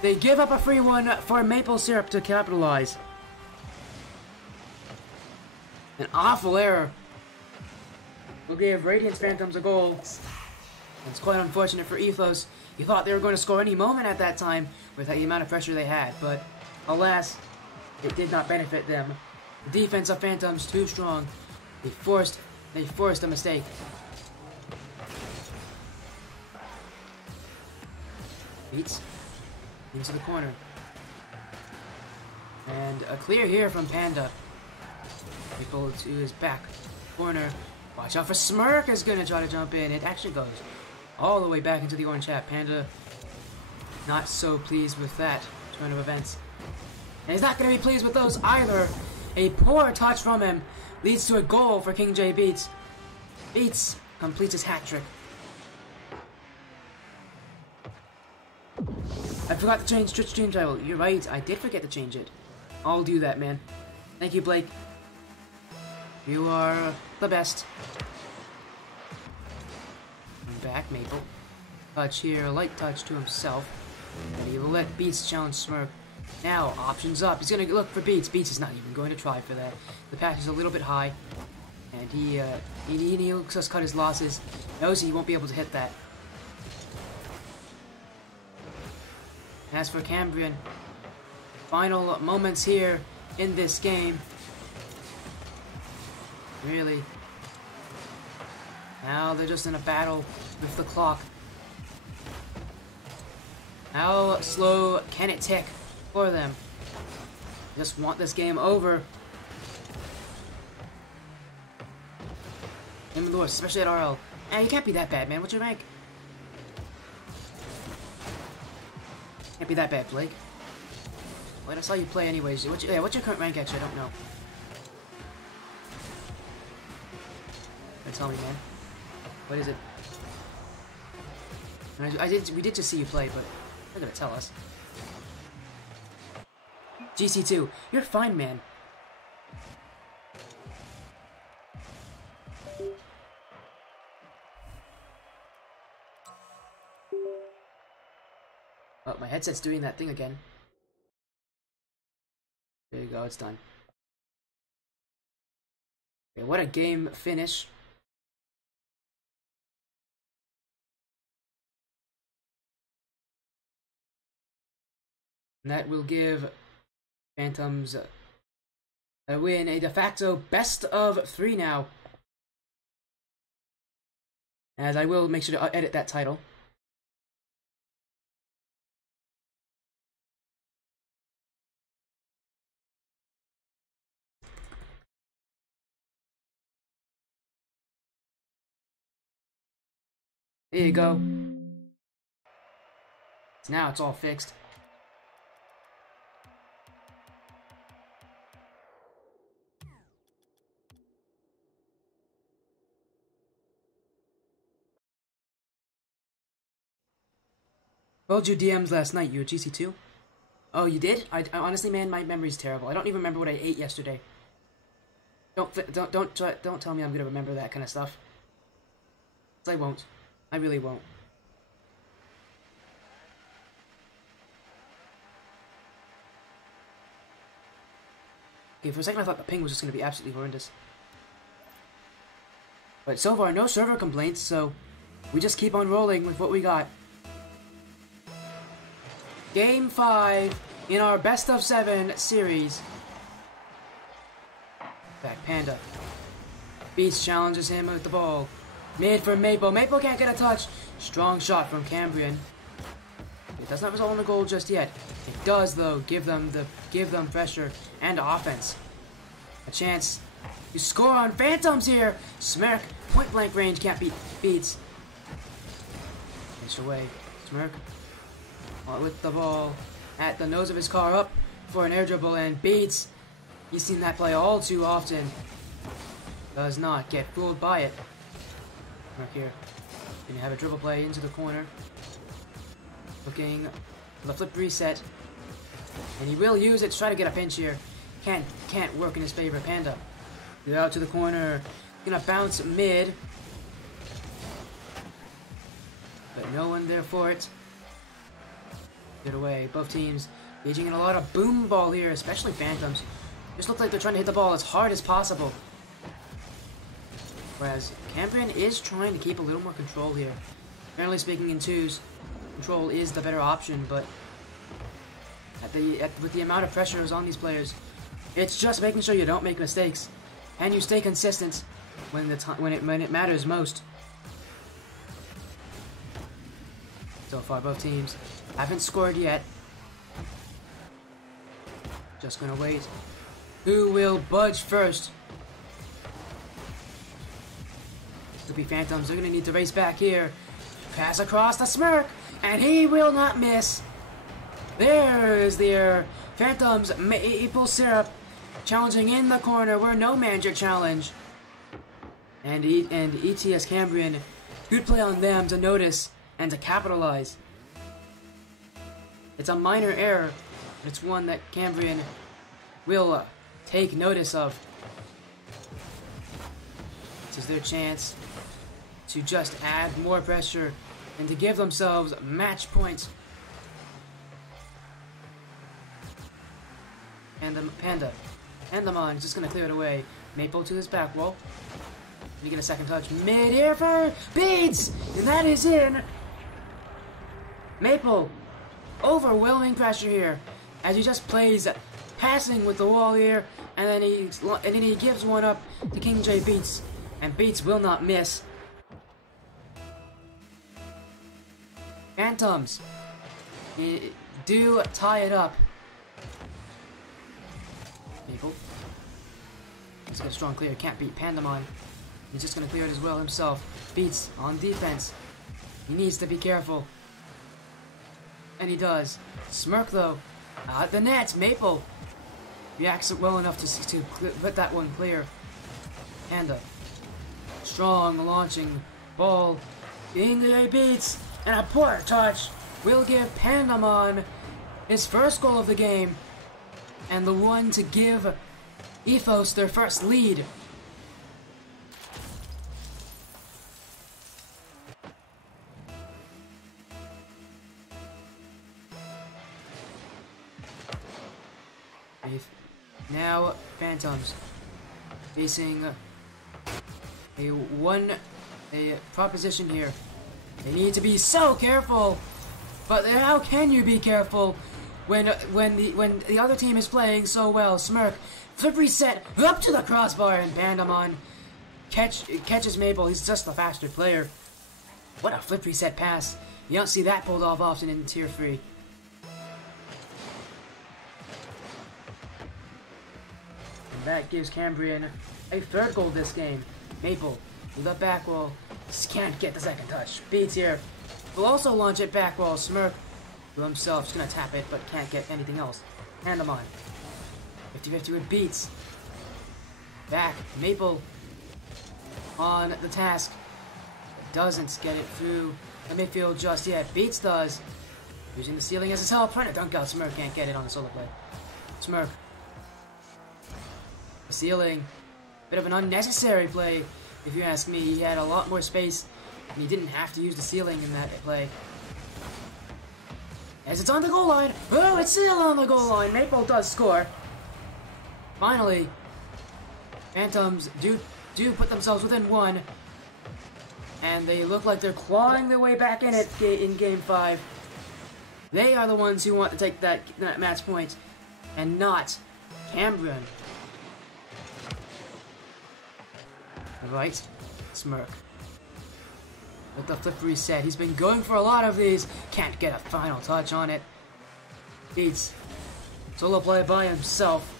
they give up a free one for Maple Syrup to capitalize. An awful error will give Radiance Phantoms a goal. It's quite unfortunate for Ethos. You thought they were going to score any moment at that time with the amount of pressure they had, but alas, it did not benefit them. The defense of Phantoms too strong. They forced a mistake. Beats into the corner. And a clear here from Panda. Maple to his back corner. Watch out for Smirk is gonna try to jump in. It actually goes all the way back into the orange hat. Panda not so pleased with that turn of events. And he's not gonna be pleased with those either. A poor touch from him leads to a goal for King J Beats. Beats completes his hat trick. I forgot to change Twitch stream title. You're right, I did forget to change it. I'll do that, man. Thank you, Blake. You are the best. I'm back, Maple. Touch here, a light touch to himself. And he will let Beats challenge Smirk. Now, options up. He's gonna look for Beats. Beats is not even going to try for that. The patch is a little bit high. And he looks to cut his losses. Knows he won't be able to hit that. As for Cambrian, final moments here in this game. Really. Now they're just in a battle with the clock. How slow can it tick for them? Just want this game over. In the especially at RL. Man, you can't be that bad, man. What's your rank? Can't be that bad, Blake. Wait, I saw you play anyways. What's your current rank actually? I don't know. Tell me, man. What is it? We did just see you play, but you're gonna tell us. GC2, you're fine, man. Oh, my headset's doing that thing again. There you go, it's done. Okay, what a game finish. And that will give Phantoms a win, a de facto best of 3 now. As I will make sure to edit that title. There you go. So now it's all fixed. Told you DMs last night. You were GC2? Oh, you did? I honestly, man, my memory's terrible. I don't even remember what I ate yesterday. Don't tell me I'm gonna remember that kind of stuff. 'Cause I won't. I really won't. Okay, for a second I thought the ping was just gonna be absolutely horrendous. But so far, no server complaints, so we just keep on rolling with what we got. Game 5 in our best of 7 series. Back Panda. Beast challenges him with the ball. Mid for Maple. Maple can't get a touch. Strong shot from Cambrian. It does not result in a goal just yet. It does though give them pressure and offense. A chance to score on Phantoms here. Smirk, point blank range, can't beat Beats. Pitched away. Smirk with the ball at the nose of his car, up for an air dribble, and Beats. He's seen that play all too often. Does not get fooled by it. Smirk here. Gonna have a dribble play into the corner. Looking for the flip reset. And he will use it to try to get a pinch here. Can't work in his favor. Panda. Get out to the corner. Gonna bounce mid. But no one there for it. Get away. Both teams engaging in a lot of boom ball here, especially Phantoms. Just look like they're trying to hit the ball as hard as possible. Whereas Cambrian is trying to keep a little more control here. Generally speaking, in twos, control is the better option, but with the amount of pressures on these players, it's just making sure you don't make mistakes and you stay consistent when it matters most. So far, both teams haven't scored yet. Just gonna wait. Who will budge first? be Phantoms. They're going to need to race back here. Pass across the Smirk, and he will not miss. There is their Phantoms Maple Syrup challenging in the corner where no manager challenge. And ETS Cambrian, good play on them to notice and to capitalize. It's a minor error, but it's one that Cambrian will take notice of. This is their chance to just add more pressure and to give themselves match points. Pandamon is just going to clear it away. Maple to his back wall. We get a second touch. Mid-air for Beads! And that is in! Maple, overwhelming pressure here as he just plays passing with the wall here, and then he gives one up to King J Beats, and Beats will not miss. Phantoms do tie it up. Maple. He's got a strong clear, can't beat Pandamon. He's just gonna clear it as well himself. Beats on defense. He needs to be careful. And he does. Smirk though. At the net, Maple reacts well enough to let that one clear. Panda. Strong launching ball. Indy Beats. And a poor touch will give Pandamon his first goal of the game. And the one to give Ethos their first lead. Now Phantoms facing a proposition here. They need to be so careful, but how can you be careful when the other team is playing so well? Smirk, flip reset up to the crossbar, and Pandamon catches Maple. He's just the faster player. What a flip reset pass! You don't see that pulled off often in Tier 3. And that gives Cambrian a third goal this game. Maple with a back wall. Just can't get the second touch. Beats here. Will also launch it back wall. Smirk to himself. Just gonna tap it, but can't get anything else. Pandamon. 50-50 with Beats. Back. Maple on the task. Doesn't get it through the midfield just yet. Beats does. Using the ceiling as his help. Trying to dunk out. Smirk can't get it on the solo play. Smirk. The ceiling. Bit of an unnecessary play, if you ask me. He had a lot more space, and he didn't have to use the ceiling in that play. As it's on the goal line. Oh, it's still on the goal line. Maple does score. Finally, Phantoms do put themselves within one, and they look like they're clawing their way back in it in Game 5. They are the ones who want to take that match point, and not Cambrian. Right, Smirk. With the flip reset, he's been going for a lot of these. Can't get a final touch on it. Beats. Solo play by himself.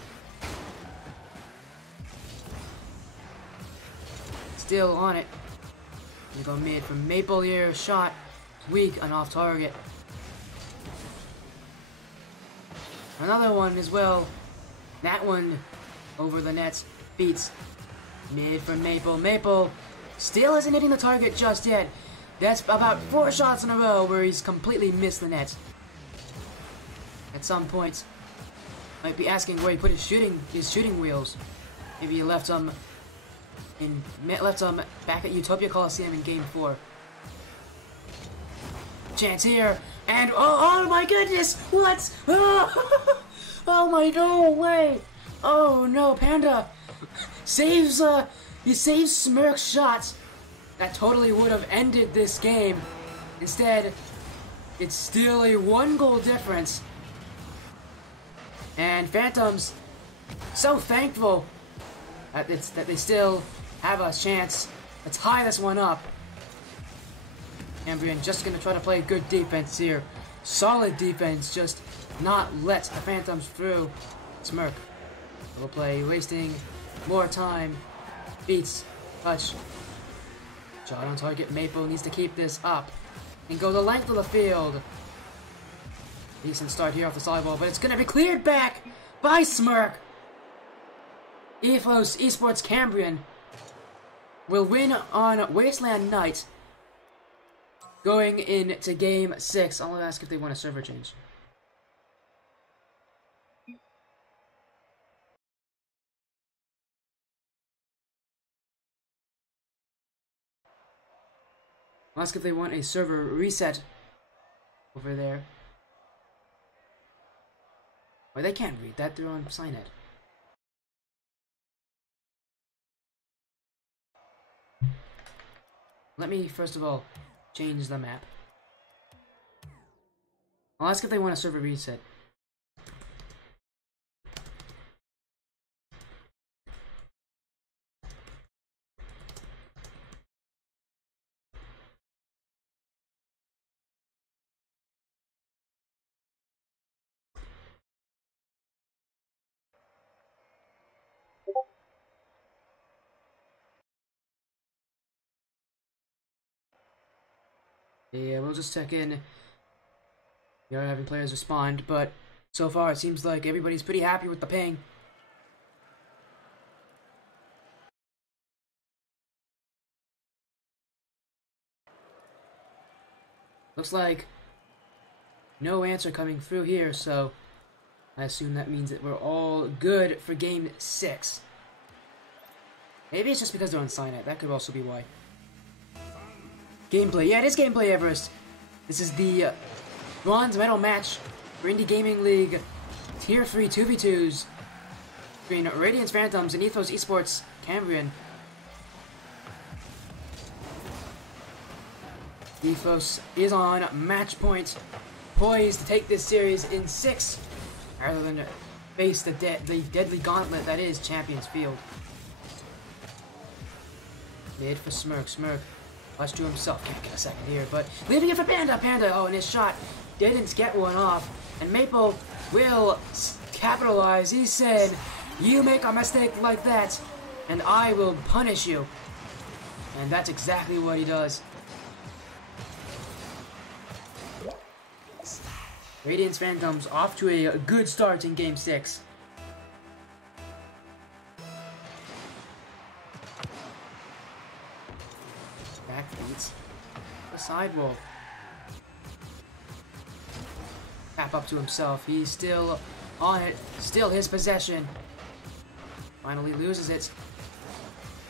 Still on it. We go mid from Maple here. Shot. Weak and off target. Another one as well. That one over the net. Beats. Mid from Maple. Maple still isn't hitting the target just yet. That's about 4 shots in a row where he's completely missed the net. At some point, might be asking where he put his shooting wheels. Maybe he left them back at Utopia Coliseum in Game 4. Chance here, and oh my goodness, what? Oh my, no way! Oh no, Panda saves he saves Smirk's shot. That totally would have ended this game. Instead, it's still a 1-goal difference. And Phantoms so thankful that they still have a chance to tie this one up. Cambrian just gonna try to play good defense here. Solid defense, just not let the Phantoms through. Smirk will play, wasting more time. Beats, touch. Shot on target. Maple needs to keep this up and go the length of the field. Decent start here off the sidewall, but it's going to be cleared back by Smirk. Ethos Esports Cambrian will win on Wasteland Night, going into Game 6. I'll ask if they want a server change. I'll ask if they want a server reset over there. Or they can't read that, they're on Signet. Let me, first of all, change the map. I'll ask if they want a server reset. Yeah, we'll just check in. We are having players respond, but so far it seems like everybody's pretty happy with the ping. Looks like no answer coming through here, so I assume that means that we're all good for Game 6. Maybe it's just because they're on Signet. That could also be why. Gameplay. Yeah, it is gameplay, Everest. This is the bronze medal match for Indy Gaming League Tier 3 2v2s between Radiance Phantoms and Ethos Esports Cambrian. Ethos is on match point, poised to take this series in 6, rather than face the deadly gauntlet that is Champions Field. Mid for Smirk. Smirk clutch to himself, can't get a second here, but leaving it for Panda. Panda, oh, and his shot didn't get one off, and Maple will capitalize. He said, you make a mistake like that, and I will punish you. And that's exactly what he does. Radiance Phantoms off to a good start in Game 6. Backbeats. The sidewall. Tap up to himself. He's still on it. Still his possession. Finally loses it.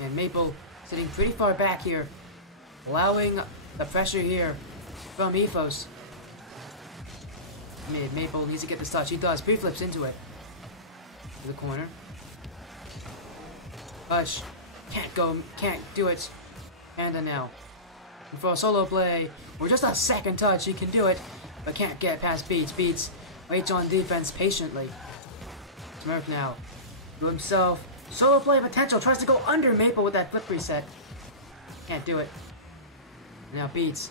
And Maple sitting pretty far back here, allowing the pressure here from Ethos. Mid. Maple needs to get this touch. He does. Pre-flips into it. To the corner. Hush. Can't go. Can't do it. Panda now. And for a solo play, or just a second touch, he can do it, but can't get past Beats. Beats waits on defense patiently. Smirk now. To himself. Solo play potential. Tries to go under Maple with that flip reset. Can't do it. Now Beats.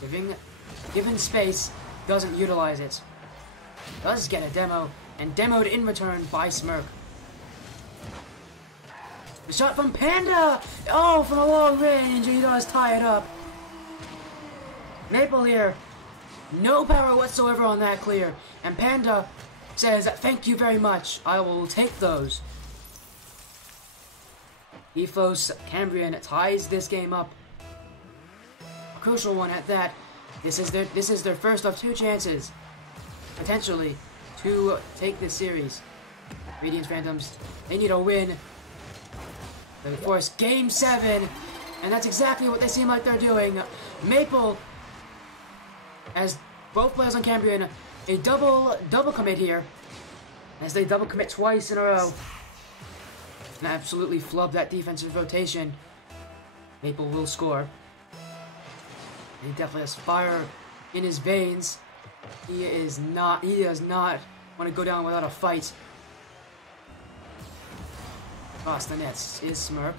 Given space, doesn't utilize it. Does get a demo, and demoed in return by Smirk. The shot from Panda! Oh, from a long range, he does tie it up. Maple here, no power whatsoever on that clear, and Panda says, thank you very much, I will take those. Ethos Cambrian ties this game up. A crucial one at that. This is their first of 2 chances, potentially, to take this series. Radiance Phantoms, they need a win. They force Game 7, and that's exactly what they seem like they're doing. Maple, as both players on Cambrian, a double commit here, as they double commit twice in a row, and absolutely flub that defensive rotation. Maple will score. He definitely has fire in his veins. He does not want to go down without a fight. Across the nets is Smirk.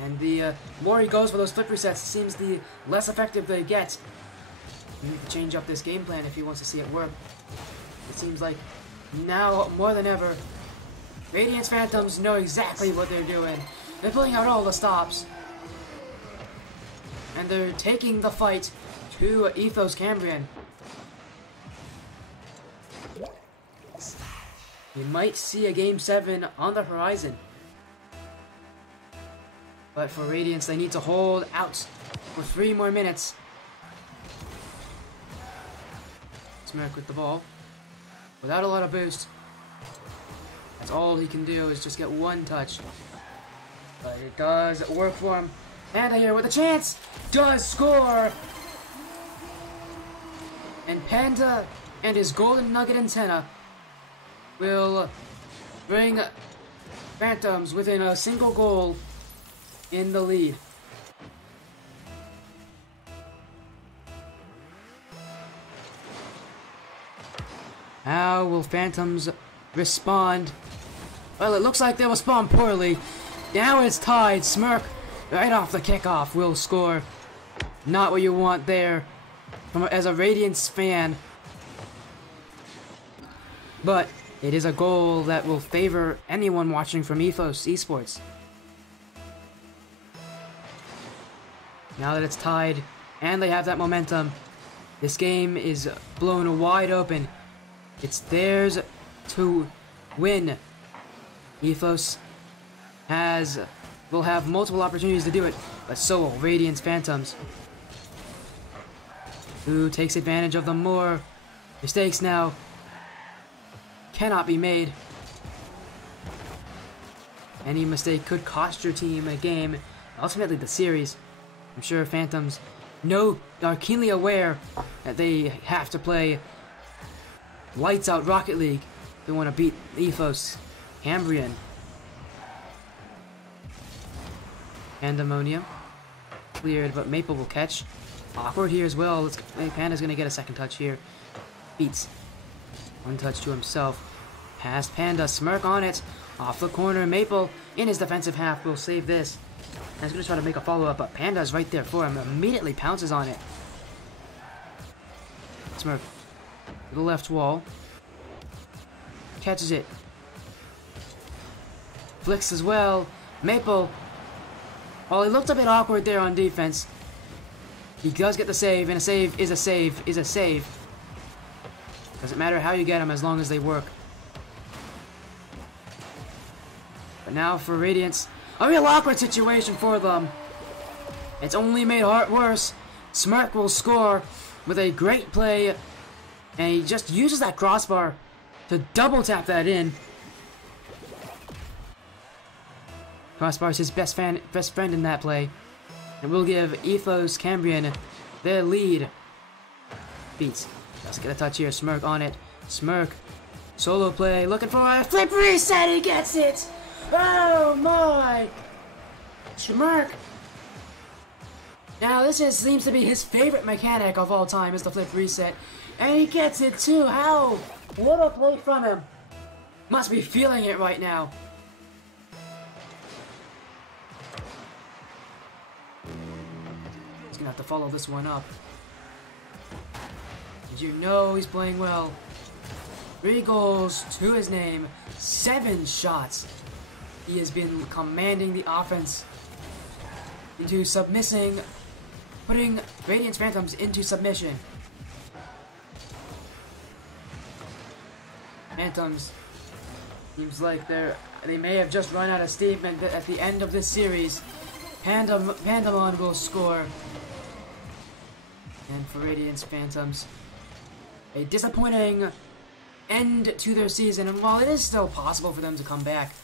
And the more he goes for those flip resets, it seems the less effective they get. You need to change up this game plan if he wants to see it work. It seems like now, more than ever, Radiance Phantoms know exactly what they're doing. They're pulling out all the stops. And they're taking the fight to Ethos Cambrian. You might see a Game 7 on the horizon. But for Radiance, they need to hold out for 3 more minutes. Smirk with the ball. Without a lot of boost. That's all he can do is just get 1 touch. But it does work for him. Panda here with a chance! Does score! And Panda and his golden nugget antenna will bring Phantoms within a single goal in the lead. How will Phantoms respond? Well, it looks like they'll respond poorly. Now it's tied. Smirk, right off the kickoff, will score. Not what you want there as a Radiance fan. But it is a goal that will favor anyone watching from Ethos Esports. Now that it's tied and they have that momentum, this game is blown wide open. It's theirs to win. Ethos will have multiple opportunities to do it, but so will Radiance Phantoms, who takes advantage of the more mistakes now. Cannot be made. Any mistake could cost your team a game, ultimately the series. I'm sure Phantoms are keenly aware that they have to play lights out Rocket League if they want to beat Ethos Cambrian. Pandemonium cleared, but Maple will catch. Awkward here as well. Panda's gonna get a second touch here. Beats. 1 touch to himself. Past Panda, Smirk on it. Off the corner, Maple in his defensive half will save this. And he's gonna try to make a follow-up, but Panda's right there for him. Immediately pounces on it. Smirk to the left wall. Catches it. Flicks as well. Maple. While he looked a bit awkward there on defense, he does get the save, and a save is a save is a save. Doesn't matter how you get them as long as they work. But now for Radiance, a real awkward situation for them. It's only made worse. Smirk will score with a great play, and he just uses that crossbar to double tap that in. Crossbar is his best friend in that play, and will give Ethos Cambrian their lead. Beats. Let's get a touch here. Smirk on it. Smirk. Solo play. Looking for a flip reset. He gets it. Oh my. Smirk. Now this seems to be his favorite mechanic of all time, is the flip reset. And he gets it too. How? What a play from him. Must be feeling it right now. He's gonna have to follow this one up. And you know he's playing well. 3 goals to his name. 7 shots. He has been commanding the offense into putting Radiance Phantoms into submission. Phantoms seems like they may have just run out of steam at the end of this series. Pandemon will score. And for Radiance Phantoms, a disappointing end to their season, and while it is still possible for them to come back,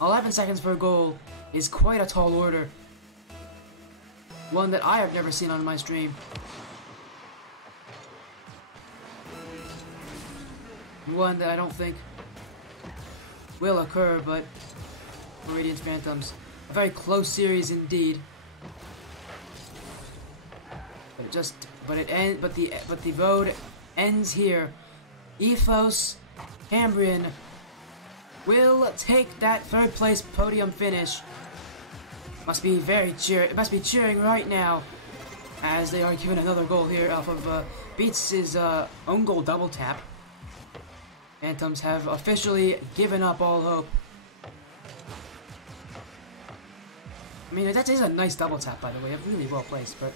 11 seconds per goal is quite a tall order. One that I have never seen on my stream. One that I don't think will occur, but for Radiance Phantoms, a very close series indeed. But the road ends here. Ethos Cambrian will take that 3rd place podium finish. Must be cheering right now, as they are given another goal here off of Beats' own goal double tap. Phantoms have officially given up all hope. mean, that is a nice double tap, by the way. Really well placed, but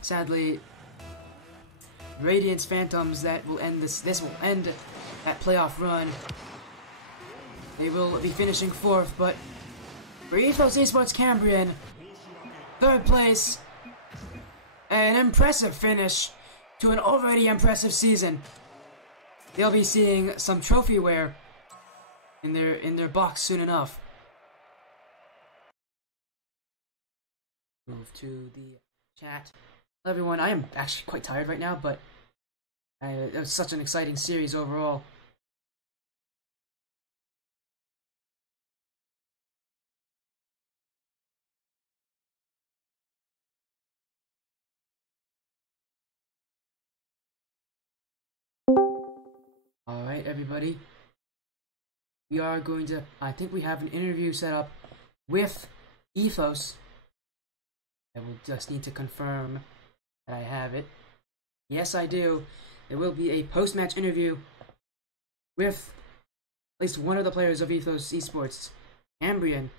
sadly, Radiance Phantoms, that will end this will end that playoff run. They will be finishing 4th, but for Ethos Esports Cambrian, 3rd place, an impressive finish to an already impressive season. They'll be seeing some trophy-ware in their box soon enough. Move to the chat. Hello everyone, I am actually quite tired right now, but it was such an exciting series overall. Alright everybody, we are going to, I think we have an interview set up with Ethos. I will just need to confirm that I have it. Yes, I do. There will be a post-match interview with at least one of the players of Ethos Esports, Cambrian.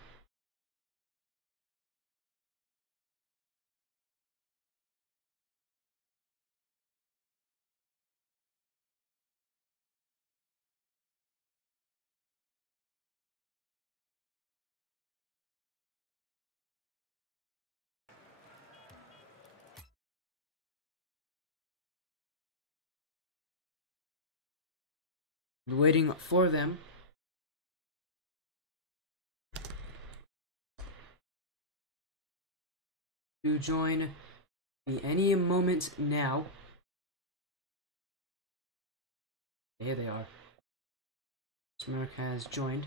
Waiting for them. To join me any moment now. Here they are. Smirk has joined.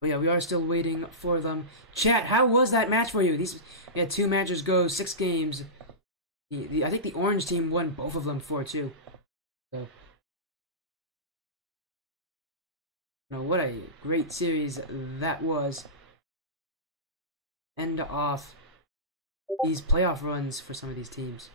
But yeah, we are still waiting for them. Chat, how was that match for you? We had 2 matches go, 6 games. I think the orange team won both of them 4-2. So, what a great series that was. End off these playoff runs for some of these teams.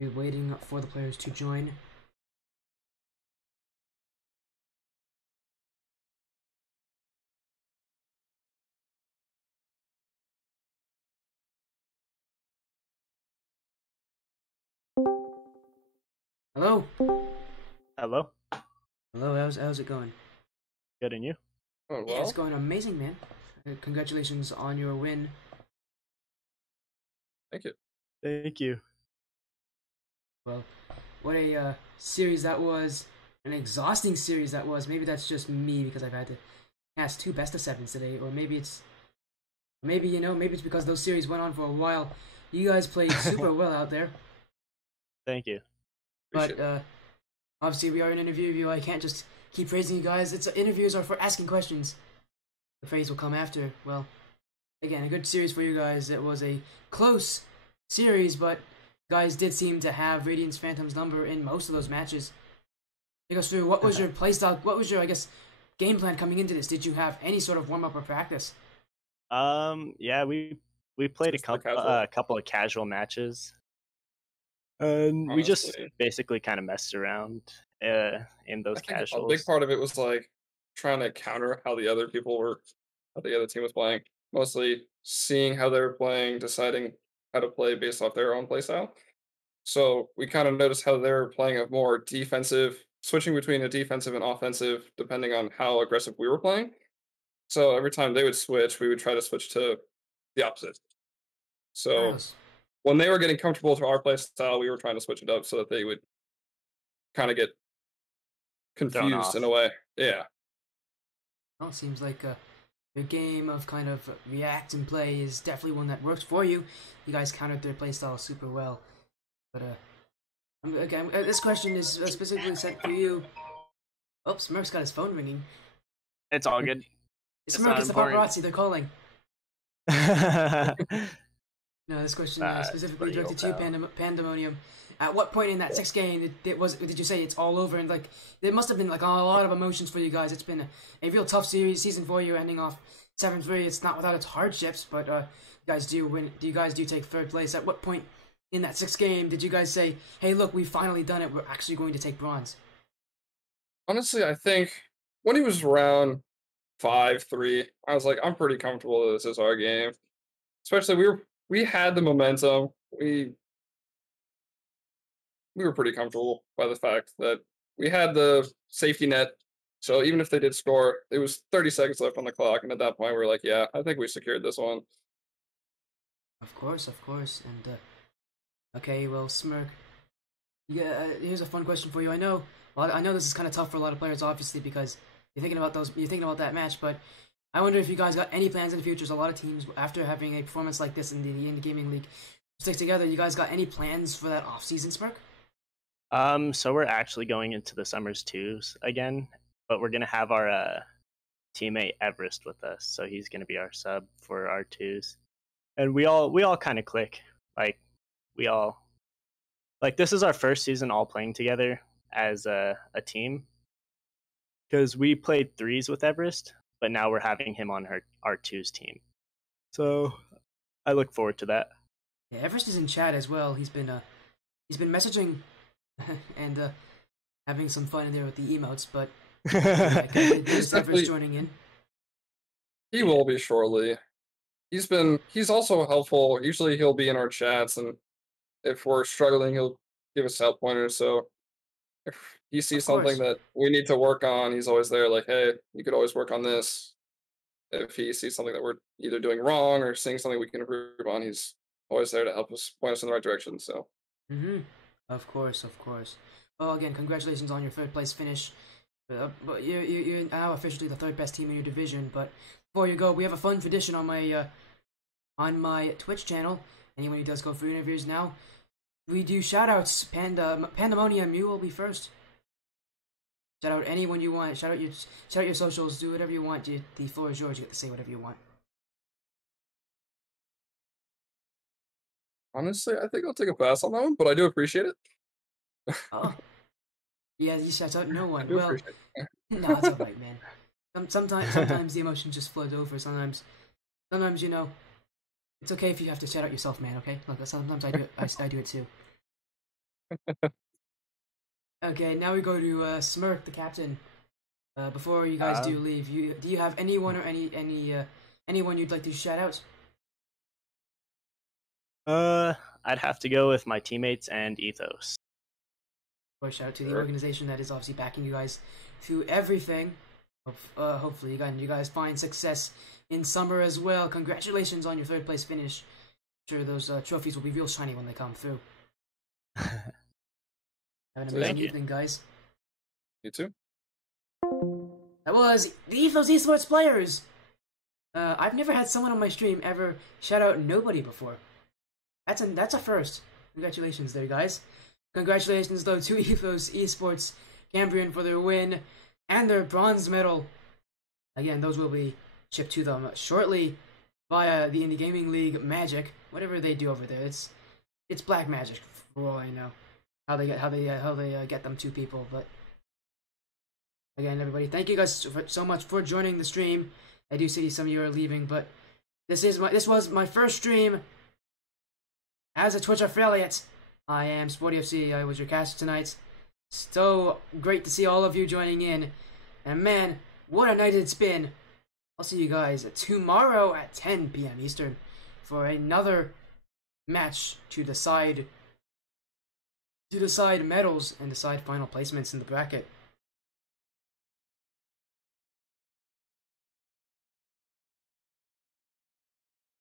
We're waiting for the players to join. Hello? Hello? Hello, how's it going? Good, and you? Oh, Yeah, it's going amazing, man. Congratulations on your win. Thank you. Thank you. Well, what a series that was. An exhausting series that was. Maybe that's just me because I've had to cast 2 best of 7s today, or maybe it's because those series went on for a while. You guys played super well out there. Thank you. But obviously we are an interview. I can't just keep praising you guys. Interviews are for asking questions. The praise will come after. Well, again, a good series for you guys. It was a close series, but guys did seem to have Radiance Phantom's number in most of those matches. Take us through, what was your playstyle, what was your, I guess, game plan coming into this? Did you have any sort of warm-up or practice? Yeah, we played a couple of casual matches. And we just basically kind of messed around in those casuals. A big part of it was like trying to counter how the other team was playing. Mostly seeing how they were playing, deciding how to play based off their own playstyle. So we kind of noticed how they were playing a more defensive, switching between a defensive and offensive, depending on how aggressive we were playing. So every time they would switch, we would try to switch to the opposite. So when they were getting comfortable to our playstyle, we were trying to switch it up so that they would kind of get confused in a way. Yeah. Well, it seems like your game of kind of react and play is definitely one that works for you. You guys countered their playstyle super well. But Okay, this question is specifically sent for you. Oops, Smirk's got his phone ringing. It's all good. Smirk, it's the paparazzi. They're calling. No, this question specifically directed to you, Pandemonium. At what point in that 6th game did you say it's all over? And like, there must have been like a lot of emotions for you guys. It's been a real tough season for you, ending off 7-3. It's not without its hardships, but you guys do win. You guys do take 3rd place. At what point in that 6th game did you guys say, "Hey, look, we've finally done it. We're actually going to take bronze"? Honestly, I think when he was around 5-3, I was like, I'm pretty comfortable that this is our game. Especially we had the momentum. We were pretty comfortable by the fact that we had the safety net. So even if they did score, it was 30 seconds left on the clock, and at that point we were like, yeah, I think we secured this one. Of course, and okay, well, Smirk, yeah, here's a fun question for you. I know this is kind of tough for a lot of players, obviously, because you're thinking about that match, but I wonder if you guys got any plans in the future. There's a lot of teams, after having a performance like this in the Indy Gaming League, stick together. You guys got any plans for that off-season, Smirk? So we're actually going into the Summers 2s again, but we're gonna have our teammate Everest with us, so he's gonna be our sub for our 2s, and we all kind of click. Like, this is our first season all playing together as a team, because we played 3s with Everest, but now we're having him on our 2s team. So I look forward to that. Yeah, Everest is in chat as well. He's been messaging and having some fun in there with the emotes, but there's Everest joining in. He will be shortly. He's also helpful. Usually he'll be in our chats, and if we're struggling, he'll give us help pointers. So if he sees something that we need to work on, he's always there, like, hey, you could always work on this. If he sees something that we're either doing wrong or seeing something we can improve on, he's always there to help us, point us in the right direction. So Of course. Well, again, congratulations on your 3rd place finish. But you're now officially the 3rd best team in your division. But before you go, we have a fun tradition on my Twitch channel. Anyone who does go for interviews now, we do shoutouts. Pandemonium, you will be first. Shout out anyone you want. Shout out your socials. Do whatever you want. The floor is yours. You get to say whatever you want. Honestly, I think I'll take a pass on that one, but I do appreciate it. Oh, yeah, you shout out no one. Well, no, it's alright, man. Sometimes the emotion just flows over. Sometimes, you know, it's okay if you have to shout out yourself, man. Okay, look, sometimes I do it. I do it too. Okay, now we go to Smirk, the captain. Before you guys do leave, do you have anyone or anyone you'd like to shout out? I'd have to go with my teammates and Ethos. Or shout out to the organization that is obviously backing you guys through everything. Hopefully you guys find success in summer as well. Congratulations on your 3rd place finish. I'm sure those trophies will be real shiny when they come through. Have an amazing evening, guys. You too. That was the Ethos Esports players. I've never had someone on my stream ever shout out nobody before. That's a first. Congratulations there, guys. Congratulations, though, to Ethos Esports Cambrian for their win and their bronze medal. Again, those will be shipped to them shortly via the Indy Gaming League magic. Whatever they do over there, it's black magic for all I know. How they get them to people, but again, everybody, thank you guys so much for joining the stream. I do see some of you are leaving, but this was my first stream as a Twitch affiliate. I am Sporty FC. I was your caster tonight. So great to see all of you joining in, and man, what a night it's been. I'll see you guys tomorrow at 10 p.m. Eastern for another match to decide medals and decide final placements in the bracket.